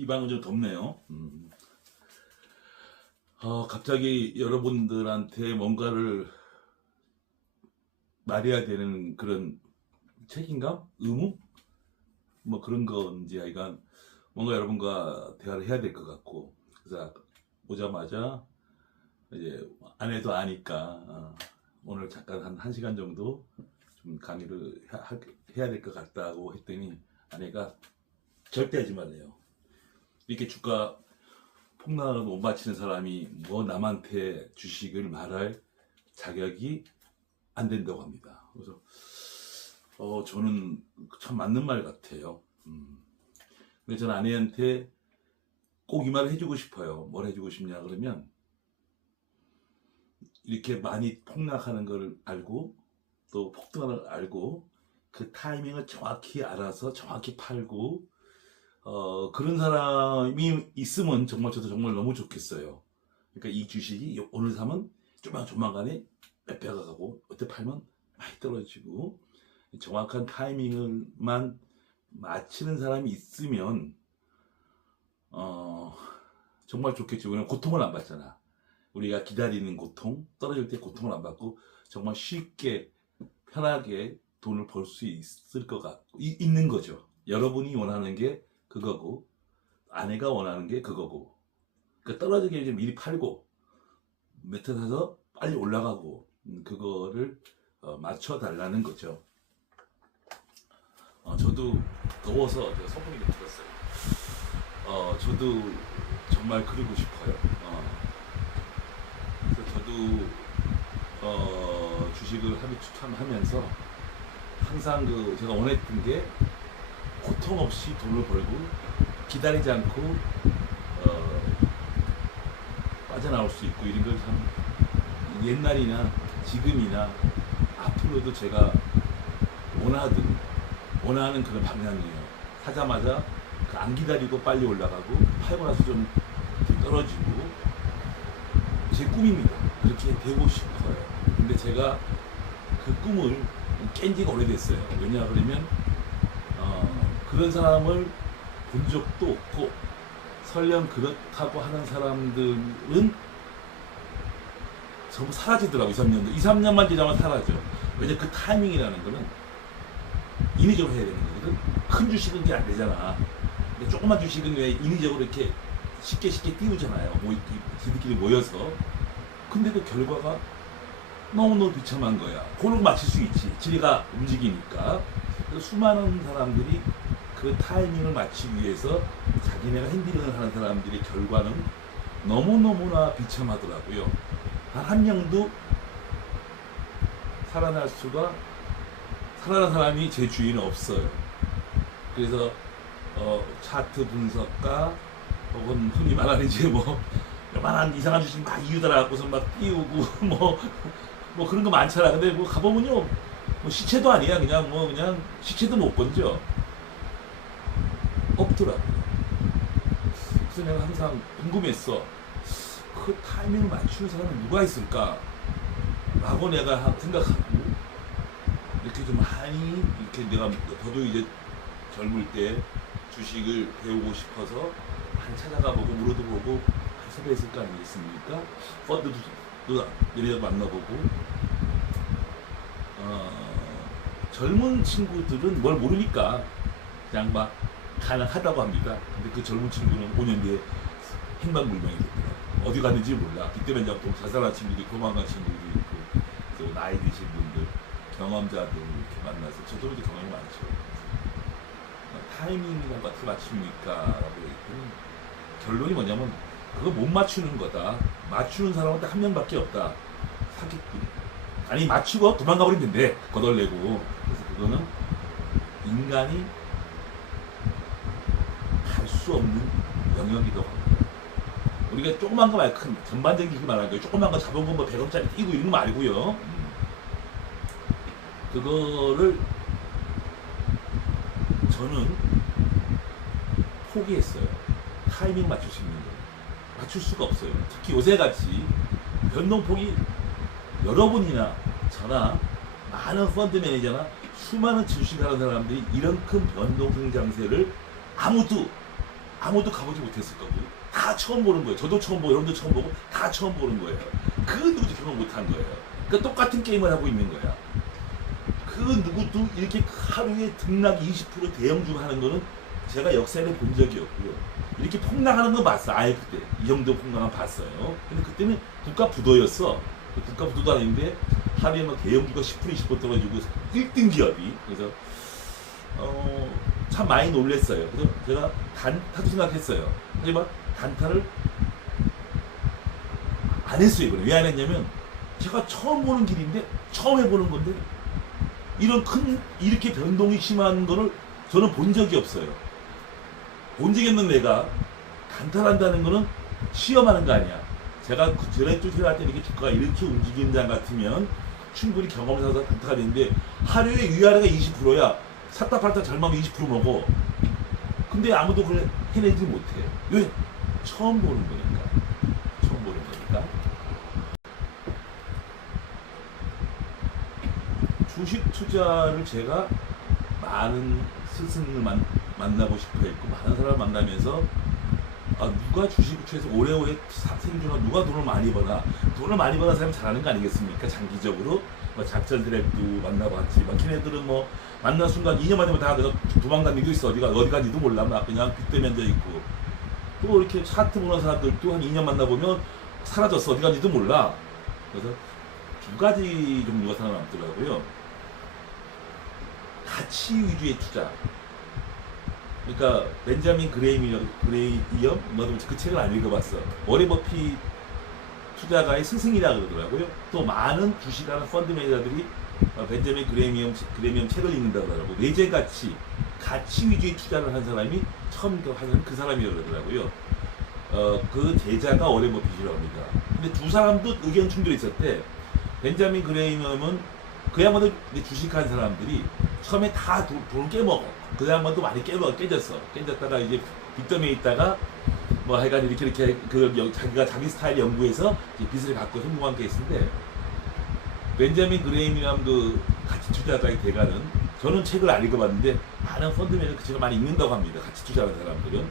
이 방은 좀 덥네요. 갑자기 여러분들한테 뭔가를 말해야 되는 그런 책임감? 의무? 뭐 그런 건지 하여간 뭔가 여러분과 대화를 해야 될 것 같고, 그래서 오자마자 이제 아내도 아니까 오늘 잠깐 한 1시간 정도 좀 강의를 해야 될 것 같다고 했더니 아내가 절대 하지 말래요. 이렇게 주가 폭락을 못 맞히는 사람이 뭐 남한테 주식을 말할 자격이 안 된다고 합니다. 그래서 저는 참 맞는 말 같아요. 근데 저는 아내한테 꼭 이 말을 해주고 싶어요. 뭘 해주고 싶냐 그러면, 이렇게 많이 폭락하는 걸 알고 또 폭등하는 걸 알고 그 타이밍을 정확히 알아서 정확히 팔고 그런 사람이 있으면 정말 저도 정말 너무 좋겠어요. 그러니까 이 주식이 오늘 사면 조만간에 몇 배가 가고 어때 팔면 많이 떨어지고 정확한 타이밍을만 맞히는 사람이 있으면 정말 좋겠죠. 왜냐면 고통을 안 받잖아. 우리가 기다리는 고통, 떨어질 때 고통을 안 받고 정말 쉽게 편하게 돈을 벌 수 있을 것 같고 있는 거죠. 여러분이 원하는 게 그거고 아내가 원하는 게 그거고, 그러니까 떨어지게 이제 미리 팔고 매트 사서 빨리 올라가고 그거를 맞춰 달라는 거죠. 저도 더워서 제가 선풍기 좀 틀었어요. 저도 정말 그러고 싶어요. 그래서 저도 주식을 추천하면서 항상 제가 원했던 게 고통 없이 돈을 벌고 기다리지 않고 빠져나올 수 있고 이런 걸 참 옛날이나 지금이나 앞으로도 제가 원하는 그런 방향이에요. 사자마자 안 기다리고 빨리 올라가고 팔고 나서 좀 떨어지고 제 꿈입니다. 그렇게 되고 싶어요. 근데 제가 그 꿈을 깬 지가 오래됐어요. 왜냐 그러면 그런 사람을 본 적도 없고 설령 그렇다고 하는 사람들은 전부 사라지더라고. 2-3년만 지나면 사라져. 왜냐 그 타이밍이라는 거는 인위적으로 해야 되는 거거든. 큰 주식은 그게 안 되잖아. 근데 조그만 주식은 왜 인위적으로 이렇게 쉽게 띄우잖아요. 지들끼리 모여서. 근데도 결과가 너무너무 비참한 거야. 그걸 맞출 수 있지. 지리가 움직이니까. 그래서 수많은 사람들이 그 타이밍을 맞추기 위해서 자기네가 핸들링을 하는 사람들의 결과는 너무너무나 비참하더라고요. 단 한 명도 살아난 사람이 제 주위에는 없어요. 그래서 차트 분석가 혹은 흔히 말하는 이제 뭐 요만한 이상한 주식 막 이유 달아갖고서 막 띄우고 뭐 그런 거 많잖아. 근데 뭐 가보면요, 뭐 시체도 아니야. 그냥 시체도 못 건져. 없더라고요. 그래서 내가 항상 궁금했어. 그 타이밍을 맞추는 사람은 누가 있을까? 라고 내가 생각하고, 이렇게 좀 많이, 이렇게 저도 이제 젊을 때 주식을 배우고 싶어서 많이 찾아가 보고, 물어도 보고, 섭외했을 거 아니겠습니까? 펀드도 내려 만나보고, 젊은 친구들은 뭘 모르니까 그냥 막 가능하다고 합니다. 근데 그 젊은 친구는 5년 뒤에 행방불명이 됐더라고요. 어디 갔는지 몰라. 뒷대면장통 자살한 친구도 있고 도망간 친구도 있고, 또 나이 드신 분들, 경험자들 이렇게 만나서 저도 이렇게 경험이 많죠. 타이밍이랑 같이 맞춥니까? 라고 했더니 결론이 뭐냐면 그거 못 맞추는 거다. 맞추는 사람은 딱 한 명밖에 없다. 사기꾼. 아니 맞추고 도망가 버리면 된대. 거덜내고. 그래서 그거는 인간이 갈 수 없는 영역이라고 합니다. 우리가 조그만 거 말고 큰 전반적인 거 말하는 거예요. 조그만 거 잡은 거 뭐 100원짜리 띄고 이런 거 말고요. 그거를 저는 포기했어요. 타이밍 맞출 수 있는 거 맞출 수가 없어요. 특히 요새같이 변동폭이 여러분이나 저나 많은 펀드 매니저나 수많은 주식하는 사람들이 이런 큰 변동성 장세를 아무도 아무도 가보지 못했을 거고 다 처음 보는 거예요. 저도 처음 보고 여러분도 처음 보고 다 처음 보는 거예요. 그 누구도 경험 못한 거예요. 그러니까 똑같은 게임을 하고 있는 거야. 그 누구도 이렇게 하루에 등락 20% 대형주 하는 거는 제가 역사에는 본 적이 없고요. 이렇게 폭락하는 건 봤어. 아예 그때 이 정도 폭락은 봤어요. 근데 그때는 국가 부도였어. 국가 부도도 아닌데 하루에 막 대형주가 10% 20% 떨어지고 1등 기업이. 그래서 참 많이 놀랬어요. 그래서 제가 단타도 생각했어요. 하지만 단타를 안 했어요. 이번에 왜 안 했냐면 제가 처음 보는 길인데 처음 해보는 건데 이렇게 변동이 심한 거를 저는 본 적이 없어요. 본 적이 없는 내가 단타한다는 거는 시험하는 거 아니야. 제가 그 전에 쭉 해갈 때 이렇게 주가가 이렇게 움직이는 장 같으면 충분히 경험을 사서 단타가 되는데 하루에 위아래가 20%야. 샀다 팔다 잘못하면 20% 먹어. 근데 아무도 그걸 해내지 못해. 왜? 처음 보는 거니까. 처음 보는 거니까. 주식 투자를 제가 많은 스승을 만나고 싶어 했고 많은 사람을 만나면서 누가 주식을 취해서 오래오래 생존하 누가 돈을 많이 버나 돈을 많이 버는 사람이 잘하는 거 아니겠습니까? 장기적으로 뭐 작전 드랙도 만나봤지 막 걔네들은 뭐 만난 순간 2년 만에 다 내가 도망간 일도 있어. 어디 간지도 몰라. 막 그냥 빚대며 앉아 있고 또 이렇게 차트 보는 사람들도 한 2년 만나보면 사라졌어. 어디 간지도 몰라. 그래서 두 가지 종류가 살아남더라고요. 가치 위주의 투자. 그러니까 벤자민 그레이엄 너도 그 책을 안 읽어봤어. 워렌 버핏 투자가의 스승이라 그러더라고요. 또 많은 주식하는 펀드 매니저들이 벤자민 그레이엄 책을 읽는다고 그러더라고. 내재 가치 위주의 투자를 한 사람이 처음 하는 그 사람이라고 그러더라고요. 그 제자가 워렌 버핏이라고 합니다. 근데 두 사람도 의견 충돌이 있었대. 벤자민 그레이엄은 그야말로 주식한 사람들이 처음에 다 돈을 깨먹어. 그 양반도 많이 깨졌어. 깨졌다가 이제 빚더미에 있다가 뭐 하여간 이렇게 자기가 자기 스타일 연구해서 빚을 갖고 성공한 케이스인데 벤자민 그레이엄이라는 그 가치 투자자의 대가는 저는 책을 안 읽어봤는데 많은 펀드 매니저 그 책을 많이 읽는다고 합니다. 가치 투자하는 사람들은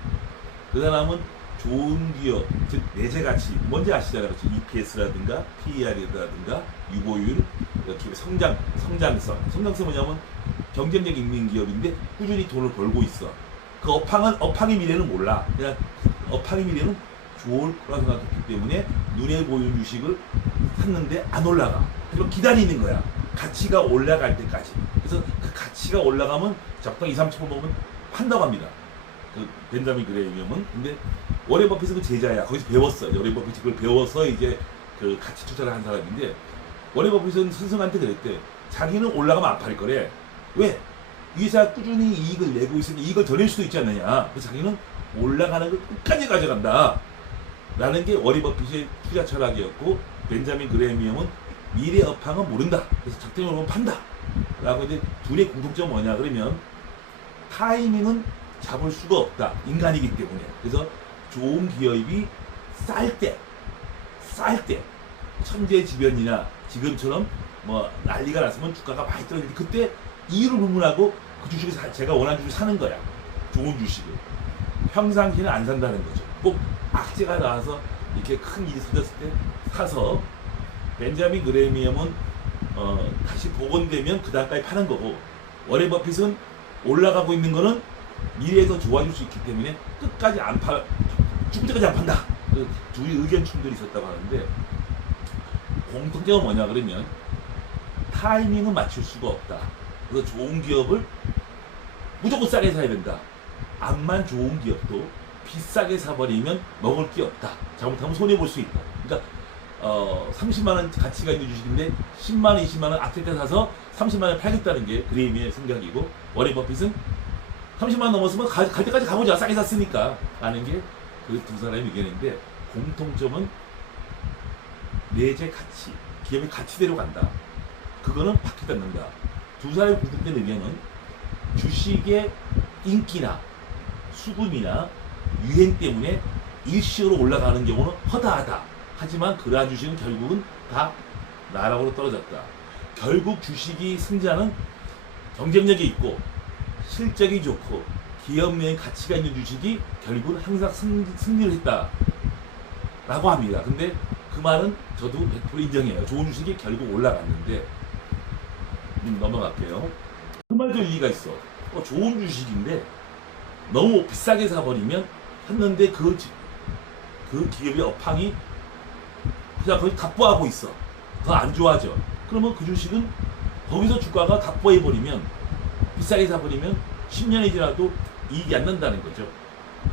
그 사람은 좋은 기업, 즉 내재 가치 뭔지 아시잖아요. EPS라든가 PER이라든가 유보율, 이렇게 성장성 뭐냐면 경쟁력 있는 기업인데 꾸준히 돈을 벌고 있어. 그 업황의 미래는 몰라. 그냥 업황의 미래는 좋을 거라 생각했기 때문에 눈에 보이는 주식을 샀는데 안 올라가. 그럼 기다리는 거야. 가치가 올라갈 때까지. 그래서 그 가치가 올라가면 적당히 2-30% 먹으면 판다고 합니다. 그 벤자민 그레이엄은. 근데 워렌 버핏은 그 제자야. 거기서 배웠어요. 워렌 버핏이 그걸 배워서 이제 그 가치 투자를 한 사람인데 워렌 버핏은 스승한테 그랬대. 자기는 올라가면 안 팔 거래. 왜? 이 회사가 꾸준히 이익을 내고 있으니 이익을 더 낼 수도 있지 않느냐. 그래서 자기는 올라가는 걸 끝까지 가져간다. 라는 게 워렌 버핏의 투자 철학이었고 벤자민 그레이엄은 미래 업황은 모른다. 그래서 적당히 오르면 판다. 라고 이제 둘의 공통점은 뭐냐 그러면 타이밍은 잡을 수가 없다. 인간이기 때문에. 그래서 좋은 기업이 쌀 때 천재지변이나 지금처럼 뭐 난리가 났으면 주가가 많이 떨어지는데 그때 이유를 불문하고 그 주식을 제가 원하는 주식을 사는 거야. 좋은 주식을. 평상시는 안 산다는 거죠. 꼭 악재가 나와서 이렇게 큰 일이 터졌을 때 사서 벤자민 그레이엄은 다시 복원되면 그 다음까지 파는 거고 워렌 버핏은 올라가고 있는 거는 미래에 더 좋아질 수 있기 때문에 끝까지 안 팔, 죽을 때까지 안 판다. 둘이 의견 충돌이 있었다고 하는데 공통점은 뭐냐 그러면 타이밍은 맞출 수가 없다. 그래서 좋은 기업을 무조건 싸게 사야 된다. 암만 좋은 기업도 비싸게 사버리면 먹을 게 없다. 잘못하면 손해볼 수 있다. 그러니까 30만원 가치가 있는 주식인데 10만원, 20만원 악재 때 사서 30만원 팔겠다는 게 그레이엄의 생각이고 워렌 버핏은 30만원 넘었으면 갈 때까지 가보자. 싸게 샀으니까 라는 게 그 두 사람의 의견인데 공통점은 내재 가치, 기업의 가치대로 간다. 그거는 바뀌지 않는다. 두 사람의 공통된 의견은 주식의 인기나 수급이나 유행 때문에 일시적으로 올라가는 경우는 허다하다. 하지만 그러한 주식은 결국은 다 나락으로 떨어졌다. 결국 주식이 승자는 경쟁력이 있고 실적이 좋고 기업 내에 가치가 있는 주식이 결국은 항상 승리를 했다 라고 합니다. 근데 그 말은 저도 100% 인정해요. 좋은 주식이 결국 올라갔는데 넘어갈게요. 그 말도 일리가 있어. 좋은 주식인데 너무 비싸게 사버리면 했는데 그 기업의 업황이 그냥 거의 답보하고 있어. 더 안 좋아져. 그러면 그 주식은 거기서 주가가 답보해버리면 비싸게 사버리면 10년이 지나도 이익이 안 난다는 거죠.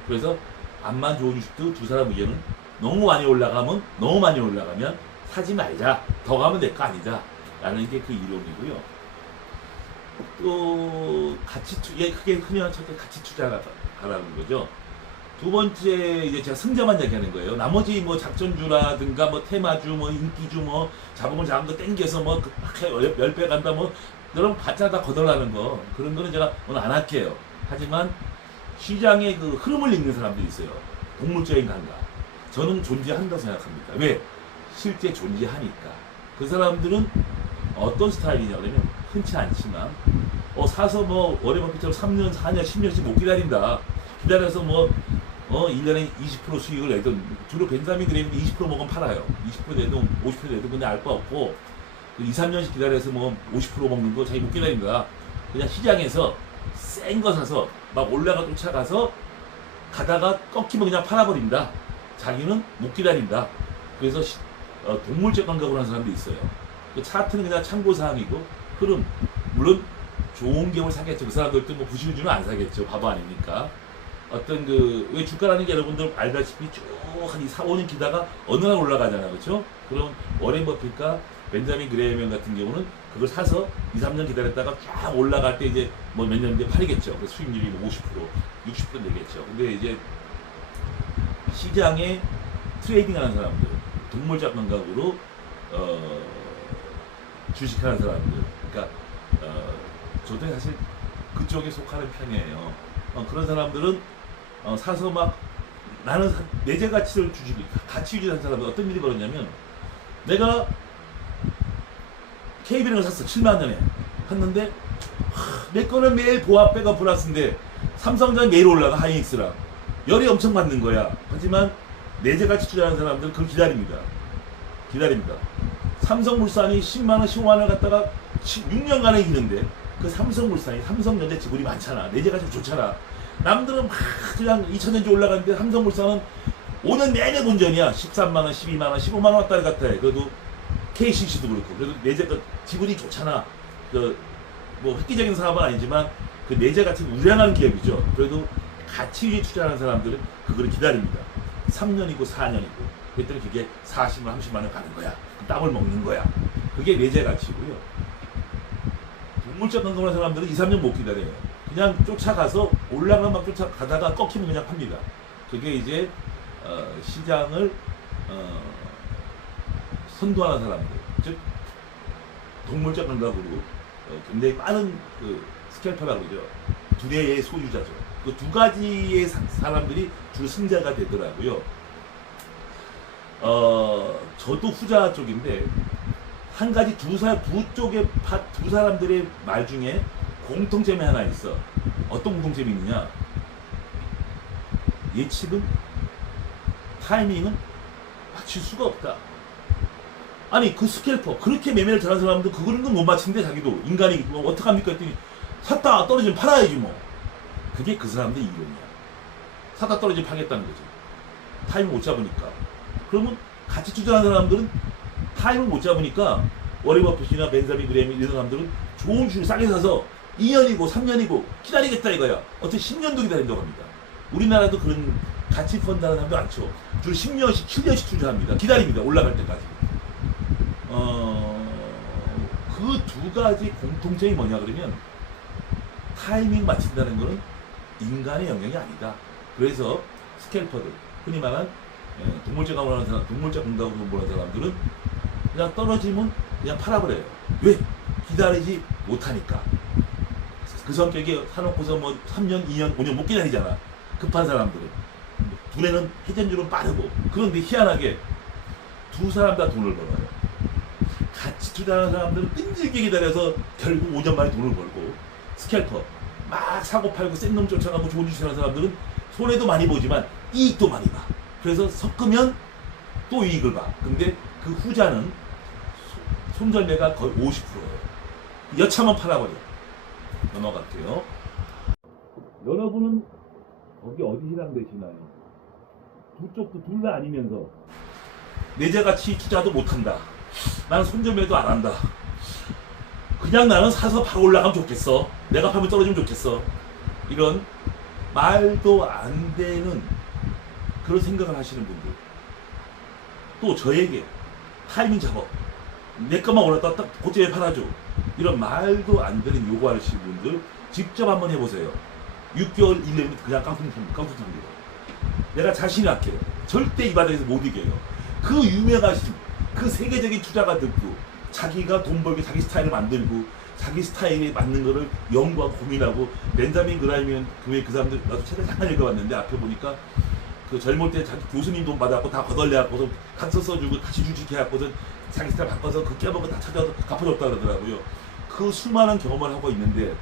그래서 암만 좋은 주식도 두 사람 의견은 너무 많이 올라가면 사지 말자. 더 가면 될 거 아니다. 라는 게 그 이론이고요. 또 크게 흔히 가치 투자라는 거죠. 두 번째 이제 제가 승자만 얘기하는 거예요. 나머지 뭐 작전주라든가 뭐 테마주, 뭐 인기주, 뭐 자본을 작은 거 땡겨서 뭐 10배 간다, 뭐 여러분 가짜 다 거덜나는 거 그런 거는 제가 오늘 안 할게요. 하지만 시장의 그 흐름을 읽는 사람들이 있어요. 동물적인 감각. 저는 존재한다고 생각합니다. 왜? 실제 존재하니까. 그 사람들은 어떤 스타일이냐 그러면 흔치 않지만 사서 뭐 워렌 버핏처럼 3년, 4년, 10년씩 못 기다린다. 기다려서 1년에 20% 수익을 내든 주로 벤자민 그레이는 20% 먹으면 팔아요. 20% 내든 50% 내든 그냥 알 바 없고 2, 3년씩 기다려서 50% 먹는 거 자기 못 기다린다. 그냥 시장에서 센 거 사서 막 올라가 쫓아가서 가다가 꺾이면 그냥 팔아버린다. 자기는 못 기다린다. 그래서 동물적 감각으로 하는 사람도 있어요. 그 차트는 그냥 참고사항이고 흐름 물론 좋은 기업을 사겠죠. 그 사람들도 뭐 부실주는 안 사겠죠. 바보 아닙니까? 어떤 왜 주가라는 게 여러분들 알다시피 쭉 한 4, 5년 기다가 어느 날 올라가잖아요. 그렇죠? 그럼 워렌 버핏과 벤자민 그레이엄 같은 경우는 그걸 사서 2, 3년 기다렸다가 쫙 올라갈 때 이제 뭐 몇 년 뒤에 팔겠죠. 그래서 수익률이 50%, 60% 되겠죠. 근데 이제 시장에 트레이딩 하는 사람들, 동물적 감각으로 주식하는 사람들, 그러니까 저도 사실 그쪽에 속하는 편이에요. 그런 사람들은 사서 막 나는 내재 가치를 주식이 가치 유지하는 사람은 어떤 일이 벌었냐면 내가 KB를 샀어 7만 원에 샀는데 내 거는 매일 보합배가 플러스인데 삼성전자 매일 올라가 하이닉스랑 열이 엄청 받는 거야. 하지만 내재 가치 투자하는 사람들은 그걸 기다립니다. 삼성물산이 10만 원, 15만 원 갖다가 6년간에 이기는데 그 삼성물산이 삼성전자 지분이 많잖아. 내재 가치가 좋잖아. 남들은 막 그냥 2000년째 올라가는데 삼성물산은 5년 내내 본전이야. 13만원, 12만원, 15만원 왔다 갔다 해. 그래도 KCC도 그렇고. 그래도 내재 지분이 좋잖아. 뭐 획기적인 사업은 아니지만 그 내재 가치가 우량한 기업이죠. 그래도 가치 위에 투자하는 사람들은 그걸 기다립니다. 3년이고 4년이고. 그랬더니 그게 40만, 30만원 가는 거야. 땀을 먹는 거야. 그게 내재 가치고요. 동물적 감각을 하는 사람들은 2, 3년 못 기다려요. 그냥 쫓아가서 올라가면 막 쫓아가다가 꺾이면 그냥 팝니다. 그게 이제 시장을 선도하는 사람들, 즉 동물적 감각으로 굉장히 빠른 스캘퍼라고 그러죠. 두뇌의 소유자죠. 그 두 가지의 사람들이 주 승자가 되더라고요. 저도 후자 쪽인데 한 가지 두 사람들의 말 중에 공통점이 하나 있어. 어떤 공통점이 있느냐? 예측은 타이밍은 맞출 수가 없다. 아니 그 스캘퍼 그렇게 매매를 잘하는 사람도 그거는 못 맞춘대. 자기도 인간이 뭐 어떡합니까 했더니 샀다 떨어지면 팔아야지 뭐. 그게 그 사람들의 이론이야. 사다 떨어지면 팔겠다는 거지. 타이밍 못 잡으니까. 그러면 같이 투자하는 사람들은 타이밍 못 잡으니까 워렌 버핏이나 벤자민 그레이엄 이런 사람들은 좋은 주식 싸게 사서 2년이고 3년이고 기다리겠다 이거야. 어떻게 10년도 기다린다고 합니다. 우리나라도 그런 가치 펀드 하는 사람도 많죠. 주로 10년씩 7년씩 투자합니다. 기다립니다. 올라갈 때까지. 그 두 가지 공통점이 뭐냐 그러면 타이밍 맞춘다는 거는 인간의 영역이 아니다. 그래서 스캘퍼들, 흔히 말한 동물적 감각으로 하는 사람, 동물적 감각으로 보는 사람들은 그냥 떨어지면 그냥 팔아버려요. 왜? 기다리지 못하니까. 그 성격이 사놓고서 뭐 3년, 2년, 5년 못 기다리잖아. 급한 사람들은. 두뇌는 회전율은 빠르고. 그런데 희한하게 두 사람 다 돈을 벌어요. 같이 투자하는 사람들은 끈질기게 기다려서 결국 5년 만에 돈을 벌고, 스캘퍼 막 사고 팔고 센 놈 쫓아가고 좋은 짓 하는 사람들은 손해도 많이 보지만 이익도 많이 봐. 그래서 섞으면 또 이익을 봐. 근데 그 후자는 손절매가 거의 50%예요. 여차만 팔아버려. 넘어갈게요. 여러분은 거기 어디 해당되시나요? 두 쪽도 둘 다 아니면서 내재가치 투자도 못한다. 나는 손절매도 안 한다. 그냥 나는 사서 바로 올라가면 좋겠어. 내가 팔면 떨어지면 좋겠어. 이런 말도 안 되는 그런 생각을 하시는 분들. 또 저에게 타이밍 잡아. 내 것만 올랐다 딱 고점에 팔아줘. 이런 말도 안 되는 요구하시는 분들 직접 한번 해보세요. 6개월 1년이면 그냥 깡통탑니다. 내가 자신이 할게요. 절대 이 바닥에서 못 이겨요. 그 유명하신 그 세계적인 투자가들도 자기가 돈 벌게 자기 스타일을 만들고 자기 스타일에 맞는 거를 연구하고 고민하고 벤자민 그라이면 그 사람들 나도 책을 잠깐 읽어봤는데 앞에 보니까 그 젊을 때 자기 교수님 돈 받았고 다 거덜내갖고서 각서 써주고 다시 주식해갖고서 자기 스타일 바꿔서 그 깨먹고 다 찾아서 갚아줬다 그러더라고요. 그 수많은 경험을 하고 있는데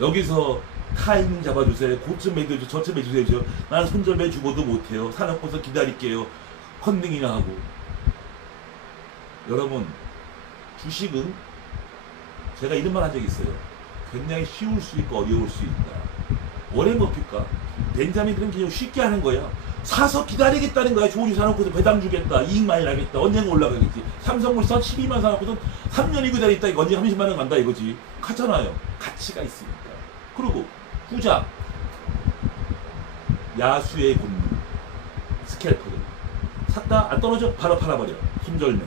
여기서 타이밍 잡아주세요. 고점 매주세요. 저점 매주세요. 나는 손절매 주고도 못해요. 사놓고서 기다릴게요. 컨닝이나 하고. 여러분 주식은 제가 이런 말 한 적이 있어요. 굉장히 쉬울 수 있고 어려울 수 있다. 워렌 버핏과 벤자민 그런 개념 쉽게 하는 거야. 사서 기다리겠다는 거야. 좋은 주 사놓고서 배당 주겠다. 이익 많이 나겠다. 언젠가 올라가겠지. 삼성물산 12만 사놓고서 3년이 기다리겠다. 이거 언제 30만 원 간다 이거지. 가잖아요. 가치가 있으니까. 그리고 후자 야수의 본능 스캘퍼들 샀다 안 떨어져 바로 팔아버려. 손절매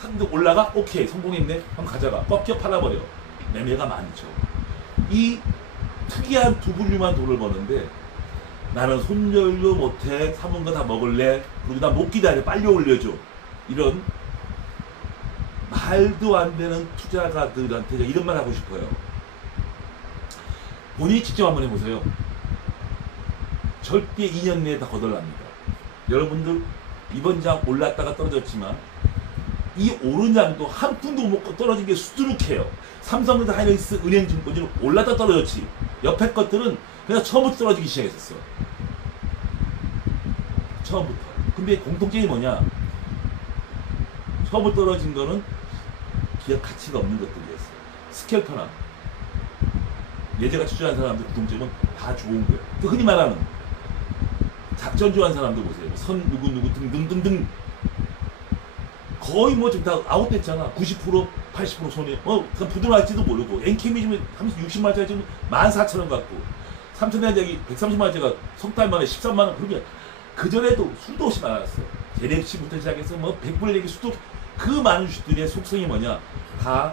샀는데 올라가 오케이 성공했네 한번 가져가 꺾여 팔아버려. 매매가 많죠. 이 특이한 두 분류만 돈을 버는데 나는 손절도 못해 사문 거 다 먹을래 그리고 나 못 기다려 빨리 올려줘. 이런 말도 안 되는 투자가들한테 이런 말 하고 싶어요. 본인이 직접 한번 해보세요. 절대 2년 내에 다 거덜납니다. 여러분들 이번 장 올랐다가 떨어졌지만 이 오른 장도 한 푼도 못 먹고 떨어진 게 수두룩해요. 삼성전자, 하이닉스, 은행증권은 올랐다 떨어졌지. 옆에 것들은 그냥 처음부터 떨어지기 시작했었어. 처음부터. 근데 공통점이 뭐냐? 처음부터 떨어진 거는 기업 가치가 없는 것들이었어. 스캘퍼나 예제가 투자한 사람들 공통점은 다 좋은 거예요. 그 흔히 말하는 작전 좋아하는 사람들 보세요. 선 누구 등등등등 거의 뭐 지금 다 아웃됐잖아. 90% 80% 손해. 그냥 부들어갈지도 모르고 엔케미 지금 60만원짜리 지금 14,000원 갖고 3,000원짜리 130만원짜리가 석 달 만에 13만원. 그러면 그 전에도 수도 없이 많았어. 제렉시부터 시작해서 뭐 100불 얘기 수도 그 많은 주식들의 속성이 뭐냐? 다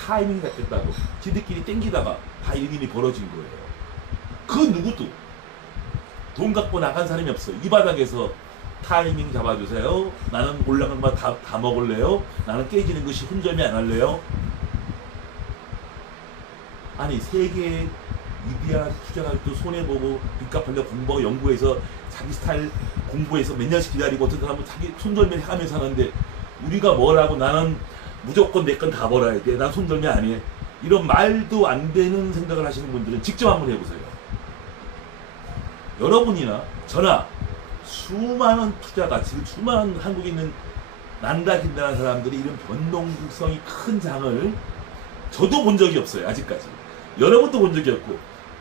타이밍이 잡혔다고 지들끼리 땡기다가 다 일인이 벌어진 거예요. 그 누구도 돈 갖고 나간 사람이 없어요. 이 바닥에서 타이밍 잡아주세요. 나는 올라간 거 다 먹을래요. 나는 깨지는 것이 혼절매 안 할래요. 아니 세계의 위대한 투자가도 손해보고 빚 갚으려 공부하고 연구해서 자기 스타일 공부해서 몇 년씩 기다리고 어떤 사람은 자기 손절매 해가면서 하는데 우리가 뭐라고 나는 무조건 내 건 다 벌어야 돼. 난 손절매 안 해. 이런 말도 안 되는 생각을 하시는 분들은 직접 한번 해보세요. 여러분이나 저나 수많은 투자가 지금 수많은 한국에 있는 난다 긴다는 사람들이 이런 변동성이 큰 장을 저도 본 적이 없어요. 아직까지. 여러분도 본 적이 없고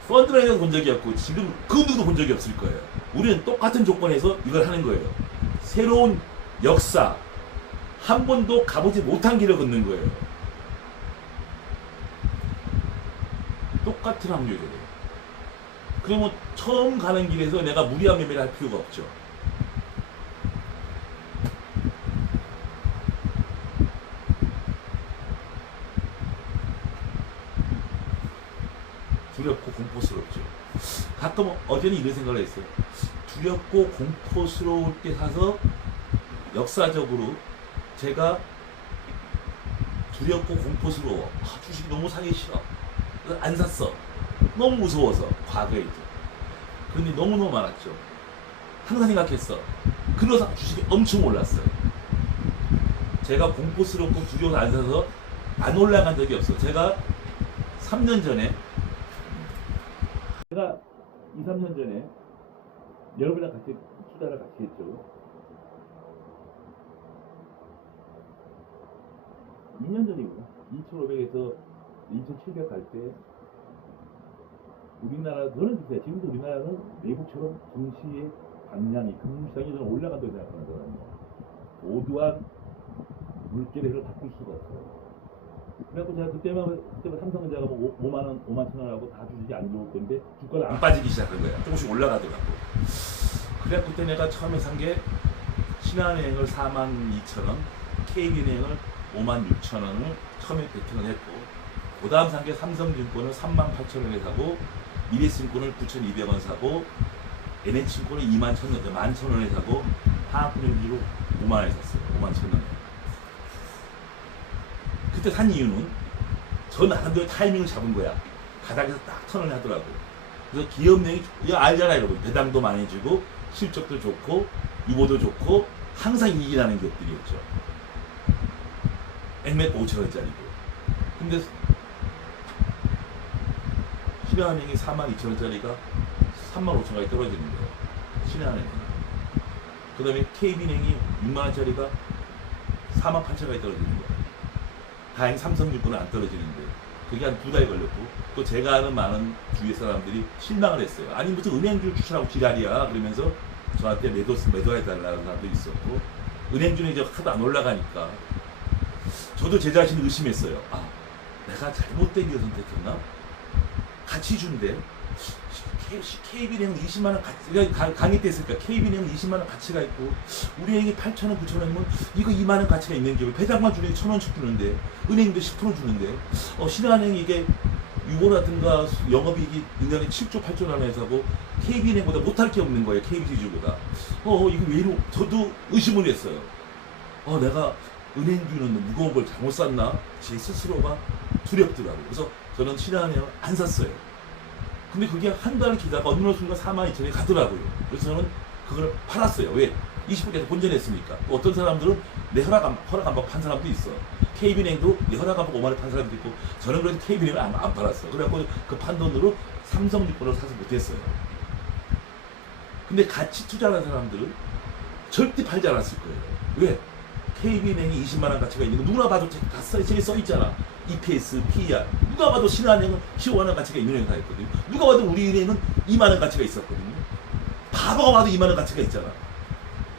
펀드라이너도 본 적이 없고 지금 그 누구도 본 적이 없을 거예요. 우리는 똑같은 조건에서 이걸 하는 거예요. 새로운 역사 한 번도 가보지 못한 길을 걷는 거예요. 똑같은 확률이에요. 그러면 처음 가는 길에서 내가 무리한 매매를 할 필요가 없죠. 두렵고 공포스럽죠. 가끔 어제는 이런 생각을 했어요. 두렵고 공포스러울 때 사서 역사적으로 제가 두렵고 공포스러워. 주식 너무 사기 싫어. 안 샀어. 너무 무서워서 과거에. 그런데 너무너무 많았죠. 항상 생각했어. 그래서 주식이 엄청 올랐어요. 제가 공포스럽고 두려워서 안 사서 안 올라간 적이 없어. 제가 3년 전에 제가 2, 3년 전에 여러분이랑 같이 투자를 같이 했죠. 2년 전이구나. 2,500에서 2,700 갈 때 우리나라, 저는 글쎄 지금도 우리나라는 외국처럼 증시의 방향이, 금융시장이 저는 올라간다고 생각하는 사람이에요. 도도한 물결을 바꿀 수가 없어요. 그래갖고 제가 그때만 삼성전자가 뭐 5만원, 5만 천 원하고 다 주식이 안 좋을 건데 주가가 안 빠지기 시작한 거야. 조금씩 올라가더라고. 그래갖고 그때 내가 처음에 산 게 신한은행을 42,000원, KB은행을 56,000원을 처음에 베팅을 했고, 그 다음 산 게 삼성증권을 38,000원에 사고, 미래증권을 9,200원 사고, NH증권을 21,000원에 사고, 하나금융지로 5만원에 샀어요. 51,000원에. 그때 산 이유는 저 나름대로 타이밍을 잡은 거야. 바닥에서 딱 턴을 하더라고. 그래서 기업내이 알잖아 여러분. 배당도 많이 주고 실적도 좋고 유보도 좋고 항상 이익이 나는 기업들이었죠. 액맥 5,000원짜리고. 근데 신한은행이 42,000원짜리가 35,000원까지 떨어지는 거예요. 신한은행. 그 다음에 KB은행이 6만원짜리가 48,000원까지 떨어지는 거예요. 다행히 삼성증권은 안 떨어지는데 그게 한 2달 걸렸고, 또 제가 아는 많은 주위 사람들이 실망을 했어요. 아니 무슨 은행주를 추천하고 지랄이야 그러면서 저한테 매도해달라는 사람도 있었고, 은행주는 이제 하도 안 올라가니까 저도 제 자신을 의심했어요. 아, 내가 잘못된 길 선택했나? 같이 준대. KB은행은 20만원 강의 때 했으니까 KB은행은 20만원 가치가 있고 우리 은행이 8,000원, 9,000원이면 이거 2만원 가치가 있는 기업이 배당만 주는 게 1,000원씩 주는데, 은행도 10% 주는데, 신한은행이 이게 유보라든가 영업이익이 1년에 7조, 8조 원에서 하고 KB은행보다 못할 게 없는 거예요. KB지주보다. 이거 왜 이러? 저도 의심을 했어요. 내가 은행주는 무거운 걸 잘못 샀나? 제 스스로가 두렵더라고요. 그래서 저는 신한은행을 안 샀어요. 근데 그게 한 달을 기다가 어느 순간 42,000원에 가더라고요. 그래서 저는 그걸 팔았어요. 왜? 20분까지 본전했으니까. 어떤 사람들은 내 허락 안 받고 판 사람도 있어. KB은행도 내 허락 안 받고 5만원에 판 사람도 있고, 저는 그래도 KB은행을 안 팔았어. 그래갖고 그 판 돈으로 삼성증권을 사서 못했어요. 근데 같이 투자하는 사람들은 절대 팔지 않았을 거예요. 왜? KB은행이 20만원 가치가 있는 거 누구나 봐도 다 써있잖아. EPS, PER. 누가 봐도 신한은행은 15만원 가치가 있는 회사가 있거든요. 누가 봐도 우리은행은 2만원 가치가 있었거든요. 바보가 봐도 2만원 가치가 있잖아.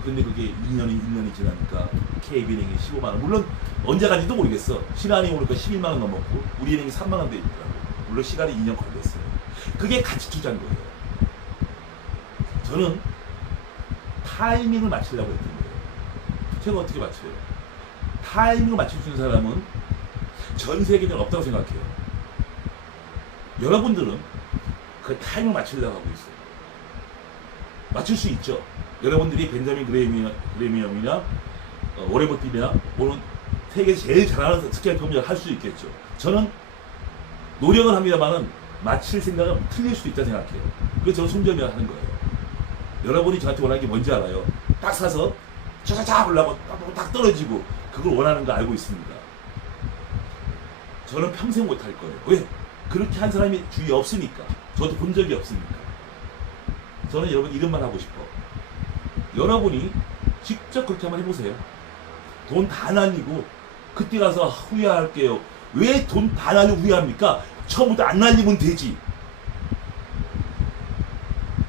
근데 그게 2년이 지나니까 KB은행이 15만원. 물론 언제 간지도 모르겠어. 신한은행이 오니까 11만원 넘었고 우리은행이 3만원 돼 있더라고. 물론 시간이 2년 걸렸어요. 그게 가치 투자인 거예요. 저는 타이밍을 맞추려고 했던 거예요. 제가 어떻게 맞춰요? 타이밍을 맞출 수 있는 사람은 전 세계에는 없다고 생각해요. 여러분들은 그 타이밍을 맞추려고 하고 있어요. 맞출 수 있죠. 여러분들이 벤자민 그레미엄이나 워렌 버핏이나 오늘 세계에서 제일 잘하는 스케일 검증을 할 수 있겠죠. 저는 노력은 합니다만은 맞힐 생각은 틀릴 수도 있다 생각해요. 그래서 저는 손절을 하는 거예요. 여러분이 저한테 원하는 게 뭔지 알아요. 딱 사서 차차차 올라가고 딱 떨어지고 그걸 원하는 거 알고 있습니다. 저는 평생 못 할 거예요. 왜? 그렇게 한 사람이 주위에 없으니까. 저도 본 적이 없으니까. 저는 여러분 이름만 하고 싶어. 여러분이 직접 그렇게 한번 해보세요. 돈 다 날리고 그때 가서 후회할게요. 왜 돈 다 날리고 후회합니까? 처음부터 안 날리면 되지.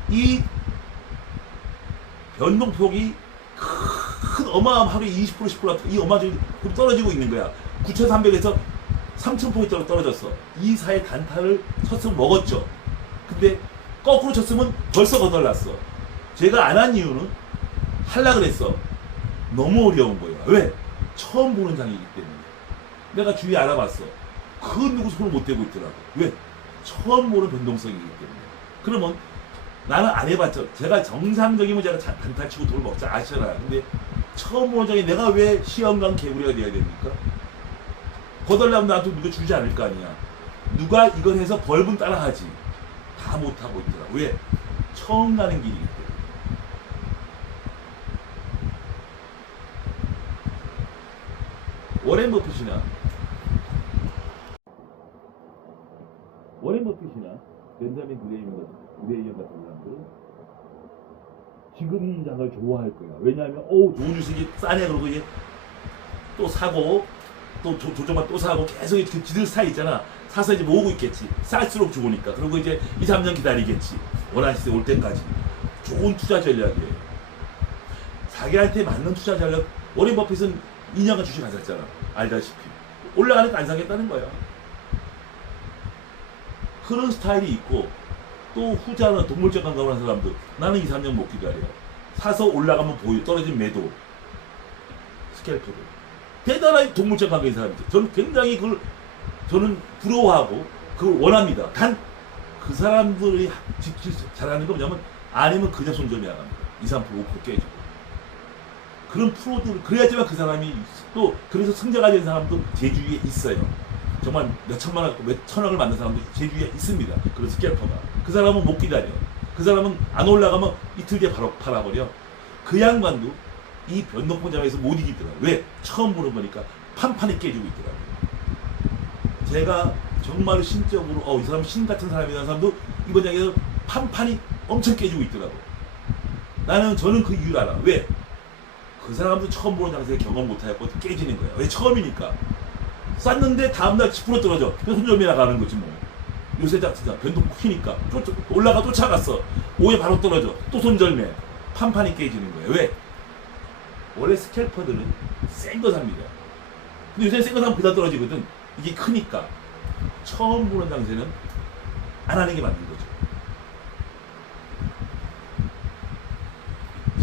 이 변동폭이 큰 어마어마하게 20% 10% 이 어마어마하게 떨어지고 있는 거야. 9,300에서 3,000포인트로 떨어졌어. 이 사이 단타를 쳤으면 먹었죠. 근데 거꾸로 쳤으면 벌써 거덜났어. 제가 안 한 이유는 하려고 그랬어. 너무 어려운 거야. 왜? 처음 보는 장이기 때문에. 내가 주위에 알아봤어. 그 누구 손을 못 대고 있더라고. 왜? 처음 보는 변동성이기 때문에. 그러면 나는 안 해봤죠. 제가 정상적이면 제가 단타 치고 돈을 먹자 아시잖아요. 근데 처음 보는 장에 내가 왜 시험관 개구리가 돼야 됩니까? 거덜나면 나한테 누가 주지 않을 거 아니야. 누가 이걸 해서 벌분 따라하지. 다 못하고 있더라고. 왜? 처음 가는 길이기 때문에. 워렌 버핏이나 벤자민 그레이엄 같은 사람들은 지금 장을 좋아할 거야. 왜냐하면 좋은 주식이 싸네 그러고 이제 또 사고 또 조정만 또 사고 계속 그 지들 스타일 있잖아. 사서 이제 모으고 있겠지. 쌀수록 좋으니까. 그리고 이제 2, 3년 기다리겠지. 원하는 시세 올 때까지. 좋은 투자 전략이에요. 자기한테 맞는 투자 전략. 워렌 버핏은 2년간 주식 안 샀잖아. 알다시피. 올라가니까 안 사겠다는 거야. 그런 스타일이 있고 또 후자는 동물적 감각을 하는 사람들. 나는 2, 3년 못 기다려. 사서 올라가면 보여. 떨어진 매도. 스캘퍼들. 대단한 동물적 감각인 사람이죠. 저는 굉장히 저는 부러워하고 그걸 원합니다. 단 그 사람들이 잘하는 거 뭐냐면 아니면 그냥 손절이 나갑니다. 2, 3%, 5% 깨지고. 그런 프로들 그래야지만 그 사람이 또 그래서 승자가 된 사람도 제 주위에 있어요. 정말 몇 천만 원, 몇 천억을 만든 사람도 제 주위에 있습니다. 그런 스캘퍼가. 그 사람은 못 기다려. 그 사람은 안 올라가면 이틀 뒤에 바로 팔아버려. 그 양반도 이 변동포장에서 못 이기더라고요. 왜? 처음 보는 거니까 판판이 깨지고 있더라고요. 제가 정말 신적으로 이 사람 신 같은 사람이라는 사람도 이번 장에서 판판이 엄청 깨지고 있더라고. 저는 그 이유를 알아. 왜? 그 사람도 처음 보는 장세에 경험 못하고 깨지는 거야. 왜? 처음이니까. 쌌는데 다음날 10% 떨어져. 손절매 나가는 거지 뭐. 요새 자체가 변동 퀴니까 올라가 쫓아갔어. 5에 바로 떨어져. 또 손절매. 판판이 깨지는 거예요. 왜? 원래 스캘퍼들은 센 거 삽니다. 근데 요새 센 거 사면 그다 떨어지거든. 이게 크니까. 처음 보는 장세는 안 하는 게 맞는 거죠.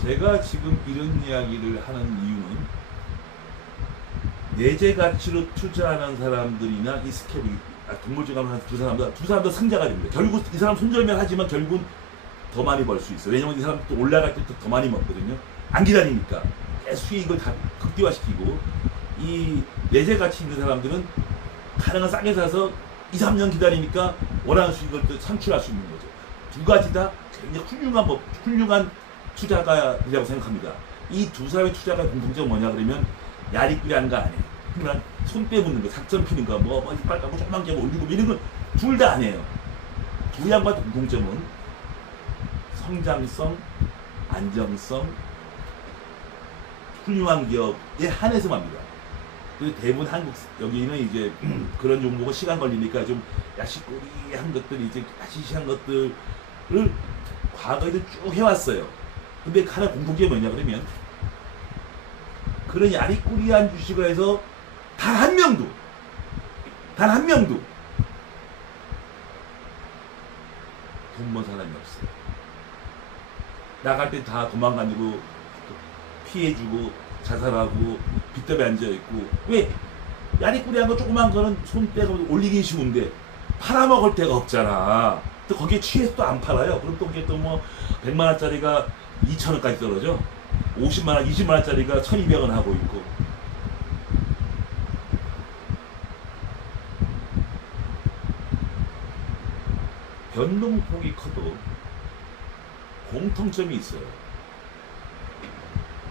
제가 지금 이런 이야기를 하는 이유는 내재 가치로 투자하는 사람들이나 이 스캡이 동물적 감을 하는 두 사람 다 승자가 됩니다. 결국 이 사람 손절면 하지만 결국은 더 많이 벌 수 있어요. 왜냐면 이 사람 또 올라갈 때 더 많이 먹거든요. 안 기다리니까 계속 수익을 다 극대화시키고 이 내재 가치 있는 사람들은 가능한 싸게 사서 2, 3년 기다리니까 원하는 수익을 또 창출할 수 있는 거죠. 두 가지 다 굉장히 훌륭한 투자가 되라고 생각합니다. 이 두 사람의 투자가 공통점은 뭐냐 그러면 야리꾸리한 거 안 해. 그냥 손 빼묻는 거, 작전 피는 거, 이빨 까고 조그만 게 올리고 이런 건 둘 다 안 해요. 두 양반의 공통점은 성장성, 안정성, 훌륭한 기업에 한해서만 합니다. 그리고 대부분 여기는 이제 그런 종목은 시간 걸리니까 좀 야시꾸리한 것들, 이제 야시시한 것들을 과거에도 쭉 해왔어요. 근데 하나 공통점이 뭐냐 그러면 그런 야리꾸리한 주식을 해서 단 한 명도 돈 번 사람이 없어요. 나갈 때 다 도망가지고 피해주고 자살하고 빚더미 앉아있고. 왜? 야리꾸리한 거 조그만 거는 손 떼고 올리기 쉬운데 팔아먹을 데가 없잖아. 또 거기에 취해서 또 안 팔아요. 그럼 또 그게 또 뭐 100만원짜리가 2,000원까지 떨어져. 50만원, 20만원짜리가 1,200원 하고 있고. 변동폭이 커도 공통점이 있어요.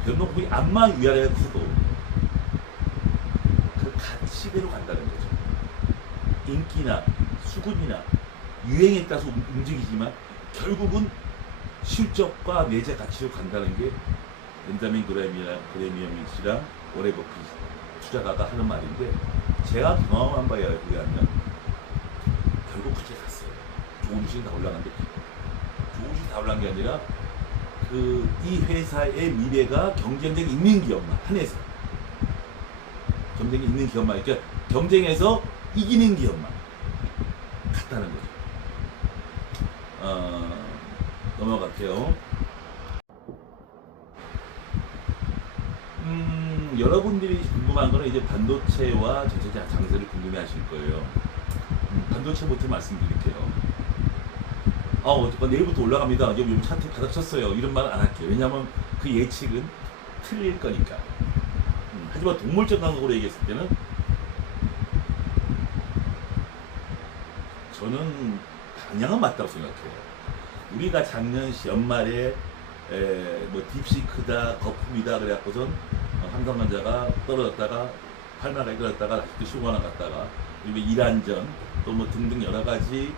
변동폭이 암만 위아래가 커도 그 가치대로 간다는 거죠. 인기나 수급이나 유행에 따라서 움직이지만 결국은 실적과 내재 가치로 간다는 게 벤자민 그레이엄 씨랑 워렌 버핏 투자가가 하는 말인데, 제가 경험한 바에 의하면 결국 그렇게 갔어요. 좋은 주식이 다 올라갔는데, 좋은 주식이 다 올라간 게 아니라 이 회사의 미래가 경쟁력이 있는 기업만 한해서, 경쟁이 있는 기업만, 그러니까 경쟁에서 이기는 기업만 갔다는 거죠. 넘어갈게요. 여러분들이 궁금한 거는 이제 반도체와 전체적 장세를 궁금해 하실 거예요. 반도체부터 말씀드릴게요. 어쨌건 내일부터 올라갑니다. 요즘 차트 바닥 쳤어요. 이런 말은 안 할게요. 왜냐하면 그 예측은 틀릴 거니까. 하지만 동물적 감각으로 얘기했을 때는 저는 방향은 맞다고 생각해요. 우리가 작년 연말에 딥시크다, 거품이다 그래갖고선 삼성전자가 떨어졌다가 8만원까지 떨어졌다가 다시 또 15만원 갔다가 그리고 이란전 또 뭐 등등 여러 가지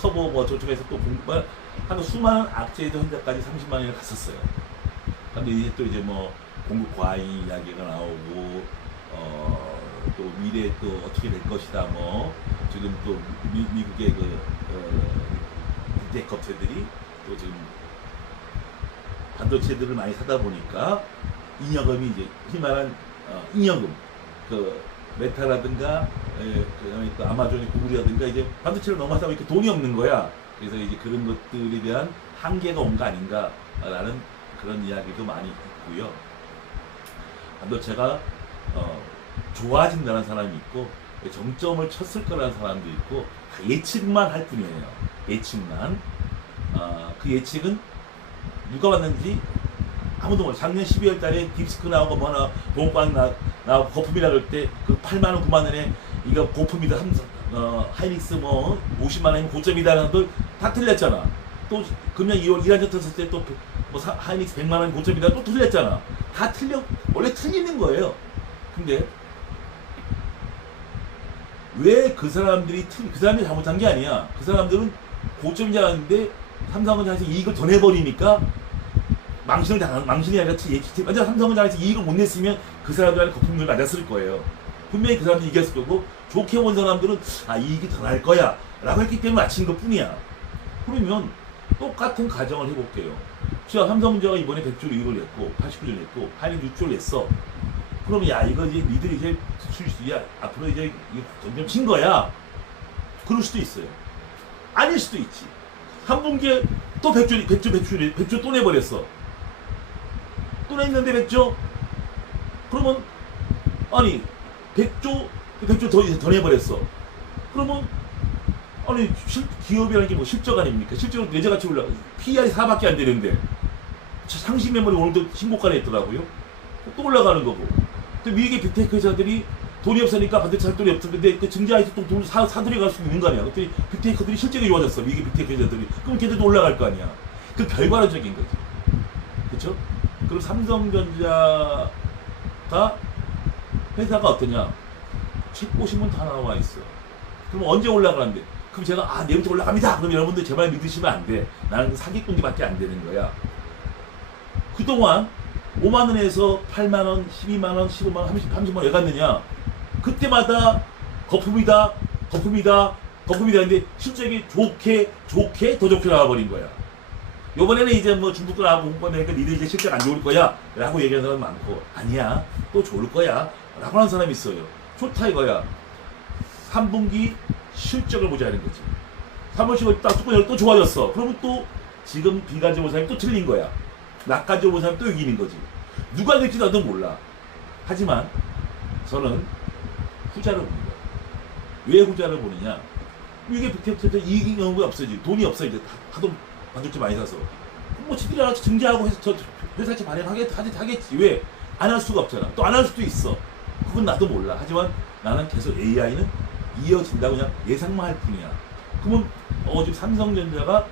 터보 뭐 저쪽에서 또 한 수많은 악재도 현재까지 30만 원이 갔었어요. 근데 이제 또 이제 뭐 공급 과잉 이야기가 나오고 또 미래 또 어떻게 될 것이다 뭐 지금 또 미국의 빅테크 업체들이 또 지금 반도체들을 많이 사다 보니까 잉여금이 이제 희말한 잉여금 메타라든가 그다음에 또 아마존의 구글이라든가 이제 반도체를 너무 하다 보니까 돈이 없는 거야. 그래서 이제 그런 것들에 대한 한계가 온 거 아닌가라는 그런 이야기도 많이 있고요. 반도체가 좋아진다는 사람이 있고 정점을 쳤을 거라는 사람도 있고 다 예측만 할 뿐이에요. 예측만. 그 예측은 누가 왔는지 아무도 몰라. 작년 12월 달에 딥스크 나오고 뭐나 동빵 나오고 거품이라 그럴 때 그 8만 원, 9만 원에 이거 고품이다. 하이닉스 뭐 50만 원이면 고점이다라는 것들 다 틀렸잖아. 또 금년 2월 이란전 떴을 때 또 뭐 하이닉스 100만 원 고점이다 또 틀렸잖아. 다 원래 틀리는 거예요. 근데 왜 그 사람들이 잘못한 게 아니야. 그 사람들은 고점인 줄 알았는데 삼성전자에서 이익을 더 내버리니까 망신이 아니라 완전 삼성전자에서 이익을 못 냈으면 그 사람들한테 거품을 맞았을 거예요. 분명히 그 사람들이 이겼을 거고 좋게 본 사람들은 이익이 더 날 거야 라고 했기 때문에 맞힌 것 뿐이야. 그러면 똑같은 가정을 해볼게요. 자, 삼성전자가 이번에 100조를 이익을 냈고 89조를 냈고 하이닉 6조를 냈어. 그러면 이거 이제 니들이 이제 수익이야 앞으로 이제 점점 친 거야. 그럴 수도 있어요. 아닐 수도 있지. 3분기에 또 100조 또 내버렸어. 또 냈는데 100조? 그러면 아니 100조 더 내버렸어. 그러면 아니 기업이라는 게 뭐 실적 아닙니까? 실적은 예전같이 올라 PR이 4밖에 안 되는데 상시 메모리 오늘도 신고가에 있더라고요. 또 올라가는 거고. 또 미국의 빅테크 회사들이 돈이 없으니까 반도체 살 돈이 없었는데 그 증자에서 또 돈을 사들여갈 수 있는 거 아니야. 그때 빅테크들이 실적이 좋아졌어. 미국의 빅테크 회사들이. 그럼 걔들도 올라갈 거 아니야. 그 결과론적인 거지. 그렇죠? 그리고 삼성전자가 회사가 어떠냐? 책 보시면 다 나와 있어. 그럼 언제 올라가는데? 그럼 제가 내일부터 올라갑니다. 그럼 여러분들 제발 믿으시면 안 돼. 나는 사기꾼들밖에 안 되는 거야. 그동안 5만 원에서 8만 원, 12만 원, 15만 원, 30만 원 왜 갔느냐? 그때마다 거품이다 했는데 실적이 좋게 더 좋게 나와버린 거야. 요번에는 이제 뭐 중국도 나하고 홍보하니까 니들 이제 실적 안 좋을 거야 라고 얘기하는 사람 많고 아니야 또 좋을 거야 라고 하는 사람이 있어요. 좋다 이거야. 3분기 실적을 보자는 거지. 3분기 딱 뚜껑 또 좋아졌어. 그러면 또 지금 비관적 본 사람이 또 틀린 거야. 낙관적 본 사람이 또 이기는 거지. 누가 될지 나도 몰라. 하지만 저는 후자를 보는 거야. 왜 후자를 보느냐? 이게 빅테크에서 이익이 없어지. 돈이 없어 이제 하도 반도체 많이 사서. 뭐 지들이 알아서 증자하고 해서 회사채 발행하겠지. 왜? 안 할 수가 없잖아. 또 안 할 수도 있어. 그건 나도 몰라. 하지만 나는 계속 AI는 이어진다고 그냥 예상만 할 뿐이야. 그러면 지금 삼성전자가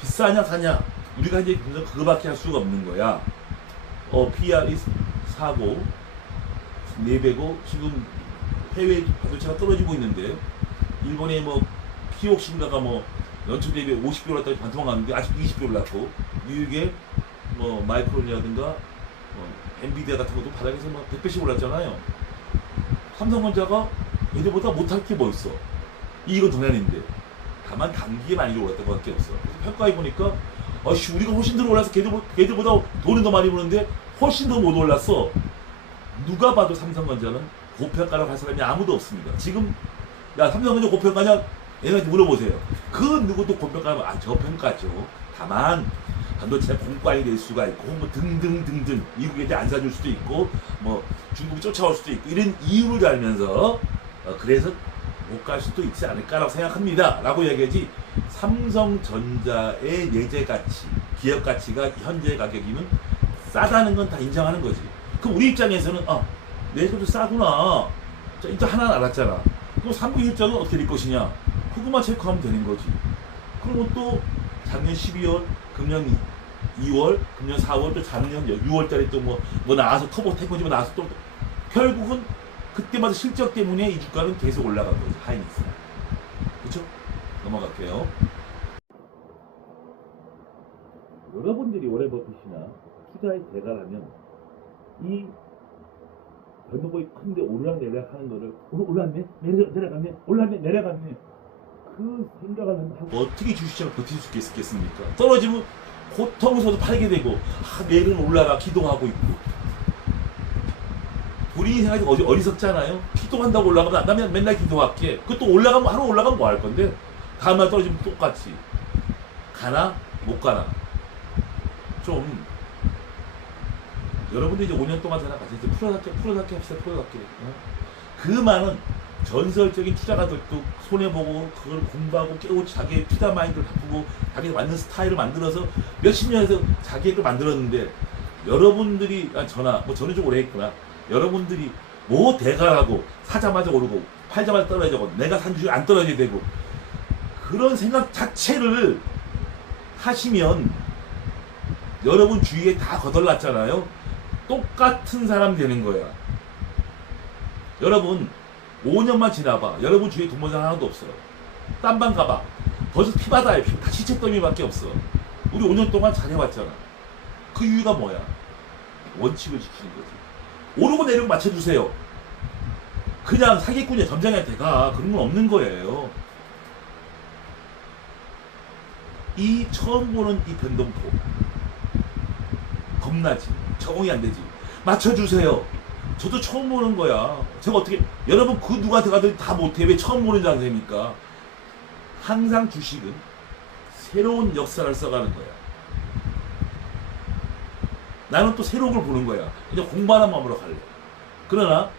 비싸냐 사냐? 우리가 이제 그거밖에 할 수가 없는 거야. PR이 4고 4배고 지금 해외 반도체가 떨어지고 있는데 일본의 뭐 키옥신가가 뭐 연초 대비 50배 올랐다고 반토막 났는데 아직도 20배 올랐고 미국의 뭐 마이크론이라든가 엔비디아 같은 것도 바닥에서 뭐 100배씩 올랐잖아요. 삼성전자가 얘들보다 못할 게 뭐 있어. 이익은 동안인데 다만 단기에 많이 올랐던 것밖에 없어. 그래서 평가해 보니까 우리가 훨씬 더 올라서 걔들보다 돈은 더 많이 버는데 훨씬 더 못 올랐어. 누가 봐도 삼성전자는 고평가라고 할 사람이 아무도 없습니다. 지금 야 삼성전자 고평가냐? 얘네한테 물어보세요. 그 누구도 고평가하면 저평가죠. 다만 반도체 공과이 될 수가 있고 뭐 등등등등 미국에 이제 안 사줄 수도 있고 뭐 중국이 쫓아올 수도 있고 이런 이유를 알면서 그래서 못 갈 수도 있지 않을까라고 생각합니다. 라고 얘기하지 삼성전자의 내재 가치, 기업 가치가 현재 가격이면 싸다는 건 다 인정하는 거지. 그럼 우리 입장에서는 내재도 싸구나. 자, 일단 하나는 알았잖아. 그럼 3부 일정은 어떻게 될 것이냐? 그것만 체크하면 되는 거지. 그리고 또 작년 12월, 금년 2월, 금년 4월, 또 작년 6월 달에 또 뭐 나와서 터보 테크노지 나와서 또 결국은 그때마다 실적 때문에 이 주가는 계속 올라간 거지. 하이닉스. 넘어갈게요. 여러분들이 워렌 버핏이나 투자의 대가라면 이 변동폭이 큰데 오르락내리락 하는 거를 올랐네? 내려갔네? 올랐네? 내려갔네? 그 생각을 하고 어떻게 주식시장을 버틸 수 있겠습니까? 떨어지면 고통스러워서 팔게 되고 내일은 올라가 기도하고 있고 우리 생각이 어리석잖아요. 기도한다고 올라가면 나면 맨날 기도할게. 그것도 올라가면 하루 올라가면 뭐 할 건데 다음날 떨어지면 똑같이 가나 못 가나. 좀 여러분들 이제 5년 동안 저랑 같이 이제 프로답게 합시다. 그 많은 전설적인 투자가들도 손해보고 그걸 공부하고 깨우고 자기의 투자 마인드를 바꾸고 자기 맞는 스타일을 만들어서 몇십 년에서 자기의 걸 만들었는데 여러분들이 저나 뭐 저는 좀 오래 했구나. 여러분들이 뭐 대가라고 사자마자 오르고 팔자마자 떨어지고 내가 산 주식 안 떨어지게 되고 그런 생각 자체를 하시면 여러분 주위에 다 거덜났잖아요. 똑같은 사람 되는 거야. 여러분 5년만 지나봐. 여러분 주위에 돈 모자 하나도 없어요. 딴방 가봐. 벌써 피바다에 피. 다 시체더미밖에 없어. 우리 5년 동안 잘해왔잖아. 그 이유가 뭐야? 원칙을 지키는 거지. 오르고 내리고 맞춰주세요. 그냥 사기꾼이야 점장한테 가. 그런 건 없는 거예요. 이 처음 보는 이 변동폭 겁나지. 적응이 안 되지. 맞춰주세요. 저도 처음 보는 거야. 제가 어떻게 여러분 그 누구한테 가든 다 못해. 왜 처음 보는 장세입니까? 항상 주식은 새로운 역사를 써가는 거야. 나는 또 새로운 걸 보는 거야. 그냥 공부하는 마음으로 갈래. 그러나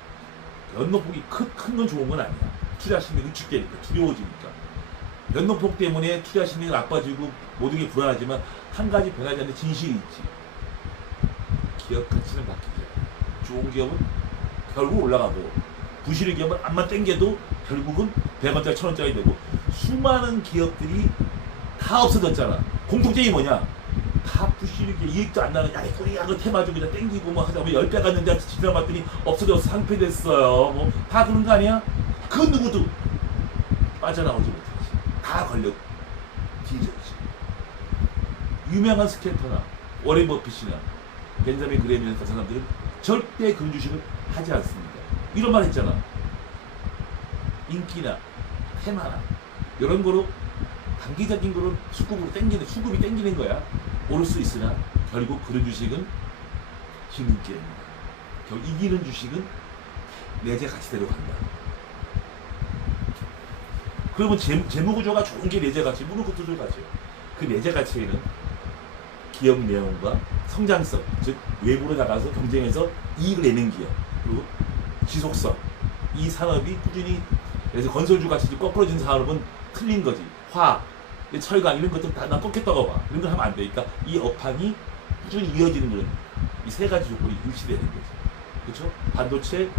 변동폭이 큰 건 좋은 건 아니야. 투자 심리가 위축되니까 두려워지니까. 변동폭 때문에 투자 심리가 나빠지고 모든 게 불안하지만 한 가지 변하지 않는 진실이 있지. 기업 가치는 바뀌죠. 좋은 기업은 결국 올라가고 부실의 기업은 암만 땡겨도 결국은 100원짜리 1000원짜리 되고 수많은 기업들이 다 없어졌잖아. 공통점이 뭐냐? 다 부실하게 이익도 안 나는 야이꼬리야 그 테마주 그냥 땡기고 뭐 하다 보면 10배 갔는데 지나봤더니 없어져서 상폐됐어요. 뭐 다 그런 거 아니야? 그 누구도 빠져나오지 못하지. 다 걸려 뒤졌지. 유명한 스캐터나 워렌 버핏이나 벤자민 그레이엄 같은 사람들은 절대 그런 주식을 하지 않습니다. 이런 말 했잖아. 인기나 테마나 이런 거로 단기적인 거로 수급이 땡기는 거야. 오를 수 있으나 결국 그런 주식은 지는 게임이다. 결국 이기는 주식은 내재 가치대로 간다. 그러면 재무 구조가 좋은 게 내재 가치, 물론 그것도 좋아가죠. 그 내재 가치에는 기업 내용과 성장성, 즉 외부로 나가서 경쟁해서 이익을 내는 기업, 그리고 지속성, 이 산업이 꾸준히 그래서 건설주 같이 거꾸로진 산업은 틀린 거지. 화학, 철강 이런 것들 다 꺾였다고 봐. 이런 걸 하면 안 되니까 이 업황이 꾸준히 이어지는 그런 이 세 가지 조건이 일치되는 거지. 그렇죠? 반도체,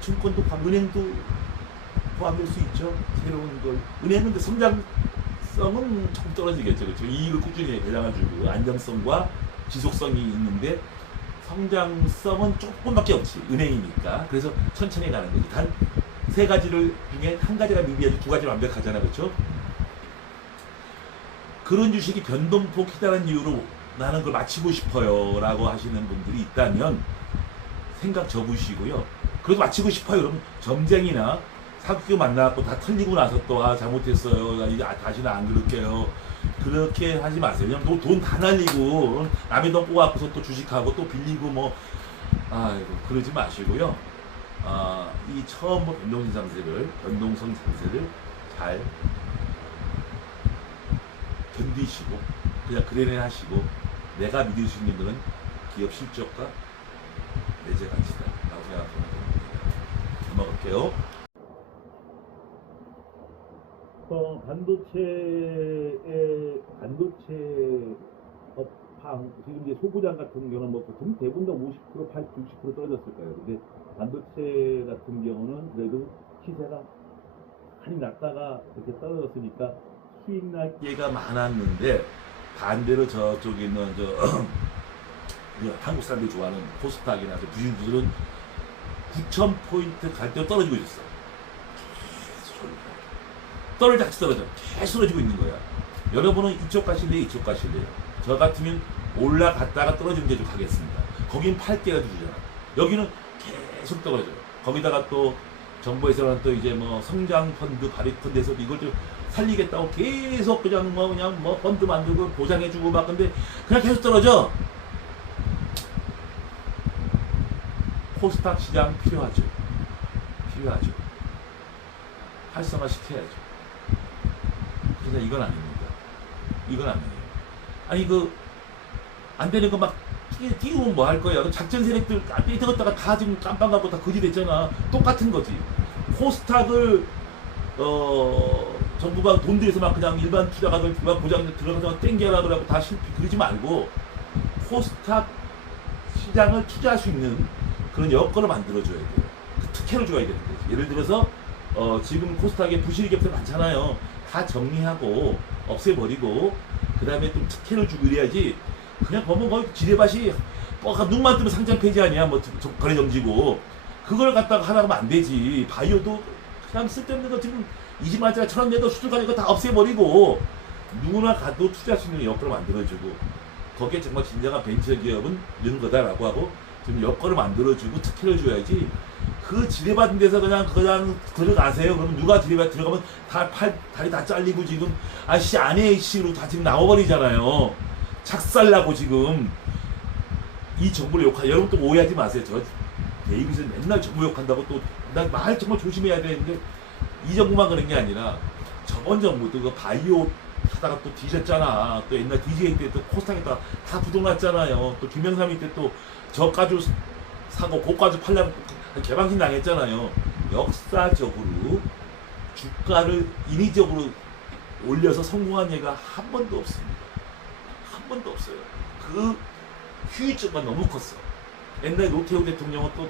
증권도 은행도 포함될 수 있죠. 새로운 걸 은행은 성장성은 조금 떨어지겠죠. 그렇죠? 이익을 꾸준히 배당해주고 안정성과 지속성이 있는데 성장성은 조금밖에 없지. 은행이니까. 그래서 천천히 가는 거지. 단 세 가지를 중에 한 가지가 미비하지 두 가지는 완벽하잖아. 그렇죠? 그런 주식이 변동폭이다는 이유로 나는 그걸 맞히고 싶어요 라고 하시는 분들이 있다면 생각 접으시고요. 그래도 맞히고 싶어요. 그러면 점쟁이나 사극교 만나고 다 틀리고 나서 또 잘못했어요. 이제 다시는 안 그럴게요. 그렇게 하지 마세요. 그냥 돈 다 날리고 남의 돈 뽑아갖고서 또 주식하고 또 빌리고 뭐 그러지 마시고요. 이 처음 변동성 상세를 잘 견디시고 그냥 그래내 하시고 내가 믿을 수 있는 것은 기업 실적과 내재 가치다 라고 생각합니다. 넘어갈게요. 반도체 업황 지금 이제 소부장 같은 경우는 뭐 보통 대부분 다 50%, 80%, 60% 떨어졌을 거예요. 근데 반도체 같은 경우는 그래도 시세가 많이 났다가 이렇게 떨어졌으니까 수익 날 기회가 많았는데 반대로 저쪽에 있는 한국 사람들이 좋아하는 코스닥이나 부진주들은 9,000포인트 갈 때 떨어지고 있었어. 같이 떨어져. 계속 떨어지고 있는 거야. 여러분은 이쪽 가실래요? 이쪽 가실래요? 저 같으면 올라갔다가 떨어지는 데좀 가겠습니다. 거긴 8개라도 주잖아. 여기는 계속 떨어져요. 거기다가 또 정부에서는 또 이제 뭐 성장 펀드, 발익 펀드에서 이걸 좀 살리겠다고 계속 그냥 뭐 펀드 만들고 보장해주고 막 근데 그냥 계속 떨어져. 코스닥 시장 필요하죠. 필요하죠. 활성화 시켜야죠. 그래서 이건 아닙니다. 이건 아니에요. 아니 안 되는 거 막 띄우면 뭐 할 거야. 작전 세력들 떼었다가 다 지금 깜빵 가고 다 거지 됐잖아. 똑같은 거지. 코스닥을 정부가 돈 들여서 막 그냥 일반 투자가들 막 보장 들어가서 땡겨라 그러고 다 실패 그러지 말고 코스닥 시장을 투자할 수 있는 그런 여건을 만들어줘야 돼요. 그 특혜를 줘야 되는 거지. 예를 들어서 지금 코스닥에 부실이 겹쳐 많잖아요. 다 정리하고 없애버리고 그 다음에 좀 특혜를 주고 이래야지. 그냥 보면 거의 지뢰밭이 눈만 뜨면 상장 폐지 아니야. 뭐 거래 정지고 그걸 갖다가 하라고 하면 안 되지. 바이오도 그냥 쓸데없는 거 지금 20만짜리 1,000원 내도 수출 가니까 다 없애버리고 누구나 가도 투자할 수 있는 여건을 만들어주고 거기에 정말 진정한 벤처 기업은 이런 거다라고 하고 지금 여건을 만들어주고 특혜를 줘야지. 그 지뢰받은 데서 그냥 들어가세요. 그러면 누가 지뢰받 들어가면 다리 다 잘리고 지금 아씨 안에 씨로 다 지금 나와버리잖아요. 착살나고 지금 이 정부를 욕하. 여러분 또 오해하지 마세요. 저 데이비스 맨날 정부 욕한다고 또 난 말 정말 조심해야 되는데 이 정부만 그런 게 아니라 저번 정부도 그 바이오 하다가 또 뒤졌잖아. 또 옛날 DJ 때 또 코스닥에다가 다 부동났잖아요. 또 김영삼이 때 또 저가주 사고 고가주 팔려고 개방신 당했잖아요. 역사적으로 주가를 인위적으로 올려서 성공한 예가 한 번도 없습니다. 한 번도 없어요. 그 휴유증가 너무 컸어. 옛날에 노태우 대통령은 또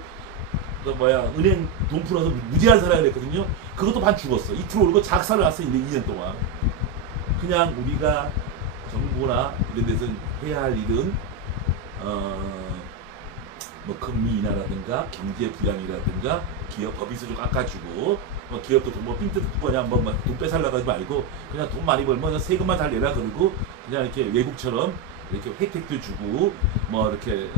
은행 돈 풀어서 무제한 사라 그랬거든요. 그것도 반 죽었어. 이틀 오르고 작사를 났어. 2년 동안. 그냥 우리가 정부나 이런 데서 해야 할 일은 뭐 금리 인하라든가 경제 부양이라든가 기업 법인세 좀 깎아주고 기업도 뭐 핀트 그거냐 돈 빼살라고 하지 말고 그냥 돈 많이 벌면 세금만 잘 내라 그러고 그냥 이렇게 외국처럼 이렇게 혜택도 주고 뭐 이렇게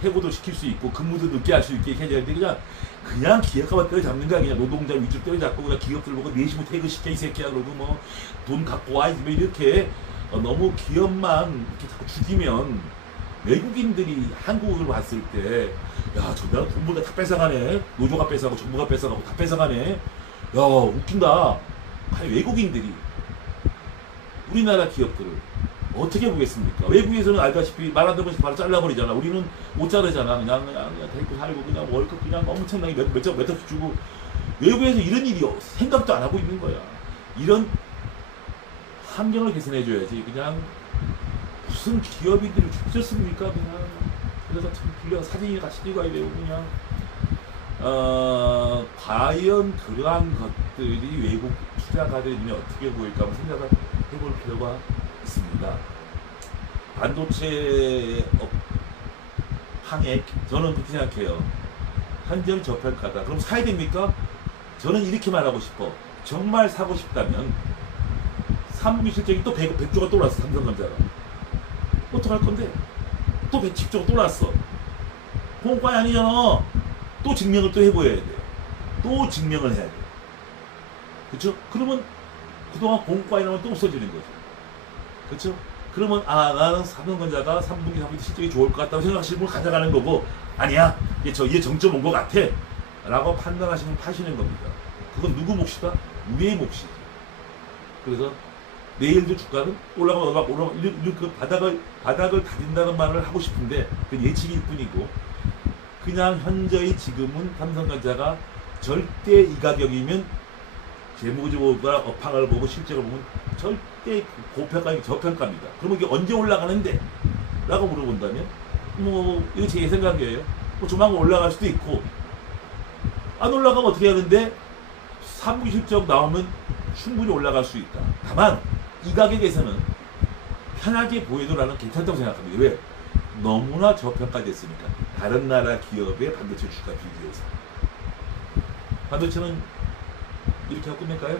해고도 시킬 수 있고 근무도 늦게 할 수 있게 해야 되는데 그냥 기업가만 때려잡는 거야. 그냥 노동자 위주로 때려잡고 그냥 기업들 보고 4시면 퇴근시켜 이 새끼야 그러고 뭐 돈 갖고 와 이렇게 너무 기업만 이렇게 자꾸 죽이면 외국인들이 한국을 봤을 때 야 저 나라 돈 벌다 다 뺏어가네. 노조가 뺏어가고 정부가 뺏어가고 다 뺏어가네. 야 웃긴다. 과연 외국인들이 우리나라 기업들을 어떻게 보겠습니까? 외국에서는 알다시피 말 안 들으면 바로 잘라버리잖아. 우리는 못 자르잖아. 그냥 데리고 살고 그냥 월급 그냥 엄청나게 몇억씩 주고 외국에서 이런 일이 생각도 안 하고 있는 거야. 이런 환경을 개선해줘야지. 그냥 무슨 기업인들을 죽였습니까? 그냥 그래서 참 불려 사진이 같이 찍어야 되고 그냥 과연 그러한 것들이 외국 투자가들 눈에 어떻게 보일까 한번 생각을 해볼 필요가 있습니다. 반도체 항액 저는 그렇게 생각해요. 현재는 저평가다. 그럼 사야 됩니까? 저는 이렇게 말하고 싶어. 정말 사고 싶다면 3분기 실적이 또 100조가 또 올랐어. 삼성전자가. 어떡할 건데? 또 110조가 또 올랐어. 공과이 아니잖아. 또 증명을 또 해보여야 돼. 또 증명을 해야 돼. 그쵸? 그러면 그동안 공과이라면 또 없어지는 거죠. 그쵸? 그러면 나는 삼성전자가 3분기 4분기 실적이 좋을 것 같다고 생각하시는 분 가져가는 거고 아니야 얘 정점 온 것 같아 라고 판단하시면 파시는 겁니다. 그건 누구 몫이다? 우리의 몫이지. 그래서 내일도 주가는 올라가면 이렇게 바닥을 다진다는 말을 하고 싶은데 그건 예측일 뿐이고 그냥 현저히 지금은 삼성전자가 절대 이 가격이면 재무적으로 업황을 보고 실적을 보면 절대 고평가, 저평가입니다. 그러면 이게 언제 올라가는데? 라고 물어본다면 뭐 이거 제 생각이에요. 뭐 조만간 올라갈 수도 있고 안 올라가면 어떻게 하는데 3분기 실적 나오면 충분히 올라갈 수 있다. 다만 이 가격에서는 편하게 보여도 나는 괜찮다고 생각합니다. 왜? 너무나 저평가됐으니까. 다른 나라 기업의 반도체 주가 비교해서. 반도체는 이렇게 하고 끝낼까요?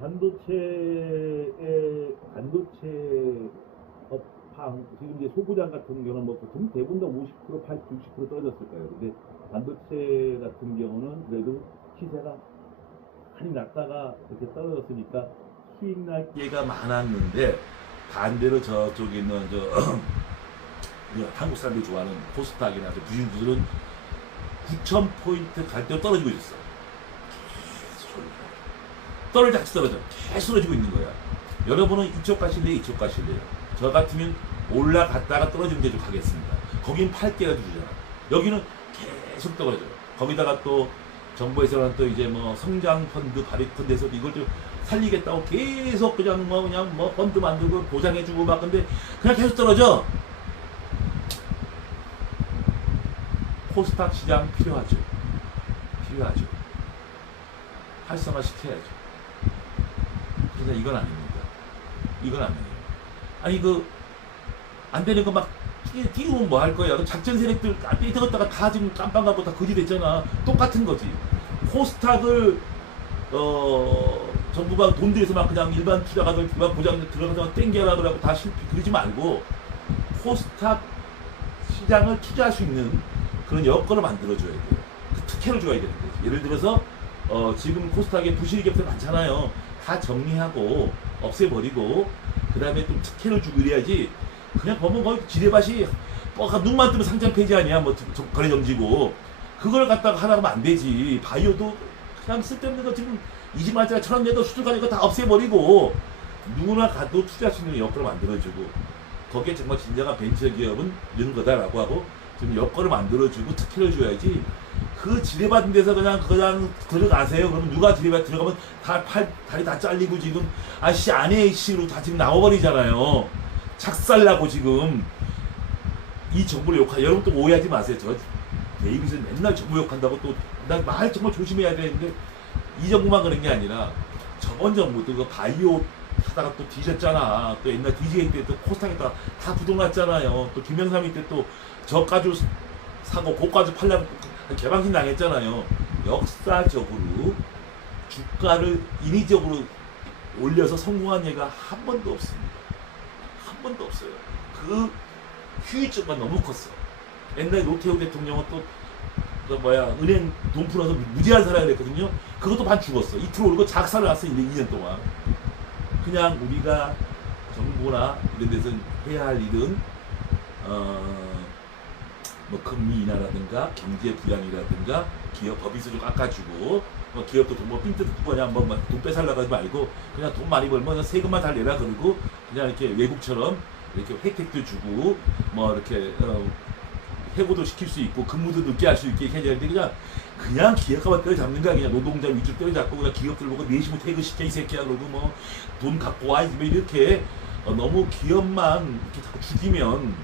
반도체 업황 지금 이제 소부장 같은 경우는 뭐 보통 대부분 다 50%, 80, 60% 떨어졌을 거예요. 근데 반도체 같은 경우는 그래도 시세가 많이 났다가 이렇게 떨어졌으니까 수익 날 기회가 많았는데 반대로 저쪽에 있는 한국 사람들이 좋아하는 코스닥이나 부진주들은 9,000포인트 갈 때 떨어지고 있었어. 떨어져 계속 떨어지고 있는 거야. 여러분은 이쪽 가실래요? 이쪽 가실래요? 저 같으면 올라갔다가 떨어지는 데좀 가겠습니다. 거긴 8개라도 주잖아. 여기는 계속 떨어져요. 거기다가 또 정부에서는 또 이제 뭐 성장 펀드, 발익 펀드에서 이걸 좀 살리겠다고 계속 그냥 펀드 만들고 보장해주고 막 근데 그냥 계속 떨어져. 코스닥 시장 필요하죠. 활성화 시켜야죠. 그래서 이건 아닙니다. 이건 아니에요. 아니 안 되는 거 막 띄우면 뭐 할 거야. 작전 세력들 떼었다가 다 지금 깜빵가고 다 거지 됐잖아. 똑같은 거지. 코스닥을 정부가 돈 들여서 막 그냥 일반 투자가들 막 보장 들어가서 막 땡겨라 그러고 다 실패 그러지 말고 코스닥 시장을 투자할 수 있는 그런 여건을 만들어줘야 돼요. 그 특혜를 줘야 되는 거지. 예를 들어서 지금 코스닥에 부실 기업들 많잖아요. 다 정리하고 없애버리고 그 다음에 좀 특혜를 주고 이래야지 그냥 보면 거의 지뢰밭이 눈만 뜨면 상장 폐지 아니야. 뭐 거래 정지고 그걸 갖다가 하라고 하면 안 되지. 바이오도 그냥 쓸데없는 거 지금 20만짜리 1,000원 내도 수출 가니까 다 없애버리고 누구나 가도 투자할 수 있는 여건을 만들어주고 거기에 정말 진정한 벤처 기업은 이런 거다라고 하고 지금 여건을 만들어주고 특혜를 줘야지. 그 지뢰받은 데서 그냥 들어가세요. 그러면 누가 지뢰받 들어가면 다리 다 잘리고 지금 안에 씨로 다 지금 나와버리잖아요. 작살나고 지금 이 정부를 욕하. 여러분 또 오해하지 마세요. 저 데이비스 맨날 정부 욕한다고 또 난 말 정말 조심해야 되는데 이 정부만 그런 게 아니라 저번 정부도 그 바이오 하다가 또 뒤졌잖아. 또 옛날 DJ 때 또 코스닥에다가 다 부동났잖아요. 또 김영삼이 때 또 저가주 사고 고가주 팔려고 개방신 당했잖아요. 역사적으로 주가를 인위적으로 올려서 성공한 예가 한 번도 없습니다. 한 번도 없어요. 그 휴유증만 너무 컸어. 옛날에 노태우 대통령은 또 은행 돈 풀어서 무제한 사라 그랬거든요. 그것도 반 죽었어. 이틀 오르고 작사를 났어. 2년 동안. 그냥 우리가 정부나 이런 데서 해야 할 일은 금리 인하라든가 경제 부양이라든가 기업 법인세 좀 깎아주고 기업도 돈 핀트 그냥 돈 빼살라고 하지 말고 그냥 돈 많이 벌면 세금만 잘 내라 그러고 그냥 이렇게 외국처럼 이렇게 혜택도 주고 이렇게 해고도 시킬 수 있고 근무도 늦게 할 수 있게 해야 되는데 그냥 기업가만 때려잡는 거야. 그냥 노동자 위주로 때려잡고 그냥 기업들 보고 4시면 퇴근시켜 이 새끼야 그러고 돈 갖고 와 이렇게 너무 기업만 이렇게 자꾸 죽이면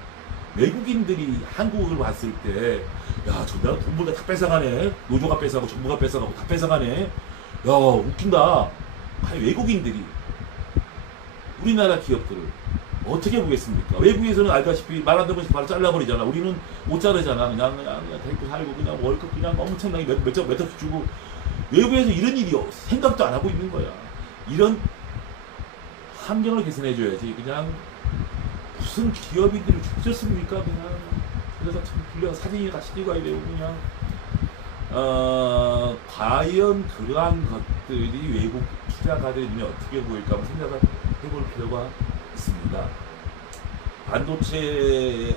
외국인들이 한국을 봤을 때 야 저 내가 돈 벌다 다 뺏어가네. 노조가 뺏어가고 정부가 뺏어가고 다 뺏어가네. 야 웃긴다. 아니 외국인들이 우리나라 기업들을 어떻게 보겠습니까? 외국에서는 알다시피 말 안 되면 바로 잘라버리잖아. 우리는 못 자르잖아. 그냥 데리고 살고 그냥 월급 그냥 엄청나게 몇억 주고 외국에서 이런 일이 생각도 안 하고 있는 거야. 이런 환경을 개선해줘야지. 그냥 무슨 기업인들을 죽였습니까? 그냥 그래서 참 불려 사진이 같이 찍어야 되고 그냥 과연 그러한 것들이 외국 투자가들의 눈에 어떻게 보일까 한번 생각을 해볼 필요가 있습니다. 반도체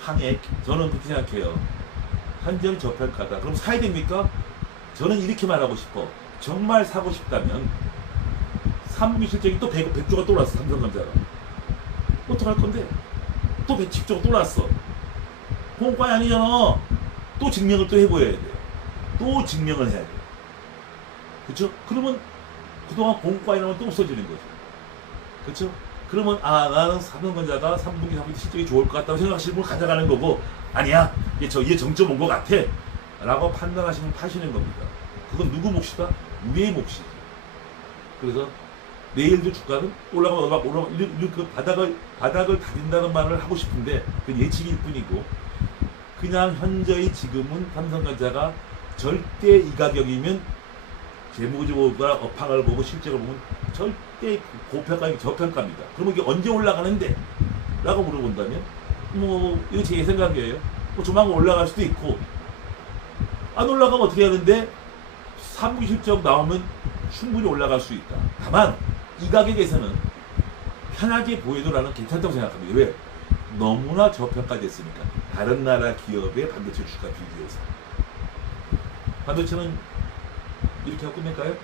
항액 저는 그렇게 생각해요. 현재는 저평가다. 그럼 사야 됩니까? 저는 이렇게 말하고 싶어. 정말 사고 싶다면 3분기 실적이 또 100조가 또 올랐어. 삼성전자가. 어떡할 건데? 또 110조가 또 올랐어. 공과이 아니잖아. 또 증명을 또 해보여야 돼. 또 증명을 해야 돼. 그쵸? 그러면 그동안 공과이라면 또 없어지는 거죠. 그쵸? 그러면 나는 삼성전자가 3분기 4분기 실적이 좋을 것 같다고 생각하시는 분 가져가는 거고 아니야 얘 정점 온 것 같아 라고 판단하시면 파시는 겁니다. 그건 누구 몫이다? 우리의 몫이지. 그래서 내일도 주가는 올라가고 이렇게 바닥을 다진다는 말을 하고 싶은데 그건 예측일 뿐이고 그냥 현저히 지금은 삼성전자가 절대 이 가격이면 재무제표가 업황을 보고 실적을 보면 절대 고평가, 저평가입니다. 그러면 이게 언제 올라가는데? 라고 물어본다면 뭐 이거 제 생각이에요. 뭐 조만간 올라갈 수도 있고 안 올라가면 어떻게 하는데 3분 실적 나오면 충분히 올라갈 수 있다. 다만 이 가격에서는 편하게 보여도 나는 괜찮다고 생각합니다. 왜? 너무나 저평가됐으니까. 다른 나라 기업의 반도체 주가 비교해서. 반도체는 이렇게 하고 끝낼까요?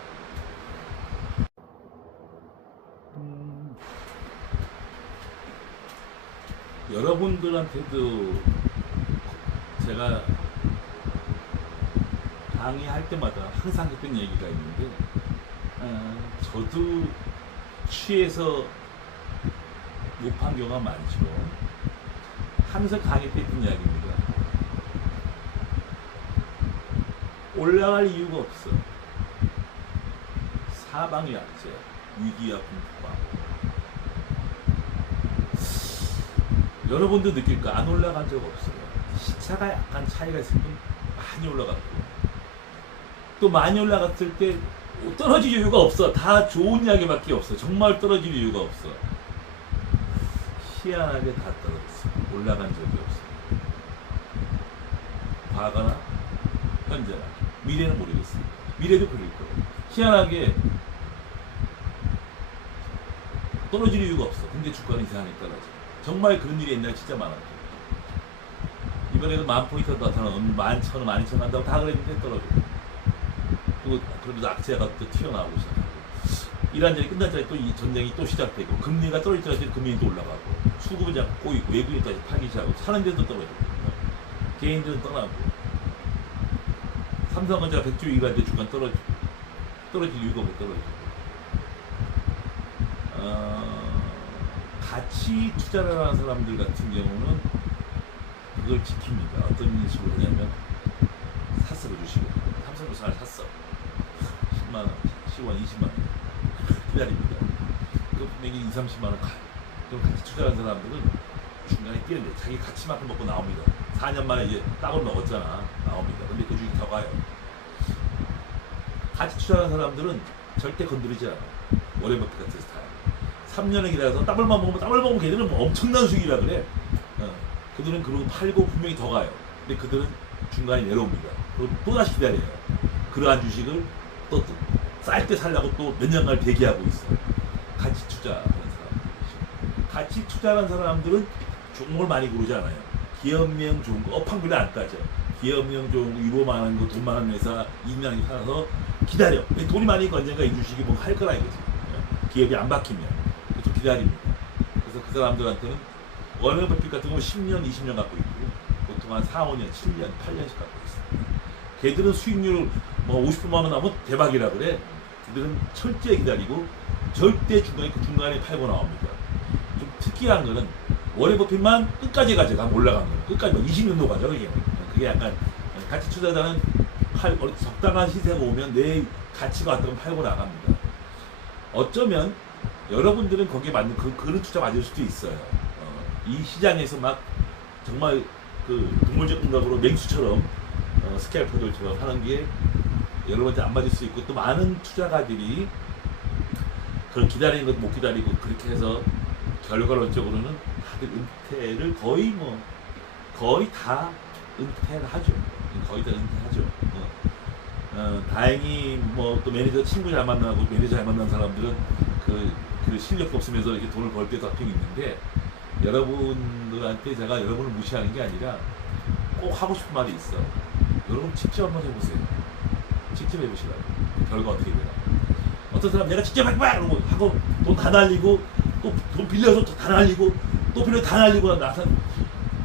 여러분들한테도 제가 강의할 때마다 항상 했던 얘기가 있는데 저도 취해서 못한 경우가 많죠. 항상 강의 때 했던 이야기입니다. 올라갈 이유가 없어. 사방이 약재, 위기와 공포가. 여러분도 느낄 거 안 올라간 적 없어요. 시차가 약간 차이가 있을 뿐 많이 올라갔고 또 많이 올라갔을 때 떨어질 이유가 없어. 다 좋은 이야기밖에 없어. 정말 떨어질 이유가 없어. 희한하게 다 떨어졌어. 올라간 적이 없어. 과거나 현재나 미래는 모르겠어. 미래도 그럴 거예요. 희한하게 떨어질 이유가 없어. 근데 주가는 이상하게 떨어져. 정말 그런 일이 옛날에 진짜 많았죠. 이번에도 10,000포인트 나타나면 11,000, 12,000 한다고 다 그랬는데 떨어져. 그래도 악재가 또 튀어나오고 시작하고. 이란전이 끝난 자리 또 이 전쟁이 또 시작되고, 금리가 떨어질 때 금리는 또 올라가고, 수급은 자꾸 꼬이고, 외국인이 다시 파기 시작하고, 사는 데도 떨어지고, 개인들은 떠나고, 삼성전자 100조 이가는데 주가 떨어질 이유가 못 떨어지고. 같이 투자를 하는 사람들 같은 경우는 그걸 지킵니다. 어떤 식으로 하냐면 샀어 그 주식을. 삼성전자 하나 샀어. 10만원, 10원, 20만원 기다립니다. 그 분명히 2, 30만원 가요. 그럼 같이 투자하는 사람들은 중간에 뛰는데 자기 가치만큼 먹고 나옵니다. 4년 만에 이제 땅을 먹었잖아. 나옵니다. 근데 그 주식이 더 가요. 같이 투자하는 사람들은 절대 건드리지 않아. 워렌 버핏 같은 스타일. 3년을 기다려서 더블만 먹으면 걔들은 뭐 엄청난 수익이라 그래. 그들은 그러고 팔고 분명히 더 가요. 근데 그들은 중간에 내려옵니다. 그리고 또 다시 기다려요. 그러한 주식을 또 쌀 때 살려고 또 몇 년간 대기하고 있어. 같이 투자하는 사람들. 같이 투자하는 사람들은 종목을 많이 고르지 않아요. 기업명 좋은 거, 업황별로 안 따져. 기업명 좋은 거, 유보 많은 거, 돈 많은 회사, 이익량이 살아서 기다려. 돈이 많으니까 언젠가 이 주식이 뭐 할 거라 이거지. 기업이 안 바뀌면. 그래서 기다립니다. 그래서 그 사람들한테는 워렌 버핏 같은 거 10년, 20년 갖고 있고, 보통 한 4, 5년, 7년, 8년씩 갖고 있어요. 걔들은 수익률 뭐 50%만 원 나오면 대박이라 그래. 걔들은 철저히 기다리고, 절대 중간에 팔고 나옵니다. 좀 특이한 거는, 워렌 버핏만 끝까지 가져가면 올라가는 거예요. 끝까지 막 20년도 가죠, 그게 약간, 가치 투자자는 적당한 시세가 오면 내 가치가 왔다면 팔고 나갑니다. 어쩌면, 여러분들은 거기에 맞는 그런 투자 맞을 수도 있어요. 이 시장에서 막 정말 그 동물적 감각으로 맹수처럼 스캘퍼들처럼 하는 게 여러분한테 안 맞을 수 있고, 또 많은 투자가들이 그런 기다리는 것도 못 기다리고 그렇게 해서 결과론적으로는 다들 은퇴를 거의 다 은퇴를 하죠. 거의 다 은퇴하죠. 다행히 뭐 또 매니저 친구 잘 만나고 매니저 잘 만난 사람들은 그 실력 없으면서 이렇게 돈을 벌 때도 가끔 있는데, 여러분들한테 제가 여러분을 무시하는 게 아니라 꼭 하고 싶은 말이 있어. 여러분 직접 한번 해보세요. 직접 해보시라고. 결과 어떻게 되나. 어떤 사람 내가 직접 할거야 이러고 하고 돈 다 날리고, 또 돈 빌려서 또 다 날리고, 또 빌려 다 날리고 나서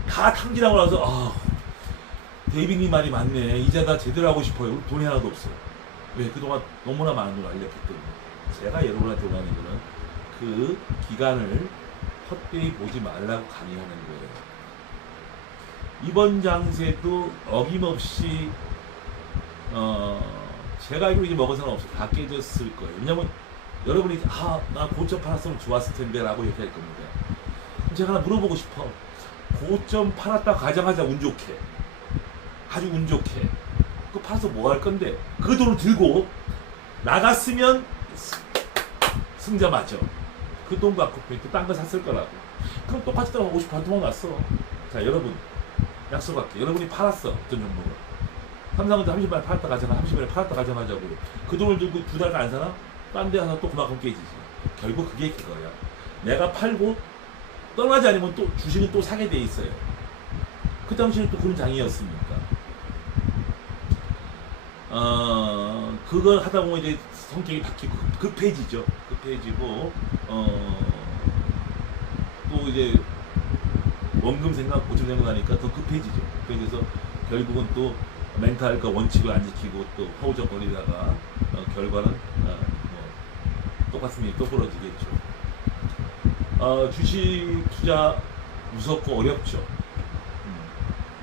다 탕진하고 나서 데이비님 말이 맞네. 이제 나 제대로 하고 싶어요. 돈이 하나도 없어. 왜? 그동안 너무나 많은 걸 알렸기 때문에. 제가 여러분한테 원하는 거는 그 기간을 헛되이 보지 말라고 강의하는 거예요. 이번 장세도 어김없이 제가 알기로 이제 먹은 사람 없어. 다 깨졌을 거예요. 왜냐면 여러분이 나 고점 팔았으면 좋았을 텐데 라고 얘기할 겁니다. 제가 하나 물어보고 싶어. 고점 팔았다 가정하자. 운 좋게, 아주 운 좋게 그거 팔아서 뭐 할 건데, 그 돈을 들고 나갔으면 승자 맞죠. 그 돈 갖고 또 딴 거 샀을 거라고. 그럼 똑같이 또 50% 도망갔어. 자, 여러분 약속할게. 여러분이 팔았어 어떤 종목을. 삼성은 30만에 팔았다 가정하 30만에 팔았다 가정하자고요. 그 돈을 들고 두 달간 안 사나? 딴 데 가서 또 그만큼 깨지지. 결국 그게 그거야. 내가 팔고 떠나지 않으면 또 주식은 또 사게 돼 있어요. 그 당시에는 또 그런 장이었으니까. 그걸 하다 보면 이제 성격이 바뀌고 급해지죠. 급해지고 또 이제 원금 생각, 보충 생각하니까 더 급해지죠. 그래서 결국은 또 멘탈과 원칙을 안 지키고 또 허우적거리다가 결과는 뭐 똑같은 일이 또 벌어지겠죠. 주식 투자 무섭고 어렵죠.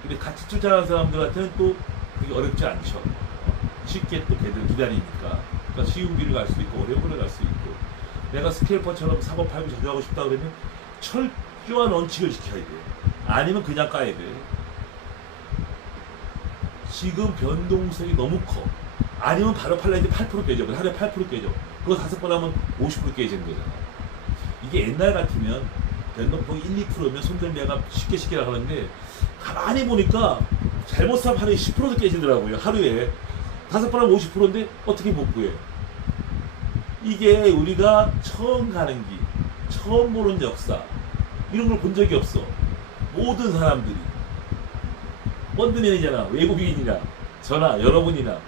근데 같이 투자하는 사람들한테는 또 그게 어렵지 않죠. 쉽게 또 걔들 기다리니까. 그러니까 쉬운 길을 갈 수 있고 어려운 길을 갈 수 있고. 내가 스케일퍼처럼 사고 팔고 자주하고 싶다 그러면 철저한 원칙을 지켜야 돼. 아니면 그냥 까야 돼. 지금 변동성이 너무 커. 아니면 바로 팔라야 돼. 8% 깨져. 하루에 8% 깨져. 그거 5번 하면 50% 깨지는 거잖아. 이게 옛날 같으면 변동폭이 1, 2%면 손들매가 쉽게 나가는데 가만히 보니까 잘못 사면 하루에 10%도 깨지더라고요. 하루에 5번 하면 50%인데 어떻게 못 구해? 이게 우리가 처음 가는 길, 처음 보는 역사 이런 걸 본 적이 없어. 모든 사람들이 펀드맨이잖아, 외국인이나 저나 여러분이나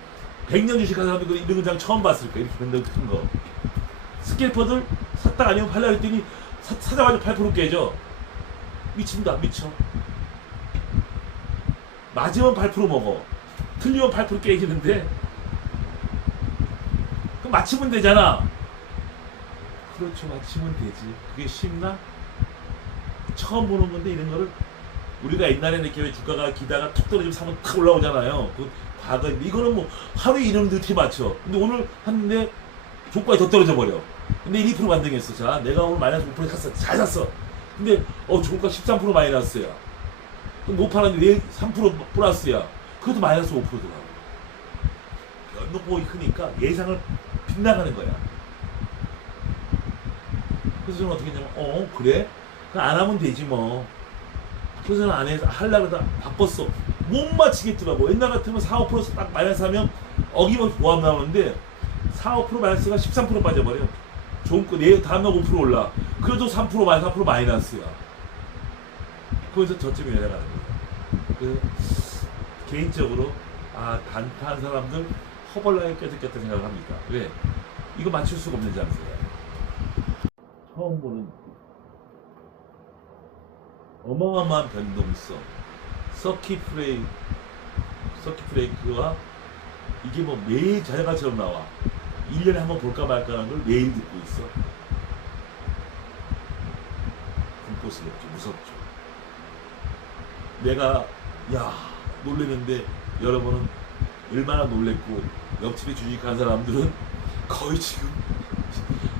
100년 주식하는 사람들 이런 장 처음 봤을 거야. 이렇게 변동 큰 거. 스캘퍼들 샀다 아니면 팔라 했더니 사자마자 8% 깨져. 미친다, 미쳐. 맞으면 8% 먹어. 틀리면 8% 깨지는데 그럼 맞추면 되잖아. 그렇죠, 맞추면 되지. 그게 쉽나? 처음 보는 건데 이런 거를 우리가 옛날에는 이렇게 주가가 기다가 툭 떨어지면 사면 탁 올라오잖아요. 그 과거 이거는 뭐 하루에 이러는데 어떻게 맞춰? 근데 오늘 했는데 조가에 더 떨어져 버려. 근데 1, 2% 반등했어. 자, 내가 오늘 마이너스 5% 샀어. 잘 샀어. 근데 조가 13% 마이너스야. 그럼 못 팔았는데 왜 3% 플러스야? 그것도 마이너스 5%더라고. 변동폭이 크니까 예상을 빗나가는 거야. 그래서 저는 어떻게 했냐면 그래? 그럼 안 하면 되지 뭐. 그래서 저는 안 해서 하려고 하다 바꿨어. 못 맞히겠더라고. 옛날 같으면 4, 5% 딱 마이너스 하면 어김없이 보합 나오는데 4, 5% 마이너스가 13% 빠져버려. 좋은 거, 다음날 5% 올라. 그래도 3% 마이너스, 4% 마이너스야. 그래서 저쯤에 내려가는 거야. 그래서 개인적으로 단타한 사람들 허벌나게 껴들겠다 생각을 합니다. 왜? 이거 맞출 수가 없는 장세야. 처음 보는 어마어마한 변동성, 서킷 브레이크와 이게 뭐 매일 자연가처럼 나와. 1년에 한번 볼까 말까 하는 걸 매일 듣고 있어. 공포스럽죠, 무섭죠. 내가 놀랬는데 여러분은 얼마나 놀랬고 옆집에 주식한 사람들은 거의 지금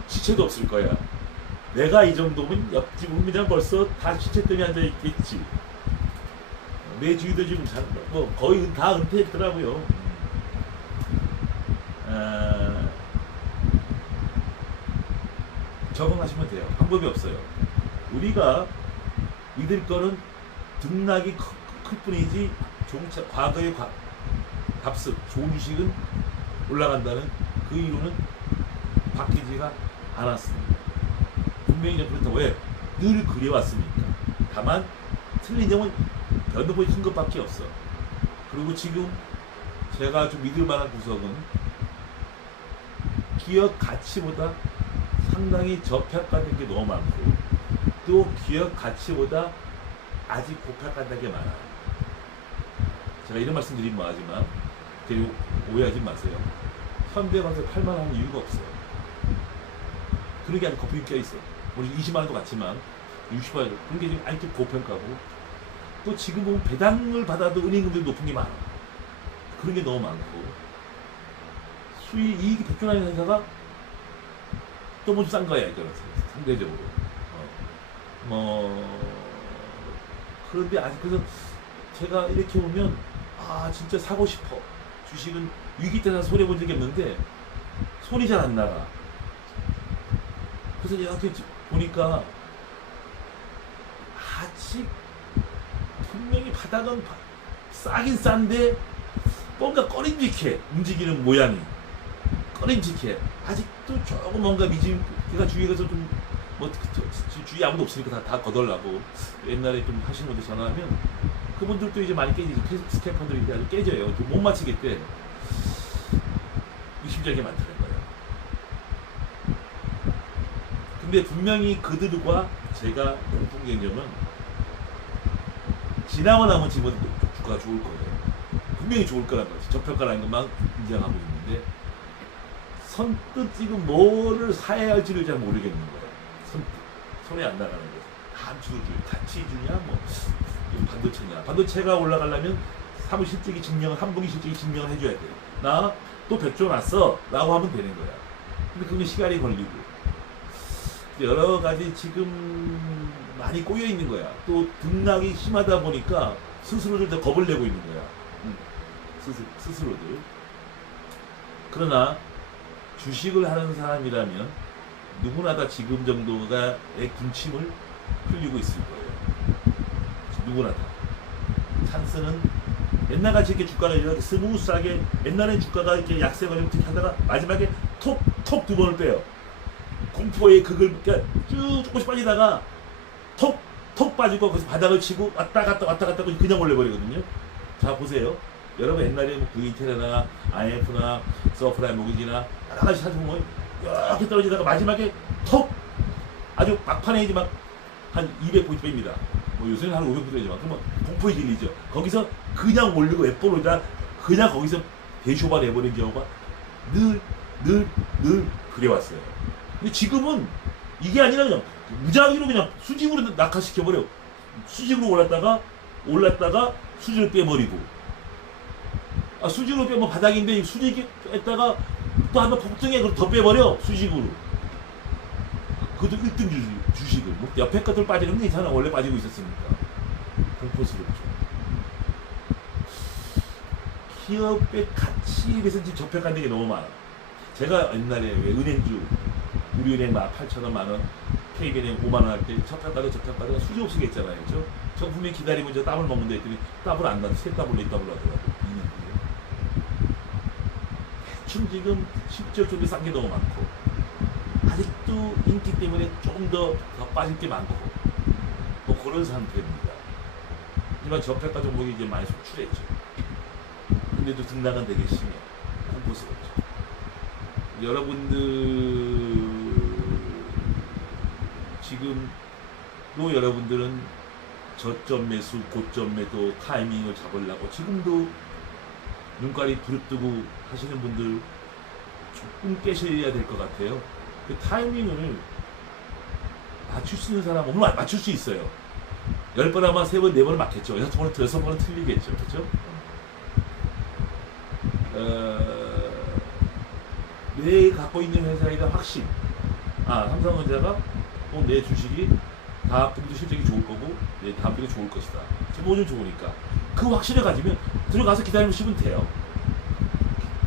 시체도 없을 거야. 내가 이 정도면 옆집은 그냥 벌써 다 시체 때문에 앉아 있겠지. 내 주위도 지금 거의 다 은퇴했더라고요. 적응하시면 돼요. 방법이 없어요. 우리가 믿을 거는 등락이 클 뿐이지 과거의 값은 좋은 주식은 올라간다는 그 이유는 바뀌지가 않았습니다. 분명히 좀 그렇다고. 왜? 늘 그래왔으니까. 다만 틀린 점은 변동폭이 큰 것밖에 없어. 그리고 지금 제가 좀 믿을 만한 구석은 기업 가치보다 상당히 저평가된 게 너무 많고 또 기업 가치보다 아직 고평가된 게 많아요. 제가 이런 말씀 드리면 뭐하지만 오해하지 마세요. 현대가서 8만 원 하는 이유가 없어요. 그런 게 아니고 거품이 껴있어. 우리 20만 원도 같지만 60만 원 그런 게 지금 아직도 고평가고 또 지금 보면 배당을 받아도 은행금들이 높은 게 많아. 그런 게 너무 많고 이익이 100조 나는 회사가 또 뭐 좀 싼 거야 이거는 상대적으로. 그런데 아직 그래서 제가 이렇게 보면 진짜 사고 싶어. 주식은 위기 때 손해 본 적이 없는데 손이 잘 안 나가. 그래서 이렇게 보니까 아직 분명히 바닥은 싸긴 싼데 뭔가 꺼림직해. 움직이는 모양이 꺼림직해. 아직도 조금 뭔가 제가 주위에서 좀 뭐 주위 아무도 없으니까 다 거덜나고, 옛날에 좀 하시는 분들 전화하면 그분들도 이제 많이 깨지죠. 스캐퍼들이 아주 깨져요. 못 맞히겠대. 의심적인 게 많다는 거예요. 근데 분명히 그들과 제가 공통개념은 지나고 나면 지금 주가가 좋을 거예요. 분명히 좋을 거란 거지. 저평가라는 것만 인정하고 있는데 선뜻 지금 뭐를 사야 할지를 잘 모르겠는 거예요. 손에 안 나가는 거예요. 다음 주도 같이 주냐, 뭐 반도체냐. 반도체가 올라가려면 사무 실적이 증명을, 한 분기 실적이 증명을 해줘야 돼요. 나 또 100조 났어 라고 하면 되는 거야. 근데 그게 시간이 걸리고 여러 가지 지금 많이 꼬여 있는 거야. 또 등락이 심하다 보니까 스스로들 더 겁을 내고 있는 거야. 스스로들. 그러나 주식을 하는 사람이라면 누구나 다 지금 정도의 군침을 흘리고 있을 거예요. 누구나 다. 찬스는 옛날같이 이렇게 주가가 이렇게 스무스하게, 옛날엔 주가가 이렇게 약세가 좀 이렇게 하다가 마지막에 톡 두 번을 빼요. 공포의 극을 그러니까 쭉 조금씩 빠지다가 톡 빠지고 거기서 바닥을 치고 왔다 갔다 그냥 올려버리거든요. 자 보세요. 여러분 옛날에 뭐 VT나 IMF나 서프라임 모기지나 여러 가지 찾아보면 이렇게 떨어지다가 마지막에 톡 아주 막판에 이제 막 한 200포인트 뺍니다. 뭐 요새는 한 500포인트 되지만 그러면 공포에 질리죠. 거기서 그냥 올리고 웹보로다 그냥 거기서 대쇼바 내버린 경우가 늘 그래왔어요. 근데 지금은 이게 아니라 그냥 무작위로 그냥 수직으로 낙하시켜버려. 수직으로 올랐다가 수직을 빼버리고, 수직으로 빼면 바닥인데 수직에 했다가 또 한번 폭등에 그걸 더 빼버려. 수직으로. 그것도 1등 주식을. 뭐 옆에 것들 빠지는 건 괜찮아. 원래 빠지고 있었으니까. 공포스럽죠. 기업의 가치에 대해서 지금 접촉하는 게 너무 많아. 제가 옛날에 왜 은행주, 우리 은행 8,000원, 만원, KBN행 5만원 할 때 접촉가도 수지 없이 했잖아요. 그죠? 저 분명히 기다리면 저 더블 먹는데 했더니 더블 안 나도 세 더블로 더블 하더라고. 2년 뒤에. 대충 지금 10조 쪽에 싼 게 너무 많고, 아직도 인기 때문에 조금 더 빠질 게 많고, 뭐 그런 상태입니다. 하지만 저평가 종목이 이제 많이 속출했죠. 근데도 등락은 되게 심해. 공포스럽죠. 여러분들 지금도 여러분들은 저점 매수, 고점 매도 타이밍을 잡으려고 지금도 눈깔이 부릅뜨고 하시는 분들 조금 깨셔야 될 것 같아요. 그 타이밍을 맞출 수 있는 사람은 물론 맞출 수 있어요. 10번 하면 3번, 4번은 맞겠죠. 6번은 틀리겠죠. 그렇죠? 내 갖고 있는 회사에 대한 확신. 삼성전자가 내 주식이 다음 분기도 실적이 좋을 거고 내 다음 분기도 좋을 것이다. 지금 오늘 좋으니까 그 확신을 가지면 들어가서 기다리시면 돼요.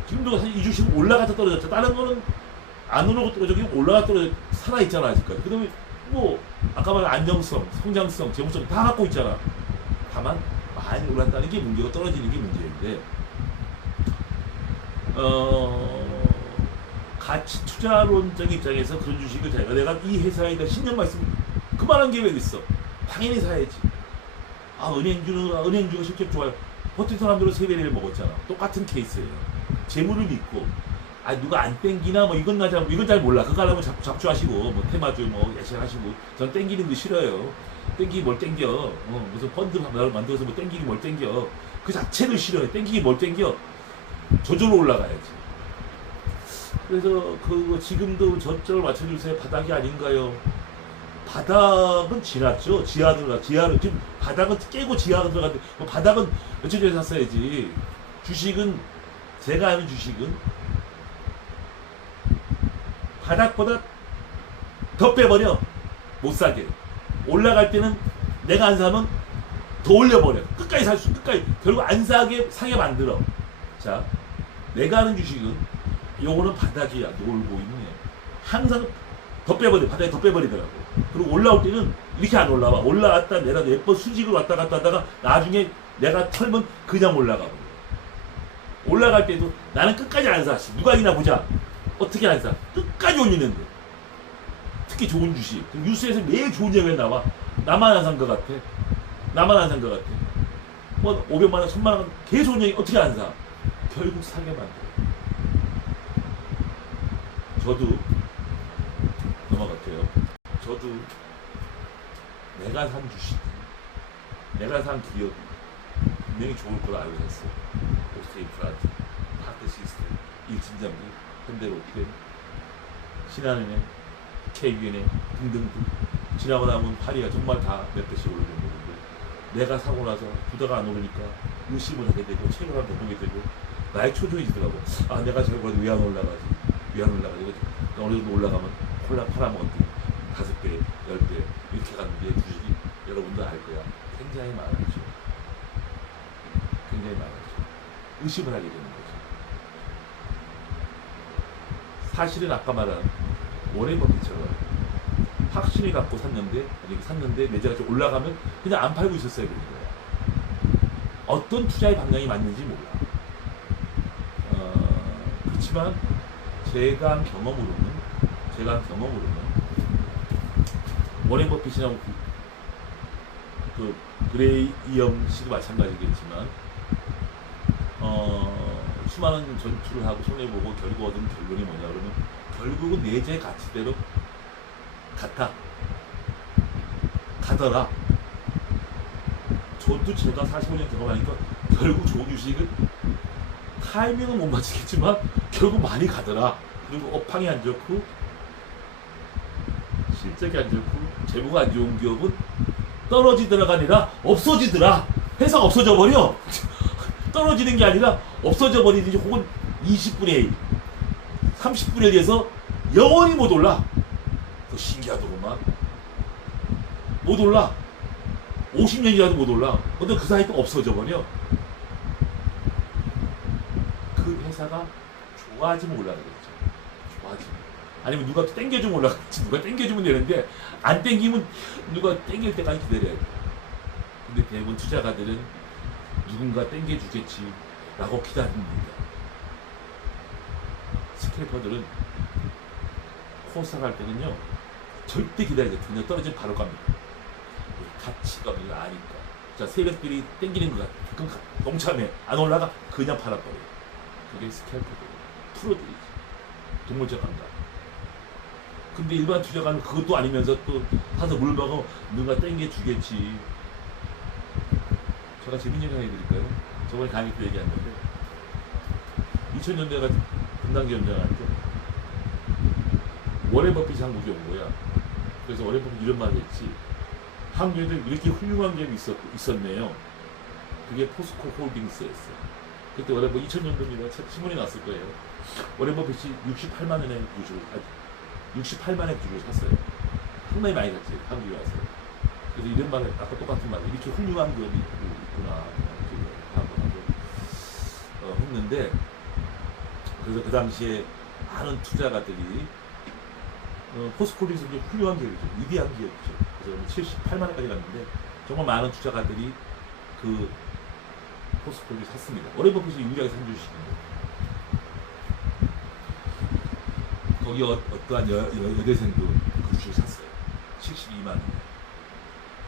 지금도 사실 이 주식은 올라갔다 떨어졌죠. 다른 거는 안 오르고 떨어지고 올라갔다 떨어져 살아 있잖아 아직까지. 그다음에 뭐 아까 말한 안정성, 성장성, 재무성 다 갖고 있잖아. 다만 많이 올랐다는 게 문제고 떨어지는 게 문제인데, 가치 투자론적 입장에서 그런 주식을 내가 이 회사에 대한 신념만 있으면 그만한 계획 있어. 당연히 사야지. 은행주가 실적 좋아요. 버틴 사람들은 세배를 먹었잖아. 똑같은 케이스예요. 재물을 믿고 누가 안 땡기나 뭐 이건 잘 몰라. 그거 하려면 잡주하시고 뭐 테마주 뭐 예시하시고. 전 땡기는 거 싫어요. 땡기기 뭘 땡겨. 무슨 펀드 만들어서 뭐 땡기기 뭘 땡겨. 그 자체를 싫어요. 땡기기 뭘 땡겨. 저절로 올라가야지. 그래서 지금도 저점을 맞춰주세요. 바닥이 아닌가요? 바닥은 지났죠. 지하를 지금 바닥은 깨고 지하로 들어갔는데 바닥은 며칠 전에 샀어야지. 주식은 제가 아는 주식은 바닥보다 더 빼버려. 못 사게. 올라갈 때는 내가 안 사면 더 올려버려. 끝까지 결국 안 사게 만들어. 자, 내가 아는 주식은 요거는 바닥이야. 놀고 있네. 항상 더 빼버려. 바닥에 더 빼버리더라고. 그리고 올라올 때는 이렇게 안 올라와. 올라갔다 내가 몇 번 수직으로 왔다 갔다 하다가 나중에 내가 털면 그냥 올라가 버려. 올라갈 때도 나는 끝까지 안 사. 누가 이기나 보자. 어떻게 안 사? 끝까지 올리는데. 특히 좋은 주식. 뉴스에서 매일 좋은 얘기가 나와. 나만 안 산 것 같아. 나만 안 산 것 같아. 뭐 500만 원, 1000만 원 계속 좋은 얘기 어떻게 안 사? 결국 사게 만들어. 저도 넘어갈게요. 저도 내가 산 주식, 내가 산 기업이 분명히 좋을 거라 알고 샀어요. 옥스테이프라트, 파크시스템, 일진장비, 현대로템, 신한은행, KB은행 등등등. 지나고 나면 파리가 정말 다 몇 배씩 오르는 거는데 내가 사고 나서 부다가 안 오르니까 의심을 하게 되고 책임을 보게 되고 나의 초조해지더라고. 아 내가 저걸 그래도 왜 안 올라가지? 왜 안 올라가지? 어느 정도 올라가면 콜라 팔아먹었더니 5배, 10배 이렇게 갔는데 주식이 여러분도 알 거야. 굉장히 많았죠. 굉장히 많았죠. 의심을 하게 되는 거죠. 사실은 아까 말한 워렌 버핏처럼 확신이 갖고 샀는데 매제가 좀 올라가면 그냥 안 팔고 있었어야 되는 거야. 어떤 투자의 방향이 맞는지 몰라. 그렇지만 제가 한 경험으로는 워렌 버핏이나 그 그레이엄 씨도 마찬가지겠지만 수많은 전투를 하고 손해보고 결국 얻은 결론이 뭐냐 그러면 결국은 내재 가치대로 가더라. 저도 제가 45년 경험하니까 결국 좋은 주식은 타이밍은 못 맞추겠지만 결국 많이 가더라. 그리고 업황이 안 좋고 실적이 안 좋고 재무가 안 좋은 기업은 떨어지더라가 아니라 없어지더라. 회사가 없어져 버려. 떨어지는 게 아니라 없어져 버리든지 혹은 20분의 1, 30분의 1에서 영원히 못 올라. 그거 신기하더구만. 못 올라. 50년이라도 못 올라. 근데 그 사이 또 없어져 버려. 그 회사가 좋아지면 올라가겠죠. 좋아지면. 아니면 누가 땡겨주면 올라가겠지. 누가 땡겨주면 되는데 안 땡기면 누가 땡길 때까지 기다려야 돼. 근데 대부분 투자가들은 누군가 땡겨주겠지 라고 기다립니다. 스케이퍼들은 코스닥 할 때는요 절대 기다려야 돼. 그냥 떨어지면 바로 갑니다. 가치가 우리가 아니까. 자, 세력들이 땡기는 것 같아. 그럼 동참해. 안 올라가? 그냥 팔아버려. 그게 스케이퍼들. 프로들이지. 동물적 감각. 근데 일반 투자가는 그것도 아니면서 또 사서 물 먹어 누가 땡겨주겠지. 제가 재밌는 얘기 해드릴까요? 저번에 강의 때 얘기한 건데 2000년대가 분단기 연장할 때 워렌 버핏이 한국에 온 거야. 그래서 워렌 버핏 이런 말을 했지. 한국에도 이렇게 훌륭한 기업이 있었네요. 그게 포스코 홀딩스였어. 그때 워렌 버핏 2000년도입니다. 신문이 났을 거예요. 워렌 버핏이 68만 원의 주식을 68만 원의 주식을 샀어요. 상당히 많이 샀지. 한국에 와서. 그래서 이런 말을 아까 똑같은 말을 이렇게 훌륭한 기업이 있구나 이렇게 했는데 그래서 그 당시에 많은 투자가들이 포스코리스 훌륭한 기업이죠. 위대한 기업이죠. 그래서 78만 원까지 갔는데 정말 많은 투자가들이 그 포스코리를 샀습니다. 워렌 버핏이 유일하게 산 주식인데 거기 어떠한 여대생도 그 주식을 샀어요. 72만 원.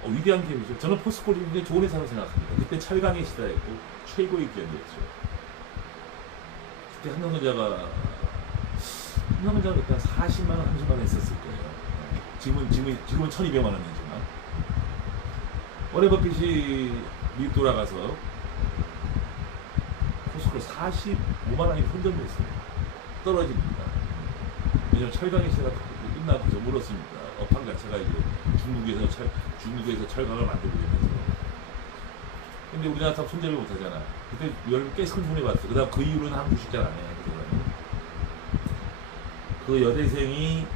위대한 기업이죠. 저는 포스코리 굉장히 좋은 회사라고 생각합니다. 그때 철강의 시대였고 최고의 기업이었죠. 그때 한남전자가 그때 한 40만 원, 30만 원 했었을 거예요. 지금은 1,200만 원이지만 워렌 버핏이 미국 돌아가서 포스코를 45만 원이 손절됐어요. 떨어집니다. 왜냐면 철강의 시대가 끝나고 저물었으니까 업황 자체가 이제 중국에서 철강을 만들고 있면서. 근데 우리나라 사람 손절을 못하잖아. 그때 여름 꽤 큰 손해 봤어. 그다음 그 이후로는 한국 주식 잘 안 해. 그 여대생이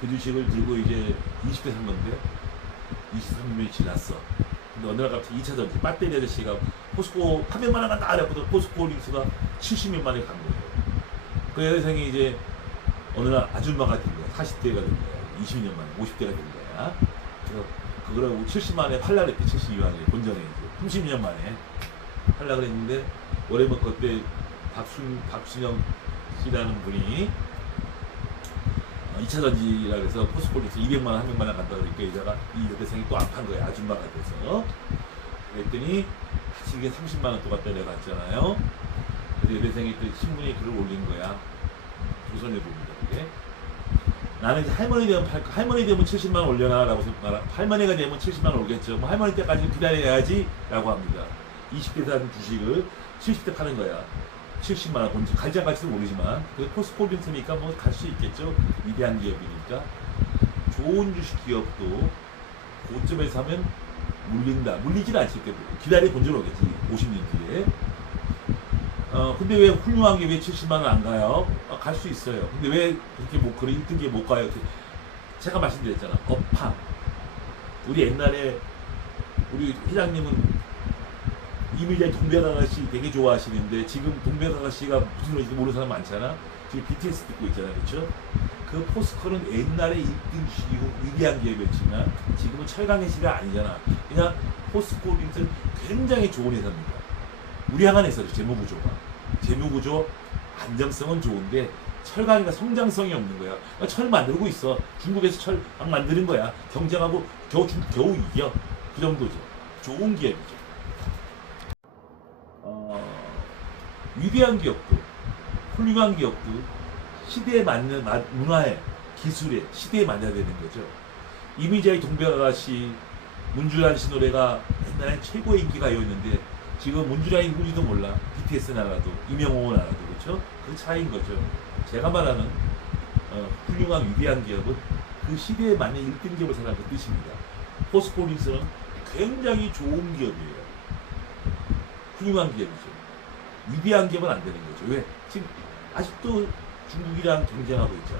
그 주식을 들고 이제 20대 산 건데 23년이 지났어. 근데 어느 날 갑자기 2차 전지 배터리 아저씨가 포스코 800만 원 간다 그랬거든. 포스코 홀딩스가 70몇만 원에 간 거예요. 그 여대생이 이제 어느 날 아줌마가 된 거야. 40대가 된 거야. 20년 만에 50대가 된 거야. 그래서 그거를 70만에 팔라 그랬대. 72만에 본전에 이제 30년 만에 팔라 그랬는데 원래 뭐 그때 박순영 씨라는 분이 2차 전지라 그래서 포스코에서 200만 원, 300만 원 간다 그러니까 여자가 이 여대생이 또 안 판 거야. 아줌마가 돼서. 그랬더니 다시 이게 30만 원 또 갖다 내갔잖아요. 그래서 여대생이 또 신문에 글을 올린 거야. 조선일보입니다. 그게. 나는 이제 할머니 되면 할머니 되면 70만 원 올려놔라고 말하. 할머니가 되면 70만 원 올겠죠. 뭐 할머니 때까지 기다려야지라고 합니다. 20대 산 주식을 70대 파는 거야. 70만 원, 갈지 안 갈지도 모르지만 포스코홀딩스니까 뭐 갈 수 있겠죠. 위대한 기업이니까. 좋은 주식 기업도 고점에 사면 물린다. 물리진 않지. 기다려 본 적 오겠지. 50년 뒤에. 근데 왜 훌륭한 게 왜 70만 원 안 가요? 갈 수 있어요. 근데 왜 그렇게 못, 그래 1등기에 못 가요? 제가 말씀드렸잖아. 업황. 우리 옛날에, 우리 회장님은 이미자 동백아가씨 되게 좋아하시는데, 지금 동백아가씨가 무슨 노래인지 모르는 사람 많잖아? 지금 BTS 듣고 있잖아. 그쵸? 그 포스코는 옛날에 1등 주식이고 위대한 기업이었지만, 지금은 철강의 시대가 아니잖아. 그냥 포스코 링은 굉장히 좋은 회사입니다. 우량한 회사죠. 재무구조 안정성은 좋은데 철강이가 성장성이 없는 거야. 그러니까 철 만들고 있어. 중국에서 철 막 만드는 거야. 경쟁하고 겨우 이겨. 그 정도죠. 좋은 기업이죠. 위대한 기업도 훌륭한 기업도 시대에 맞는 문화에 기술에 시대에 맞아야 되는 거죠. 이미자의 동백아가씨, 문주란 씨 노래가 옛날엔 최고의 인기가요였는데 지금 문주란이 누군지도 몰라. BTS 나라도 이명호 나라도. 그렇죠? 그 차이인 거죠. 제가 말하는 훌륭한 위대한 기업은 그 시대에 맞는 1등 기업을 생각하는 그 뜻입니다. 포스코홀딩스는 굉장히 좋은 기업이에요. 훌륭한 기업이죠. 위대한 기업은 안 되는 거죠. 왜? 지금 아직도 중국이랑 경쟁하고 있죠.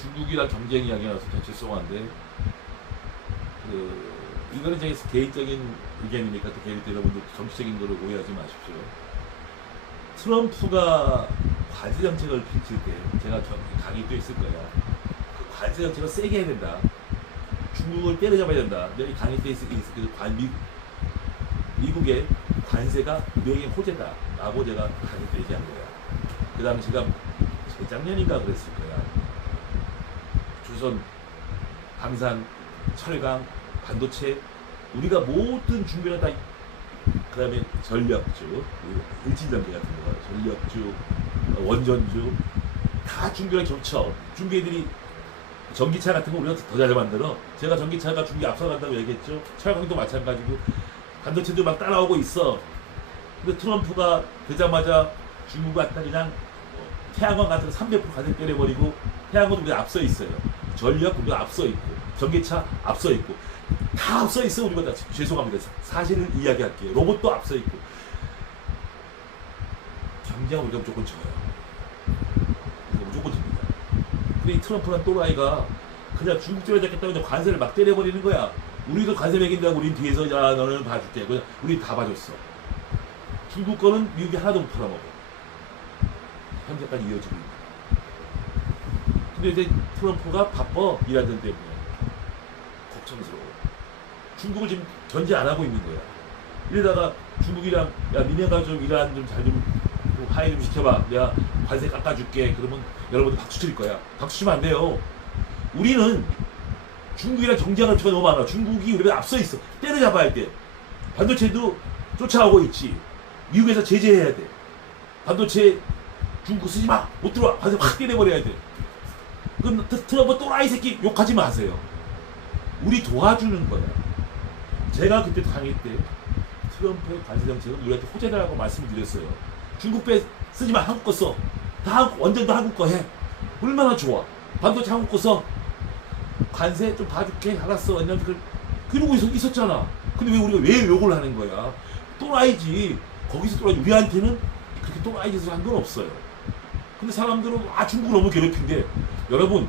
중국이랑 경쟁 이야기 나와서 좀 죄송한데 이거는 제 개인적인 의견이니까 또 여러분들 정치적인 거를 오해하지 마십시오. 트럼프가 관세 정책을 펼칠 때 제가 강의도 했을 거야. 그 관세 정책을 세게 해야 된다. 중국을 때려잡아야 된다. 내가 강의 때 있을 때 미국의 관세가 우리에게 호재다 라고 제가 강의 때 얘기한 거야. 그 당시가 재작년인가 그랬을 거야. 조선, 방산, 철강, 반도체, 우리가 모든 준비를 다, 그 다음에 전력주, 일진전기 같은 거, 전력주, 원전주, 다 준비를 겹쳐. 준비들이 전기차 같은 거 우리가 더 잘 만들어. 제가 전기차가 준비 앞서간다고 얘기했죠. 철강도 마찬가지고, 반도체도 막 따라오고 있어. 근데 트럼프가 되자마자 중국 갖다 그냥 태양광 같은 거 300% 가격 때려버리고, 태양광도 우리가 앞서 있어요. 전력 우리가 앞서 있고, 전기차 앞서 있고, 다 앞서 있어. 우리가 다 죄송합니다. 사실을 이야기할게요. 로봇도 앞서 있고. 경쟁은 우리가 무조건 져요. 우리가 무조건 집니다. 근데 이 트럼프란 또라이가 그냥 중국 때려잡겠다고 그냥 관세를 막 때려버리는 거야. 우리도 관세 매긴다고 우린 뒤에서 야 너는 봐줄게. 그냥 우리 다 봐줬어. 중국 거는 미국이 하나도 못 팔아먹어. 현재까지 이어지고 있는. 근데 이제 트럼프가 바빠. 이란전 때문에. 걱정스러워. 중국을 지금 견제 안 하고 있는 거야. 이러다가 중국이랑 야 니네가 좀 이란 좀 잘 좀 하해 좀 시켜봐. 내가 관세 깎아줄게. 그러면 여러분들 박수 칠 거야. 박수 치면 안 돼요. 우리는 중국이랑 경쟁할 필요가 너무 많아. 중국이 우리가 앞서 있어. 때려잡아야 돼. 반도체도 쫓아오고 있지. 미국에서 제재해야 돼. 반도체 중국 쓰지 마. 못 들어와. 관세 확 때려버려야 돼. 그럼 트럼프 또라이 새끼 욕하지 마세요. 우리 도와주는 거야. 제가 그때 강의 때 트럼프의 관세 정책은 우리한테 호재다라고 말씀을 드렸어요. 중국 배 쓰지 마. 한국 거 써. 다 완전 다 한국 거 해. 얼마나 좋아. 반도체 한국 거 써. 관세 좀 봐줄게. 알았어. 완전 그러고 있었잖아. 근데 왜 우리가 왜 욕을 하는 거야? 또라이지. 거기서 또라이. 우리한테는 그렇게 또라이 짓을 한 건 없어요. 근데 사람들은 중국을 너무 괴롭힌대. 여러분,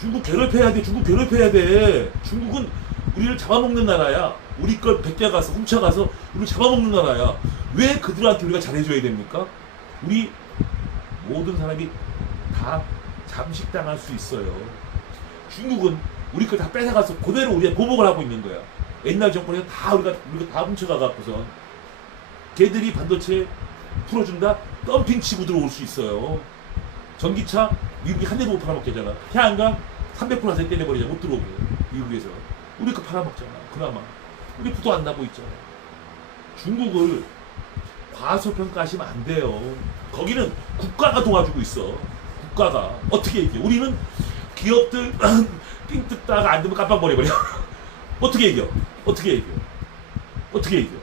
중국 괴롭혀야 돼. 중국 괴롭혀야 돼. 중국은 우리를 잡아먹는 나라야. 우리 걸 베껴가서 훔쳐가서 우리를 잡아먹는 나라야. 왜 그들한테 우리가 잘해줘야 됩니까? 우리 모든 사람이 다 잠식당할 수 있어요. 중국은 우리 거 다 뺏어가서 그대로 우리가 보복을 하고 있는 거야. 옛날 정권에서 다 우리가 다 훔쳐가 갖고선 걔들이 반도체 풀어준다? 덤핑 치고 들어올 수 있어요. 전기차 미국이 한 대도 못 팔아먹겠잖아. 태양광 300%에 떼내버리자. 못 들어오게. 미국에서 우리 거 팔아먹잖아. 그나마 우리 부도 안 나고 있잖아. 중국을 과소평가하시면 안 돼요. 거기는 국가가 도와주고 있어. 국가가 어떻게 얘기해? 우리는 기업들 삥 뜯다가 안 되면 깜빡 버려버려. 어떻게 얘기해? 어떻게 얘기해? 어떻게 얘기해?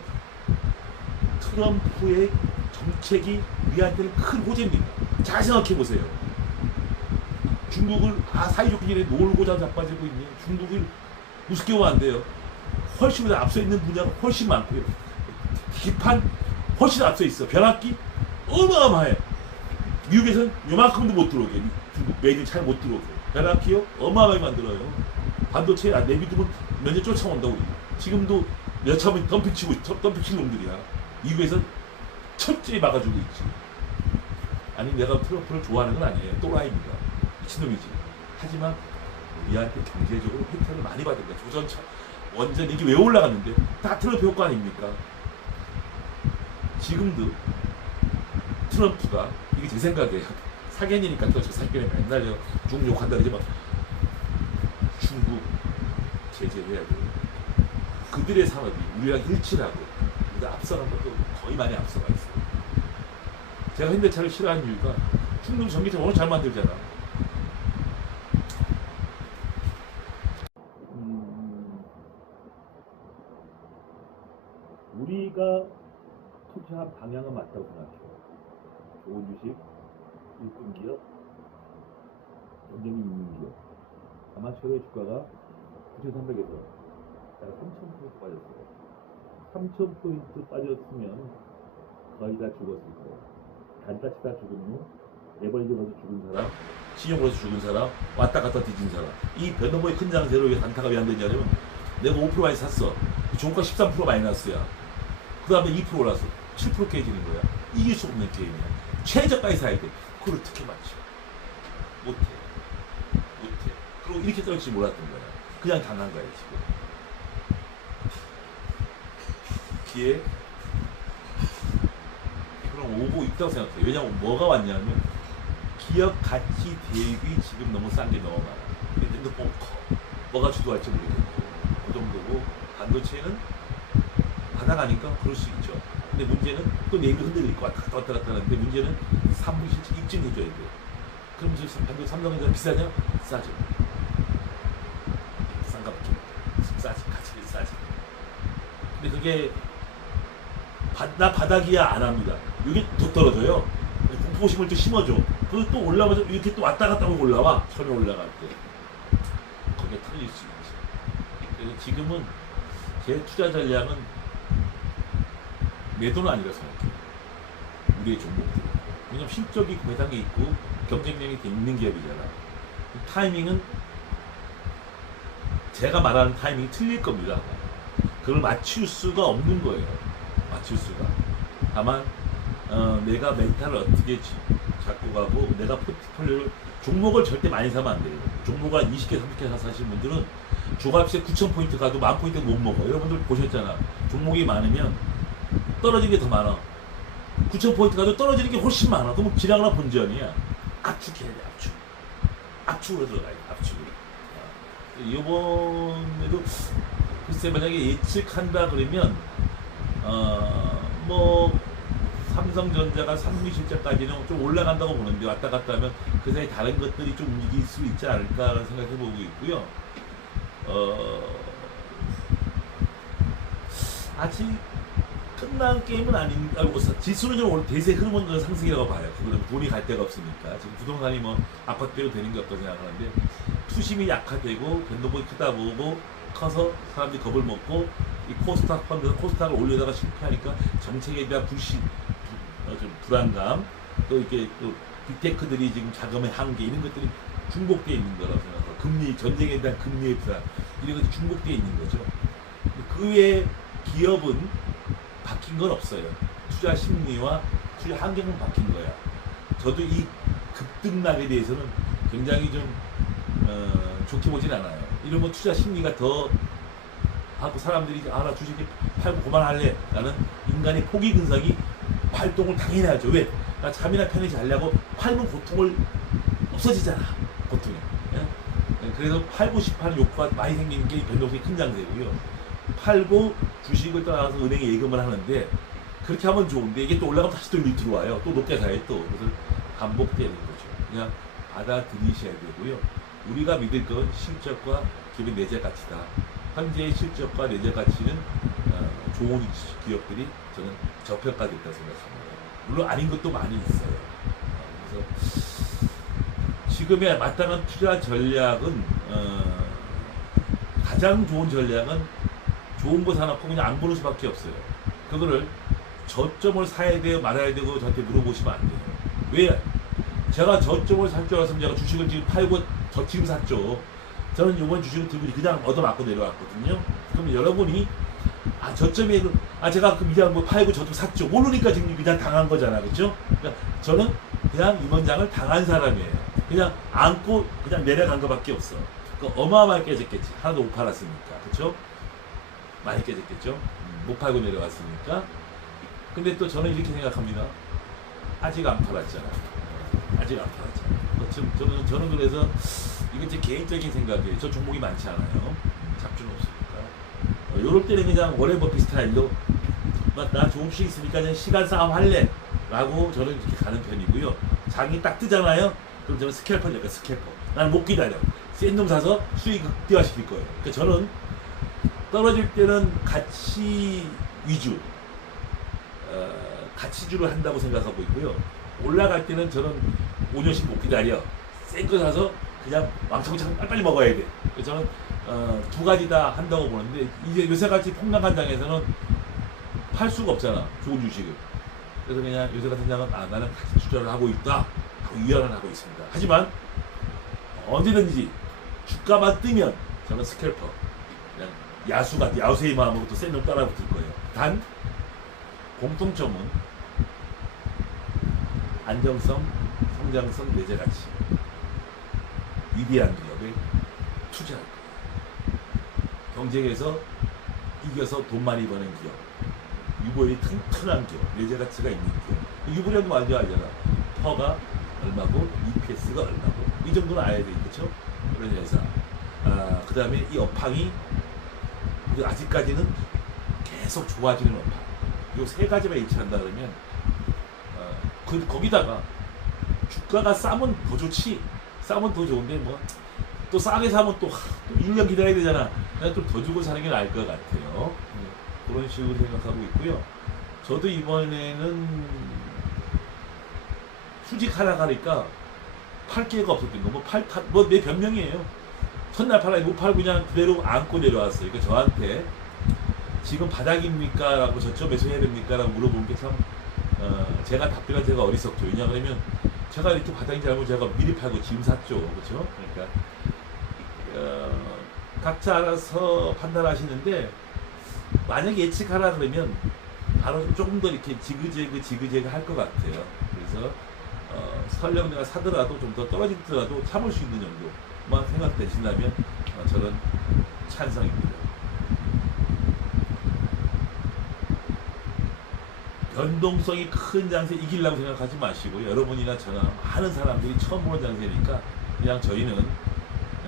트럼프의 정책이 우리한테는 큰 호재입니다. 잘 생각해 보세요. 중국을 사이좋게 지내 놀고자 자빠지고 있니? 중국을 우습게 보면 안 돼요. 훨씬 더 앞서 있는 분야가 훨씬 많고요. 기판 훨씬 앞서 있어. 변압기 어마어마해. 미국에서는 요만큼도 못 들어오게. 중국 메이드 잘 못 들어오게. 변압기요 어마어마하게 만들어요. 반도체 내비두면 몇 년 쫓아온다고. 지금도 여차하면 덤핑 치는 놈들이야. 미국에서 철저히 막아주고 있지. 아니 내가 트럼프를 좋아하는 건 아니에요. 또라이입니다. 미친놈이지. 하지만 우리한테 경제적으로 혜택을 많이 받은 거야. 조선차 원전 이게 왜 올라갔는데 다 트럼프 효과 아닙니까? 지금도 트럼프가 이게 제 생각이에요. 사견이니까 또 저 사견이 맨날 중국 욕한다 그러지만 중국 제재를 해야 돼요. 그들의 산업이 우리랑 일치하고 우리가 앞서간 것도 거의 많이 앞서가 있어요. 제가 현대차를 싫어하는 이유가 중국 전기차 워낙 잘 만들잖아. 우리가 투자한 방향은 맞다고 생각해요. 좋은 주식, 일꾼 기업, 경쟁이 있는 기업. 아마 최근에 주가가 9,300에서 3,000포인트 빠졌어요. 3,000포인트 빠졌으면 거의 다 죽었을 거예요. 단가 치다 죽은 놈, 레버리지 걸어서 죽은 사람, 신용 걸어서 죽은 사람, 왔다 갔다 뒤진 사람. 이 변동보의 큰 장세로 왜 단타가 왜 안 되냐면 내가 5% 많이 샀어. 종가 13% 마이너스야. 그 다음에 2% 올라서 7% 깨지는 거야. 이길 수 없는 게임이야. 최저가에 사야 돼. 그걸 어떻게 맞춰? 못해. 그리고 이렇게 떨어질 줄 몰랐던 거야. 그냥 당한 거야 지금. 기회 그럼 오고 있다고 생각해. 왜냐면 뭐가 왔냐면 기업 가치 대비 지금 너무 싼 게 너무 많아. 근데 핸드폰 커. 뭐가 주도할지 모르겠고 그 정도고 반도체는 받아가니까 그럴 수 있죠. 근데 문제는 또 내일도 흔들릴 거 왔다 갔다 하는데 문제는 사물 실질 입증해줘야 돼. 그럼 반도체 삼성전자 비싸냐? 싸죠. 싼값게 싸지. 가치는 싸지. 근데 그게 나 바닥이야 안 합니다. 이게 더 떨어져요. 공포심을 좀 심어줘. 그리고 또 올라가면서 이렇게 또 왔다 갔다 하고 올라와. 처음에 올라갈 때. 거기에 틀릴 수 있지. 그래서 지금은 제 투자 전략은 매도는 아니라 생각해요. 우리의 종목들. 왜냐면 실적이 매당에 있고 경쟁력이 있는 기업이잖아. 타이밍은 제가 말하는 타이밍이 틀릴 겁니다. 그걸 맞출 수가 없는 거예요. 맞출 수가. 다만 내가 멘탈을 어떻게 잡고 가고 내가 포트폴리오를 종목을 절대 많이 사면 안 돼요. 종목을 한 20개, 30개 사시는 분들은 조합시에 9,000포인트 가도 10,000포인트 못 먹어. 여러분들 보셨잖아. 종목이 많으면 떨어지는 게 더 많아. 9,000포인트 가도 떨어지는 게 훨씬 많아. 그럼 지량이나 본전이야. 압축해야 돼, 압축. 압축으로 들어가야 돼, 압축으로. 이번에도 글쎄 만약에 예측한다 그러면 뭐 삼성전자가 3위 실적까지는 좀 올라간다고 보는데 왔다 갔다 하면 그 사이 다른 것들이 좀 움직일 수 있지 않을까라는 생각해 보고 있고요. 아직 끝난 게임은 아닌, 지수는 좀 오늘 대세 흐름은 상승이라고 봐요. 그거는 돈이 갈 데가 없으니까. 지금 부동산이 뭐 아파트대로 되는 게 없다고 생각하는데, 투심이 약화되고, 변동폭이 크다 보고, 커서 사람들이 겁을 먹고, 이 코스닥 펀드에서 코스닥을 올려다가 실패하니까 정책에 대한 좀 불안감, 또 이렇게 또 빅테크들이 지금 자금의 한계, 이런 것들이 중복되어 있는 거라고 생각하고, 금리, 전쟁에 대한 금리의 불안, 이런 것들이 중복되어 있는 거죠. 그 외에 기업은 바뀐 건 없어요. 투자 심리와 투자 환경은 바뀐 거야. 저도 이 급등락에 대해서는 굉장히 좀 좋게 보진 않아요. 이러면 투자 심리가 더 하고 사람들이 나 주식이 팔고 그만할래 라는 인간의 포기 근성이 발동을 당연히 하죠. 왜? 나 잠이나 편히 자려고 팔면 고통을 없어지잖아. 고통이. 예? 그래서 팔고 싶어하는 욕구가 많이 생기는 게 변동성이 큰 장세고요. 팔고 주식을 떠나서 은행에 예금을 하는데 그렇게 하면 좋은데 이게 또 올라가면 다시 또 밑으로 와요. 또 높게 가요. 또 그래서 반복되는 거죠. 그냥 받아들이셔야 되고요. 우리가 믿을 건 실적과 기업의 내재 가치다. 현재의 실적과 내재 가치는 좋은 기업들이 저는 저평가됐다고 생각합니다. 물론 아닌 것도 많이 있어요. 그래서 지금의 마땅한 투자 전략은 가장 좋은 전략은 좋은 거 사놓고 그냥 안 보는 수밖에 없어요. 그거를 저점을 사야 돼요, 말아야 되고 저한테 물어보시면 안 돼요. 왜? 제가 저점을 살 줄 알았으면 제가 주식을 지금 팔고 저 지금 샀죠. 저는 이번 주식을 들고 그냥 얻어맞고 내려왔거든요. 그럼 여러분이 저점에 제가 그 미장 뭐 팔고 저도 샀죠. 모르니까 지금 그냥 당한 거잖아, 그렇죠? 그러니까 저는 그냥 임원장을 당한 사람이에요. 그냥 안고 그냥 내려간 거밖에 없어. 그 어마어마하게 깨졌겠지. 하나도 못 팔았으니까, 그렇죠? 많이 깨졌겠죠. 못 팔고 내려왔으니까. 근데 또 저는 이렇게 생각합니다. 아직 안 팔았잖아. 아직 안 팔았잖아. 저는 그래서 이건 제 개인적인 생각이에요. 저 종목이 많지 않아요. 잡주는 없으니까. 요럴 때는 그냥 워렌 버핏 스타일로 나 좋은 주식 있으니까 그냥 시간 싸움 할래 라고 저는 이렇게 가는 편이고요. 장이 딱 뜨잖아요. 그럼 저는 스캘퍼를 약간 스캘퍼. 나는 못 기다려. 센 놈 사서 수익 극대화시킬 거예요. 그러니까 저는 떨어질 때는 가치 위주, 가치주를 한다고 생각하고 있고요. 올라갈 때는 저는 5년씩 못 기다려. 센 거 사서 그냥 왕창왕창 빨리빨리 먹어야 돼. 그래서 저는 두 가지 다 한다고 보는데 이제 요새같이 폭락한 장에서는 팔 수가 없잖아. 좋은 주식을. 그래서 그냥 요새 같은 장은 나는 가치 투자를 하고 있다 하고 위안을 하고 있습니다. 하지만 언제든지 주가만 뜨면 저는 스캘퍼 그냥 야수의 마음으로 또 센 놈 따라붙을 거예요. 단 공통점은 안정성, 성장성, 내재 가치, 위대한 기업에 투자할 거예요. 경쟁에서 이겨서 돈 많이 버는 기업, 유보율이 튼튼한 기업, 내재 가치가 있는 기업. 유보율도 완전 알잖아. 퍼가 얼마고 EPS가 얼마고 이 정도는 알아야 되겠죠. 그렇죠? 그런 회사. 그 다음에 이 업황이 아직까지는 계속 좋아지는 업황. 이 세 가지만 일치한다 그러면 거기다가 주가가 싸면 더 좋지. 싸면 더 좋은데 뭐 또 싸게 사면 또 1년 기다려야 되잖아. 그냥 좀 더 주고 사는 게 나을 것 같아요. 그런 식으로 생각하고 있고요. 저도 이번에는 수직하라 하니까 팔 기회가 없었던 거. 내 변명이에요. 첫날 팔아 못 팔고 그냥 그대로 안고 내려왔어요. 그러니까 저한테 지금 바닥입니까? 라고 저점 매수해야 됩니까? 라고 물어보는 게 참 제가 답변한 제가 어리석죠. 왜냐하면 제가 이렇게 바닥인지 알고 제가 미리 팔고 지금 샀죠. 그렇죠? 그러니까 각자 알아서 판단하시는데 만약에 예측하라 그러면 바로 조금 더 이렇게 지그재그 할 것 같아요. 그래서 설령 내가 사더라도 좀 더 떨어지더라도 참을 수 있는 정도만 생각되신다면 저는 찬성입니다. 변동성이 큰 장세 이기려고 생각하지 마시고 여러분이나 저나 많은 사람들이 처음 보는 장세니까 그냥 저희는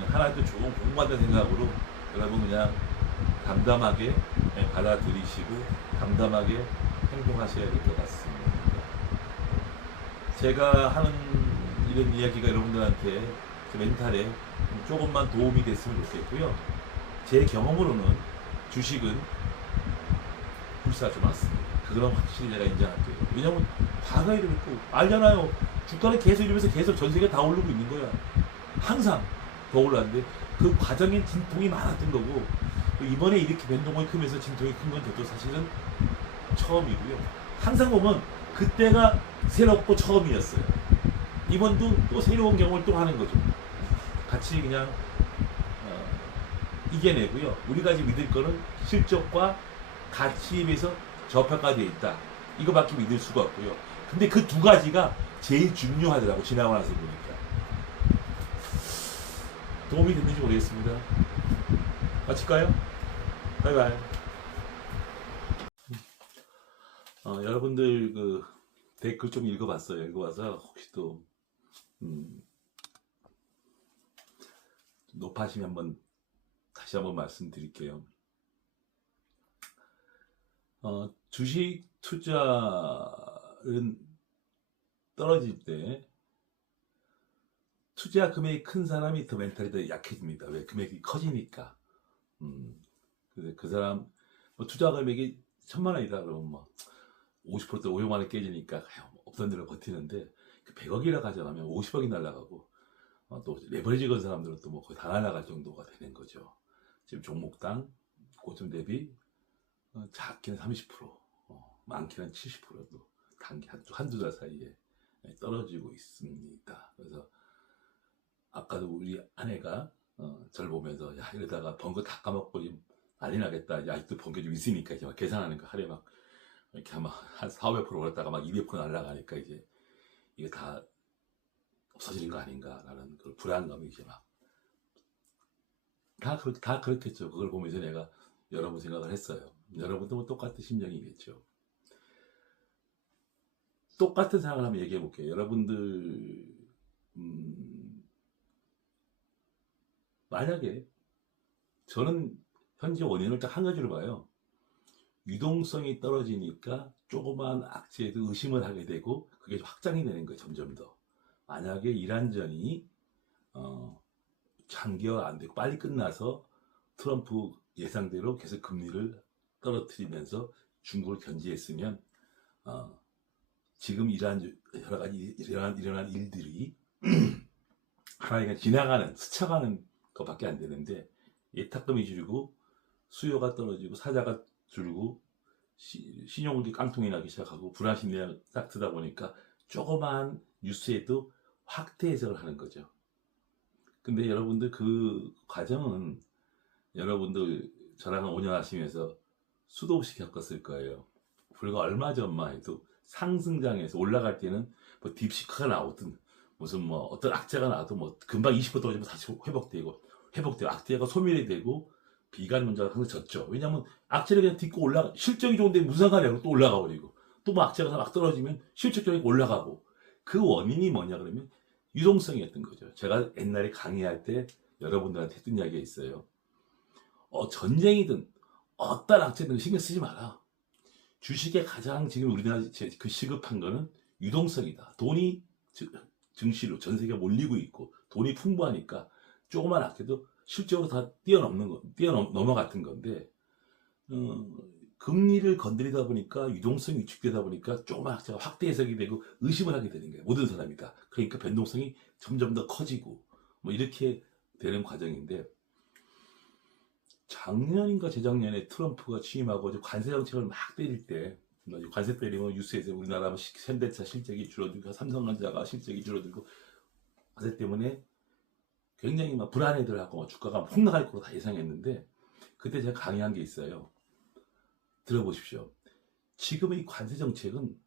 하나도 좋은 공부한다는 생각으로 여러분 그냥 담담하게 받아들이시고 담담하게 행동하셔야 될 것 같습니다. 제가 하는 이런 이야기가 여러분들한테 멘탈에 조금만 도움이 됐으면 좋겠고요. 제 경험으로는 주식은 불사조 맞습니다. 그건 확실히 제가 인정할게요. 왜냐면 다가 이러고 알잖아요. 주가는 계속 이러면서 계속 전 세계가 다 오르고 있는 거야. 항상 더 올랐는데 그 과정엔 진통이 많았던 거고 이번에 이렇게 변동이 크면서 진통이 큰 건 저도 사실은 처음이고요. 항상 보면 그때가 새롭고 처음이었어요. 이번도 또 새로운 경험을 또 하는 거죠. 같이 그냥 이겨내고요. 우리가 지금 믿을 거는 실적과 가치에 비해서 저평가되어 있다. 이거밖에 믿을 수가 없고요. 근데 그 두 가지가 제일 중요하더라고 지나고 나서 보니까. 도움이 됐는지 모르겠습니다. 마칠까요? 바이바이. 여러분들 그 댓글 좀 읽어봤어요. 읽어봐서 혹시 또 높아지면 다시 한번 말씀드릴게요. 주식 투자는 떨어질 때 투자 금액이 큰 사람이 더 멘탈이 더 약해집니다. 왜? 금액이 커지니까. 그래서 그 사람 투자 금액이 1,000만 원이다 그러면 50% 500만 원 깨지니까 없던 대로 버티는데 그 100억이라 가져가면 50억이 날아가고 또 레버리지 건 사람들은 또 거의 다 날아갈 정도가 되는 거죠. 지금 종목당 고점 대비 작게는 30%, 많게는 70%도 단기 한두 달 사이에 떨어지고 있습니다. 그래서 아까도 우리 아내가 저를 보면서 야 이러다가 번 거 다 까먹고 좀 난리 나겠다. 야 아직도 번 게 좀 있으니까 이제 막 계산하는 거 하루에 막 이렇게 한 400% 올랐다가 막 200% 날아가니까 이제 이게 다 없어지는 거 아닌가라는 그 불안감이 이제 막 다 그렇겠죠. 그걸 보면서 내가 여러분 생각을 했어요. 여러분도 똑같은 심정이겠죠. 똑같은 상황을 한번 얘기해 볼게요. 여러분들 만약에 저는 현재 원인을 딱 한 가지로 봐요. 유동성이 떨어지니까 조그만 악재에도 의심을 하게 되고 그게 확장이 되는 거예요. 점점 더. 만약에 이란전이 장기화 안 되고 빨리 끝나서 트럼프 예상대로 계속 금리를 떨어뜨리면서 중국을 견제했으면 지금 여러 가지 일어난 일들이 하나가 지나가는 스쳐가는 것밖에 안 되는데 예탁금이 줄고 수요가 떨어지고 사자가 줄고 신용이 깡통이 나기 시작하고 불안심리가 딱 드다 보니까 조그만 뉴스에도 확대 해석을 하는 거죠. 근데 여러분들 그 과정은 여러분들 저랑 5년 하시면서 수도 없이 겪었을 거예요. 불과 얼마 전만 해도 상승장에서 올라갈 때는 뭐 딥시크가 나오든 무슨 어떤 악재가 나와도 금방 20% 떨어지면 다시 회복되고 악재가 소멸이 되고 비관 문제가 항상 졌죠. 왜냐면 악재를 그냥 딛고 실적이 좋은데 무슨 상관이야 또 올라가 버리고 또 악재가 막 떨어지면 실적이 올라가고 그 원인이 뭐냐 그러면 유동성이었던 거죠. 제가 옛날에 강의할 때 여러분들한테 했던 이야기가 있어요. 전쟁이든 어떤 악재든 신경 쓰지 마라. 주식에 가장 지금 우리나라 그 시급한 거는 유동성이다. 돈이 증시로 전 세계가 몰리고 있고 돈이 풍부하니까 조그만 악재도 실적으로 다 뛰어넘어갔던 건데 금리를 건드리다 보니까 유동성이 위축되다 보니까 조그만 악재가 확대 해석이 되고 의심을 하게 되는 거예요. 모든 사람이 다. 그러니까 변동성이 점점 더 커지고 이렇게 되는 과정인데 작년인가 재작년에 트럼프가 취임하고 관세 정책을 막 때릴 때 관세 때리면 뉴스에서 우리나라 현대차 실적이 줄어들고 삼성전자가 실적이 줄어들고 관세 때문에 굉장히 막 불안해들하고 주가가 폭락할 거로 다 예상했는데 그때 제가 강의한 게 있어요. 들어보십시오. 지금의 관세 정책은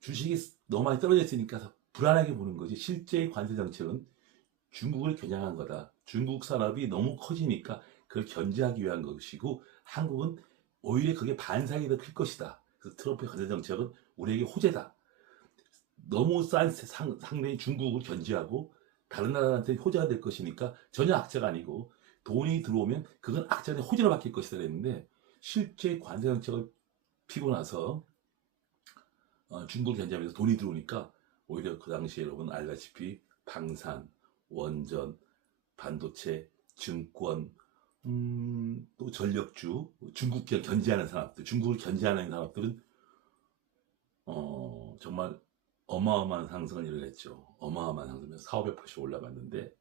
주식이 너무 많이 떨어졌으니까 불안하게 보는 거지 실제의 관세 정책은 중국을 겨냥한 거다. 중국 산업이 너무 커지니까 그걸 견제하기 위한 것이고 한국은 오히려 그게 반사이 더 클 것이다. 그래서 트럼프의 관세 정책은 우리에게 호재다. 너무 싼 상대인 중국을 견제하고 다른 나라한테 호재가 될 것이니까 전혀 악재가 아니고 돈이 들어오면 그건 악재가 아니라 호재로 바뀔 것이다 그랬는데 실제 관세 정책을 피고 나서 중국을 견제하면서 돈이 들어오니까 오히려 그 당시에 여러분 알다시피 방산, 원전, 반도체, 증권, 또 전력주, 중국을 견제하는 산업들은 정말 어마어마한 상승을 이뤄냈죠. 어마어마한 상승을 400~500% 올라갔는데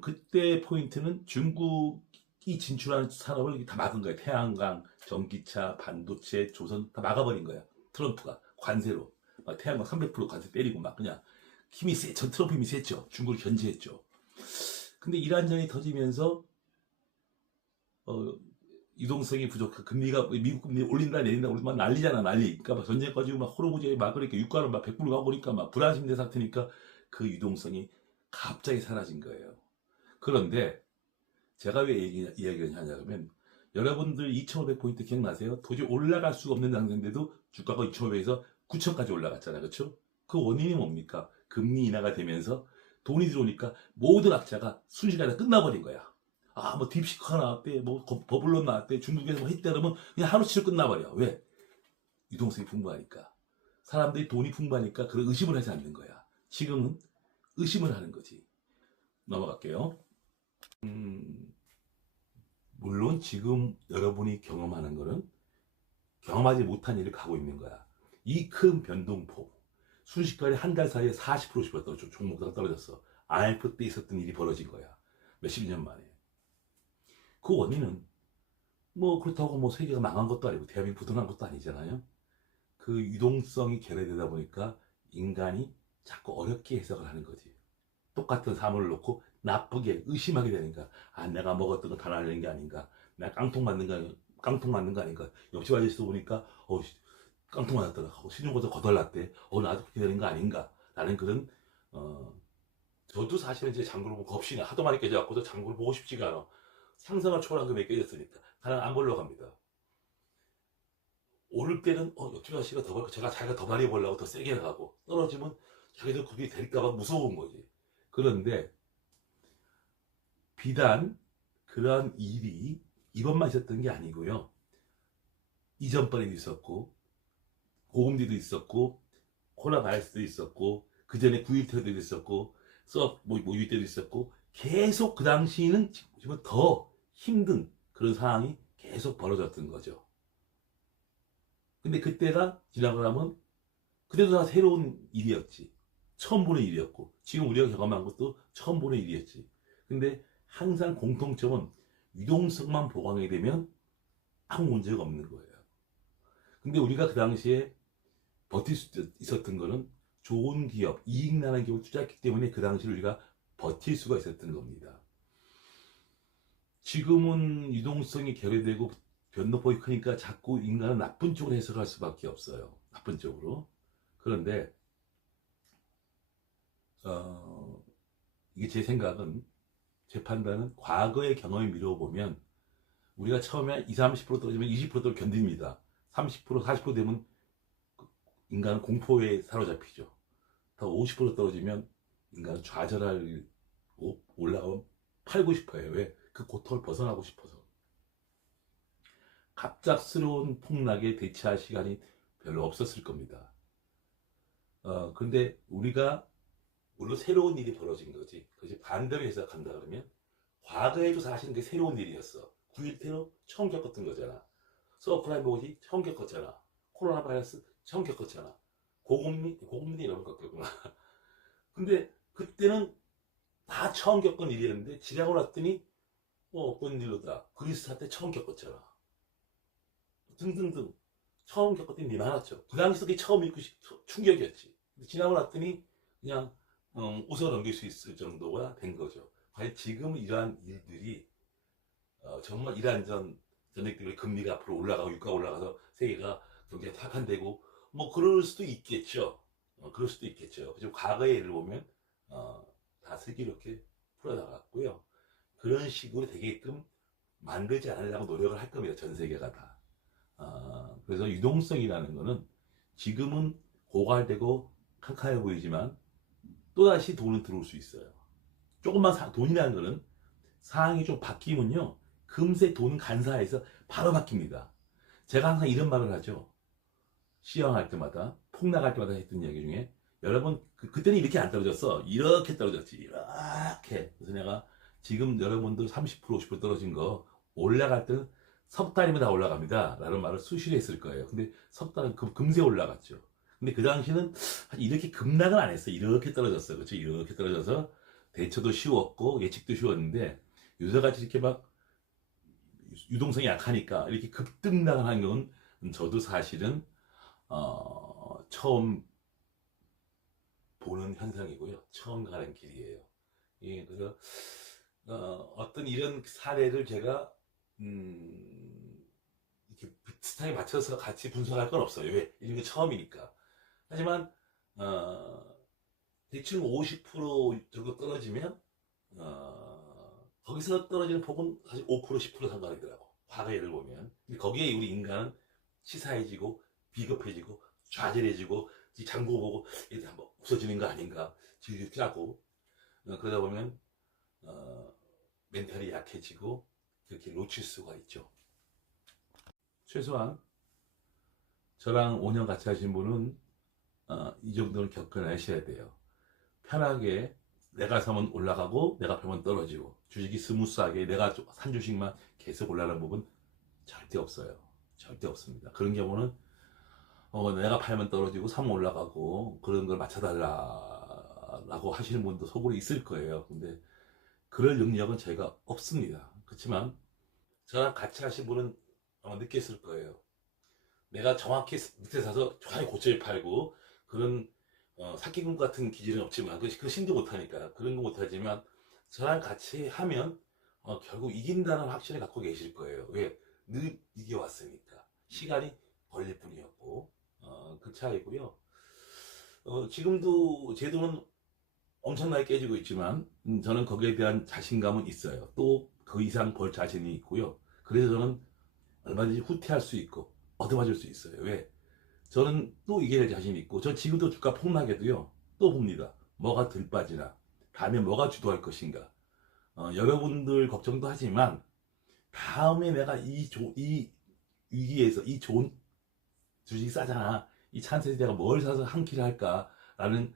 그때 포인트는 중국이 진출하는 산업을 다 막은 거예요. 태양광, 전기차, 반도체, 조선 다 막아버린 거야. 트럼프가 관세로 막 태양광 300% 관세 때리고 막 그냥 트럼프 힘이 셌죠. 중국을 견제했죠. 근데 이란전이 터지면서 유동성이 부족해. 금리가 미국 금리 올린다 내린다 우리 막 난리잖아 난리. 그러니까 막 전쟁 꺼지고 막 호르무즈에 막 그러니까 유가는 막 100불 가고 그러니까 막 불안심대 상태니까 그 유동성이 갑자기 사라진 거예요. 그런데 제가 왜 이야기를 하냐면 여러분들 2,500포인트 기억나세요? 도저히 올라갈 수가 없는 상태인데도 주가가 2,500에서 9,000까지 올라갔잖아요. 그렇죠? 그 원인이 뭡니까? 금리 인하가 되면서 돈이 들어오니까 모든 악재가 순식간에 끝나버린 거야. 아, 뭐 딥시커가 나왔대, 뭐 버블론 나왔대, 중국에서 뭐 했대 그러면 그냥 하루치고 끝나버려. 왜? 유동성이 풍부하니까. 사람들이 돈이 풍부하니까 그런 의심을 하지 않는 거야. 지금은 의심을 하는 거지. 넘어갈게요. 물론 지금 여러분이 경험하는 거는 경험하지 못한 일을 가고 있는 거야. 이 큰 변동폭. 순식간에 한 달 사이에 40%씩 떨어졌어. 종목이 떨어졌어. IMF 때 있었던 일이 벌어진 거야. 몇십 년 만에. 그 원인은 뭐 그렇다고 뭐 세계가 망한 것도 아니고 대한민국 부도난 것도 아니잖아요. 그 유동성이 결여되다 보니까 인간이 자꾸 어렵게 해석을 하는 거지. 똑같은 사물을 놓고 나쁘게 의심하게 되니까 아 내가 먹었던 거 다 날리는 게 아닌가, 내가 깡통 맞는 거 아닌가. 옆집 아저씨 보니까 깡통 맞았더라 하고 신용보다 거덜났대. 나도 그렇게 되는 거 아닌가 라는 그런 어 저도 사실은 이제 장구를 보고 겁이 나. 하도 많이 깨져갖고도 장구를 보고 싶지가 않아. 상상을 초월한 금액이 깨졌으니까 하나 안 보려고 합니다. 오를 때는 옆집 아저씨가 더 벌고 자기가 더 많이 벌려고 더 세게 나가고, 떨어지면 자기도 그게 될까봐 무서운 거지. 그런데 비단 그러한 일이 이번만 있었던 게 아니고요. 이전번에도 있었고 고금리도 있었고 코로나 바이러스도 있었고 그 전에 9.1테러도 있었고 수업 모의 때도 있었고 계속 그 당시에는 지금 더 힘든 그런 상황이 계속 벌어졌던 거죠. 근데 그때가 지나고 나면 그때도 다 새로운 일이었지. 처음 보는 일이었고 지금 우리가 경험한 것도 처음 보는 일이었지. 근데 항상 공통점은 유동성만 보강하게 되면 아무 문제가 없는 거예요. 근데 우리가 그 당시에 버틸 수 있었던 거는 좋은 기업, 이익 나는 기업을 투자했기 때문에 그 당시에 우리가 버틸 수가 있었던 겁니다. 지금은 유동성이 결여되고 변동폭이 크니까 자꾸 인간은 나쁜 쪽으로 해석할 수밖에 없어요. 나쁜 쪽으로. 그런데 이게 제 생각은, 제 판단은 과거의 경험을 미뤄보면 우리가 처음에 20, 30% 떨어지면 20%를 견딥니다. 30%, 40% 되면 인간은 공포에 사로잡히죠. 더 50% 떨어지면 인간은 좌절하고 올라가면 팔고 싶어요. 왜? 그 고통을 벗어나고 싶어서. 갑작스러운 폭락에 대처할 시간이 별로 없었을 겁니다. 근데 우리가 물론 새로운 일이 벌어진 거지. 그것이 반대로 해석한다 그러면 과거에도 사실은 그게 새로운 일이었어. 9.1 테러 처음 겪었던 거잖아. 서프라임 모기 처음 겪었잖아. 코로나 바이러스 처음 겪었잖아. 고금리 이런 거 겪었구나. 근데 그때는 다 처음 겪은 일이었는데 지나고 났더니 어떤 일로다. 그리스 사태 처음 겪었잖아. 등등등. 처음 겪었던 일이 많았죠. 그 당시 그게 처음이고 충격이었지. 지나고 났더니 그냥 웃어 넘길 수 있을 정도가 된 거죠. 과연 지금 이러한 일들이 정말 이란전 전액 때문에 금리가 앞으로 올라가고 유가 올라가서 세계가 경제가 타판되고 뭐 그럴 수도 있겠죠. 그럴 수도 있겠죠. 그리고 과거의 일을 보면 다 슬기롭게 풀어나갔고요. 그런 식으로 되게끔 만들지 않으려고 노력을 할 겁니다. 전 세계가 다. 그래서 유동성이라는 거는 지금은 고갈되고 칸칸해 보이지만 또다시 돈은 들어올 수 있어요. 조금만 돈이라는 거는 상황이 좀 바뀌면요, 금세 돈 간사해서 바로 바뀝니다. 제가 항상 이런 말을 하죠. 시황할 때마다, 폭락할 때마다 했던 이야기 중에, 여러분 그때는 이렇게 안 떨어졌어. 이렇게 떨어졌지. 이렇게. 그래서 내가 지금 여러분들 30% 50% 떨어진 거 올라갈 때는 석 달이면 다 올라갑니다 라는 말을 수시로 했을 거예요. 근데 석 달은 금세 올라갔죠. 근데 그 당시는 이렇게 급락은 안 했어. 이렇게 떨어졌어. 그렇죠? 이렇게 떨어져서 대처도 쉬웠고 예측도 쉬웠는데 요새같이 이렇게 막 유동성이 약하니까 이렇게 급등락한 건 저도 사실은 처음 보는 현상이고요. 처음 가는 길이에요. 예, 그래서 어떤 이런 사례를 제가 비슷하게 맞춰서 같이 분석할 건 없어요. 왜? 이런 게 처음이니까. 하지만 대충 50% 정도 떨어지면 거기서 떨어지는 폭은 사실 5% 10% 상관이더라고. 과거 예를 보면. 근데 거기에 우리 인간은 치사해지고 비겁해지고 좌절해지고 장고 보고 이제 한번 없어지는 거 아닌가 질질 짜고 그러다 보면 멘탈이 약해지고 그렇게 놓칠 수가 있죠. 최소한 저랑 5년 같이 하신 분은 이 정도는 겪어내셔야 돼요. 편하게 내가 사면 올라가고 내가 팔면 떨어지고 주식이 스무스하게 내가 산 주식만 계속 올라가는 부분 절대 없어요. 절대 없습니다. 그런 경우는 내가 팔면 떨어지고 사면 올라가고 그런 걸 맞춰달라고 하시는 분도 속으로 있을 거예요. 근데 그럴 능력은 저희가 없습니다. 그렇지만 저랑 같이 하신 분은 아마 느꼈을 거예요. 내가 정확히 밑에 사서 정확히 고점에 팔고 그런 사기꾼 같은 기질은 없지만 그 신도 못하니까 그런 거 못하지만 저랑 같이 하면 결국 이긴다는 확신을 갖고 계실 거예요. 왜? 늘 이겨왔으니까. 시간이 걸릴 뿐이었고 그 차이고요. 지금도 제 돈은 엄청나게 깨지고 있지만 저는 거기에 대한 자신감은 있어요. 또 그 이상 벌 자신이 있고요. 그래서 저는 얼마든지 후퇴할 수 있고 얻어맞을 수 있어요. 왜? 저는 또 이겨낼 자신이 있고 저 지금도 주가 폭락해도요. 또 봅니다. 뭐가 들 빠지나 다음에 뭐가 주도할 것인가. 여러분들 걱정도 하지만 다음에 내가 이 위기에서 이 좋은 주식이 싸잖아. 이 찬스에서 내가 뭘 사서 한 끼를 할까라는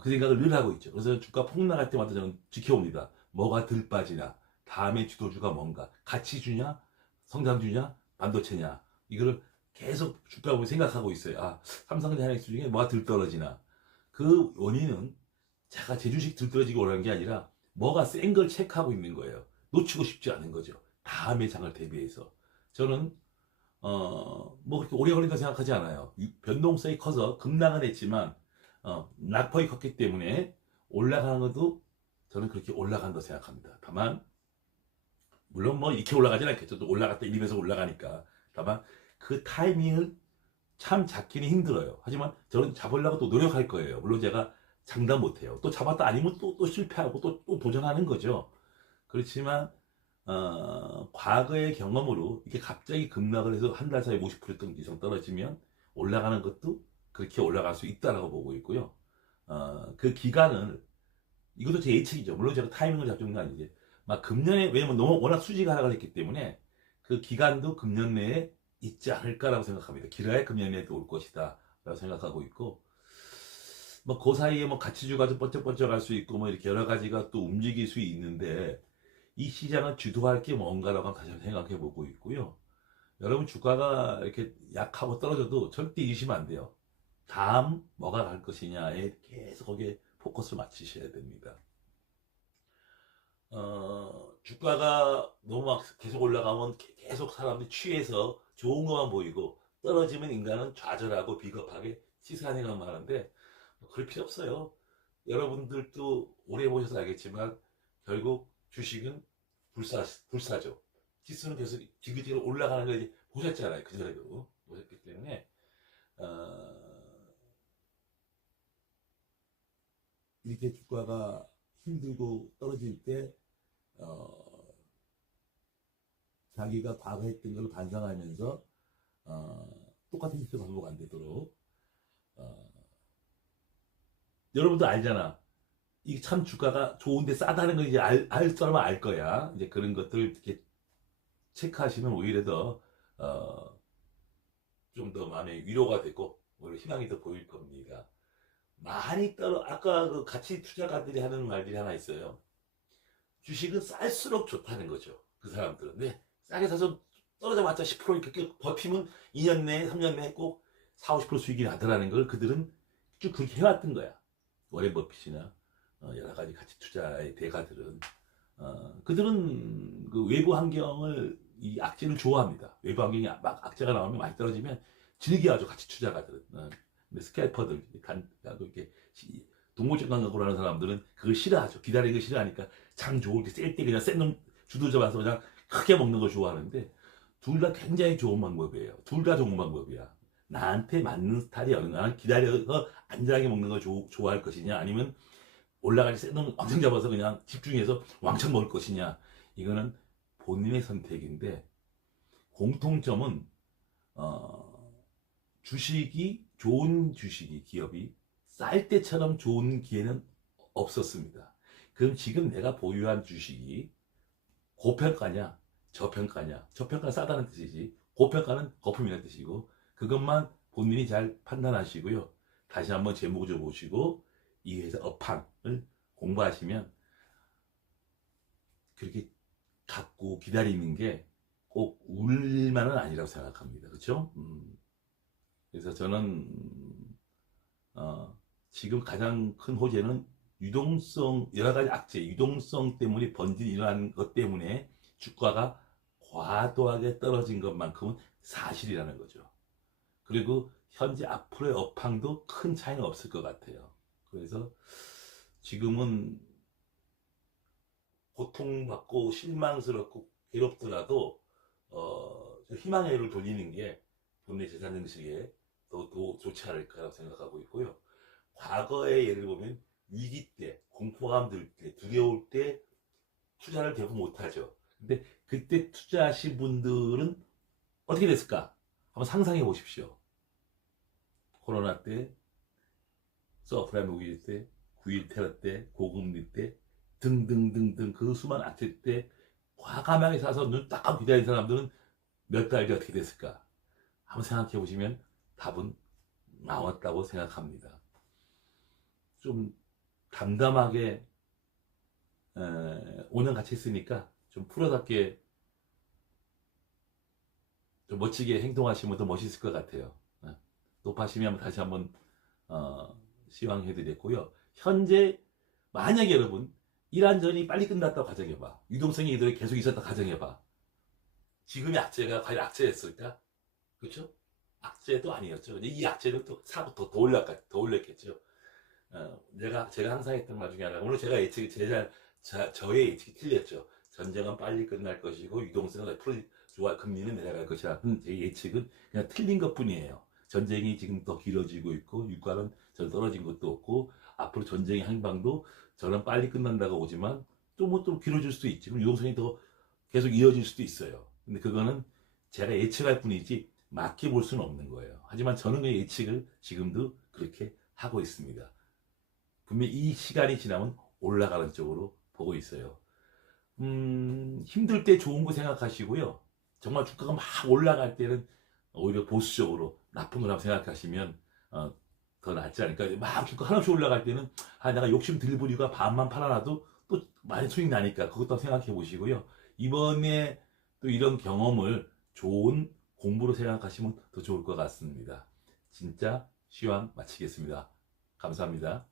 그 생각을 늘 하고 있죠. 그래서 주가 폭락할 때마다 저는 지켜봅니다. 뭐가 들 빠지나 다음에 주도주가 뭔가 가치주냐 성장주냐 반도체냐 이거를 계속 주가 보면 생각하고 있어요. 삼성전자 하이닉스 중에 뭐가 들 떨어지나 그 원인은 제가 제 주식 들 떨어지고 오라는 게 아니라 뭐가 센 걸 체크하고 있는 거예요. 놓치고 싶지 않은 거죠. 다음의 장을 대비해서 저는 뭐 그렇게 오래 걸린다 생각하지 않아요. 변동성이 커서 급락은 했지만 낙폭이 컸기 때문에 올라가는 것도 저는 그렇게 올라간다 생각합니다. 다만 물론 뭐 이렇게 올라가진 않겠죠. 또 올라갔다 이러면서 올라가니까. 다만 그 타이밍을 참 잡기는 힘들어요. 하지만 저는 잡으려고 또 노력할 거예요. 물론 제가 장담 못해요. 또 잡았다 아니면 또 실패하고 또 도전하는 거죠. 그렇지만 과거의 경험으로 이렇게 갑자기 급락을 해서 한 달 사이에 50% 이상 떨어지면 올라가는 것도 그렇게 올라갈 수 있다라고 보고 있고요. 그 기간을 이것도 제 예측이죠. 물론 제가 타이밍을 잡는 건 아니지. 막 금년에 왜냐면 너무 워낙 수지가 하락을 했기 때문에 그 기간도 금년 내에 있지 않을까라고 생각합니다. 길어야 금년 내에 올 것이다 라고 생각하고 있고 뭐 그 사이에 뭐 가치주가 좀 번쩍번쩍 할 수 있고 뭐 이렇게 여러 가지가 또 움직일 수 있는데 이 시장을 주도할 게 뭔가라고 다시 생각해 보고 있고요. 여러분 주가가 이렇게 약하고 떨어져도 절대 잊으시면 안 돼요. 다음 뭐가 갈 것이냐에 계속 거기에 포커스를 맞추셔야 됩니다. 주가가 너무 막 계속 올라가면 계속 사람들이 취해서 좋은 것만 보이고 떨어지면 인간은 좌절하고 비겁하게 치사한 생각만 하는데 그럴 필요 없어요. 여러분들도 오래 보셔서 알겠지만 결국 주식은 불사죠. 지수는 계속 지그지그 올라가는 걸 이제 보셨잖아요. 그전에도 보셨기 때문에 이렇게 주가가 힘들고 떨어질 때 자기가 과거 했던 걸 반성하면서 똑같은 짓을 반복 안 되도록 여러분도 알잖아. 이게 참 주가가 좋은데 싸다는 걸 이제 알 사람은 알 거야. 이제 그런 것들 이렇게 체크하시면 오히려 더 좀 더 마음의 위로가 되고 오히려 희망이 더 보일 겁니다. 많이 아까 그 가치 투자가들이 하는 말들이 하나 있어요. 주식은 쌀수록 좋다는 거죠. 그 사람들은. 네, 싸게 사서 떨어져봤자 10% 이렇게 버티면 2년 내에 3년 내에 꼭 4, 50% 수익이 나더라는 걸 그들은 쭉 그렇게 해왔던 거야. 워렌 버핏이나 여러 가지 가치 투자의 대가들은 그들은 그 외부 환경을 이 악재를 좋아합니다. 외부 환경이 막 악재가 나오면 많이 떨어지면 즐겨하죠. 가치 투자가들은. 근데 스캐퍼들 이렇게 동물적 감각으로 하는 사람들은 그걸 싫어하죠. 기다리는 걸 싫어하니까 장 좋을 때 셀 때 그냥 센 놈 주도 잡아서 그냥 크게 먹는 걸 좋아하는데 둘 다 굉장히 좋은 방법이에요. 둘 다 좋은 방법이야. 나한테 맞는 스타일이 어느 날 기다려서 안전하게 먹는 걸 좋아할 것이냐, 아니면 올라갈 때 센놈 왕창 잡아서 그냥 집중해서 왕창 먹을 것이냐. 이거는 본인의 선택인데, 공통점은 주식이, 좋은 주식이, 기업이 쌀 때처럼 좋은 기회는 없었습니다. 그럼 지금 내가 보유한 주식이 고평가냐 저평가냐, 저평가는 싸다는 뜻이지 고평가는 거품이라는 뜻이고, 그것만 본인이 잘 판단하시고요. 다시 한번 제목 좀 보시고 이 회사 업황을 공부하시면 그렇게 갖고 기다리는 게 꼭 울만은 아니라고 생각합니다. 그렇죠? 그래서 저는 지금 가장 큰 호재는 유동성, 여러 가지 악재, 유동성 때문에 번진이 일어난 것 때문에 주가가 과도하게 떨어진 것만큼은 사실이라는 거죠. 그리고 현재 앞으로의 업황도 큰 차이는 없을 것 같아요. 그래서 지금은 고통받고 실망스럽고 괴롭더라도 희망의 를 돌리는 게 본인의 재산 증식에 더 좋지 않을까 생각하고 있고요. 과거의 예를 보면 위기 때, 공포감 들 때, 두려울 때 투자를 대부분 못하죠. 근데 그때 투자하신 분들은 어떻게 됐을까? 한번 상상해 보십시오. 코로나 때, 서프라임 위기 때, 9.1 테러 때, 고금리 때, 등등등등 그 수많은 악재 때 과감하게 사서 눈 딱 기다린 사람들은 몇 달 뒤에 어떻게 됐을까? 한번 생각해 보시면 답은 나왔다고 생각합니다. 좀 담담하게 5년 같이 했으니까 좀 프로답게 좀 멋지게 행동하시면 더 멋있을 것 같아요. 높아시면 다시 한번 시황해드렸고요. 현재 만약에 여러분 이란전이 빨리 끝났다고 가정해봐. 유동성이 이대로 계속 있었다 가정해봐. 지금의 악재가 과연 악재였을까? 그렇죠? 악재도 아니었죠. 이 악재는 또 사고 더 올렸겠죠. 제가 항상 했던 말 중에 하나, 물론 제가 예측이 저의 예측이 틀렸죠. 전쟁은 빨리 끝날 것이고 유동성은 앞으로 좋아, 금리는 내려갈 것이라. 제 예측은 그냥 틀린 것뿐이에요. 전쟁이 지금 더 길어지고 있고 유가는 전 떨어진 것도 없고 앞으로 전쟁의 행방도 저는 빨리 끝난다고 보지만 좀 길어질 수도 있지. 그럼 유동성이 더 계속 이어질 수도 있어요. 근데 그거는 제가 예측할 뿐이지 맞게 볼 수는 없는 거예요. 하지만 저는 그 예측을 지금도 그렇게 하고 있습니다. 분명히 이 시간이 지나면 올라가는 쪽으로 보고 있어요. 힘들 때 좋은 거 생각하시고요. 정말 주가가 막 올라갈 때는 오히려 보수적으로 나쁜 거라고 생각하시면 더 낫지 않을까. 막 주가 하나씩 올라갈 때는 내가 욕심 들 부리가 반만 팔아놔도 또 많이 수익 나니까 그것도 생각해 보시고요. 이번에 또 이런 경험을 좋은 공부로 생각하시면 더 좋을 것 같습니다. 진짜 시황 마치겠습니다. 감사합니다.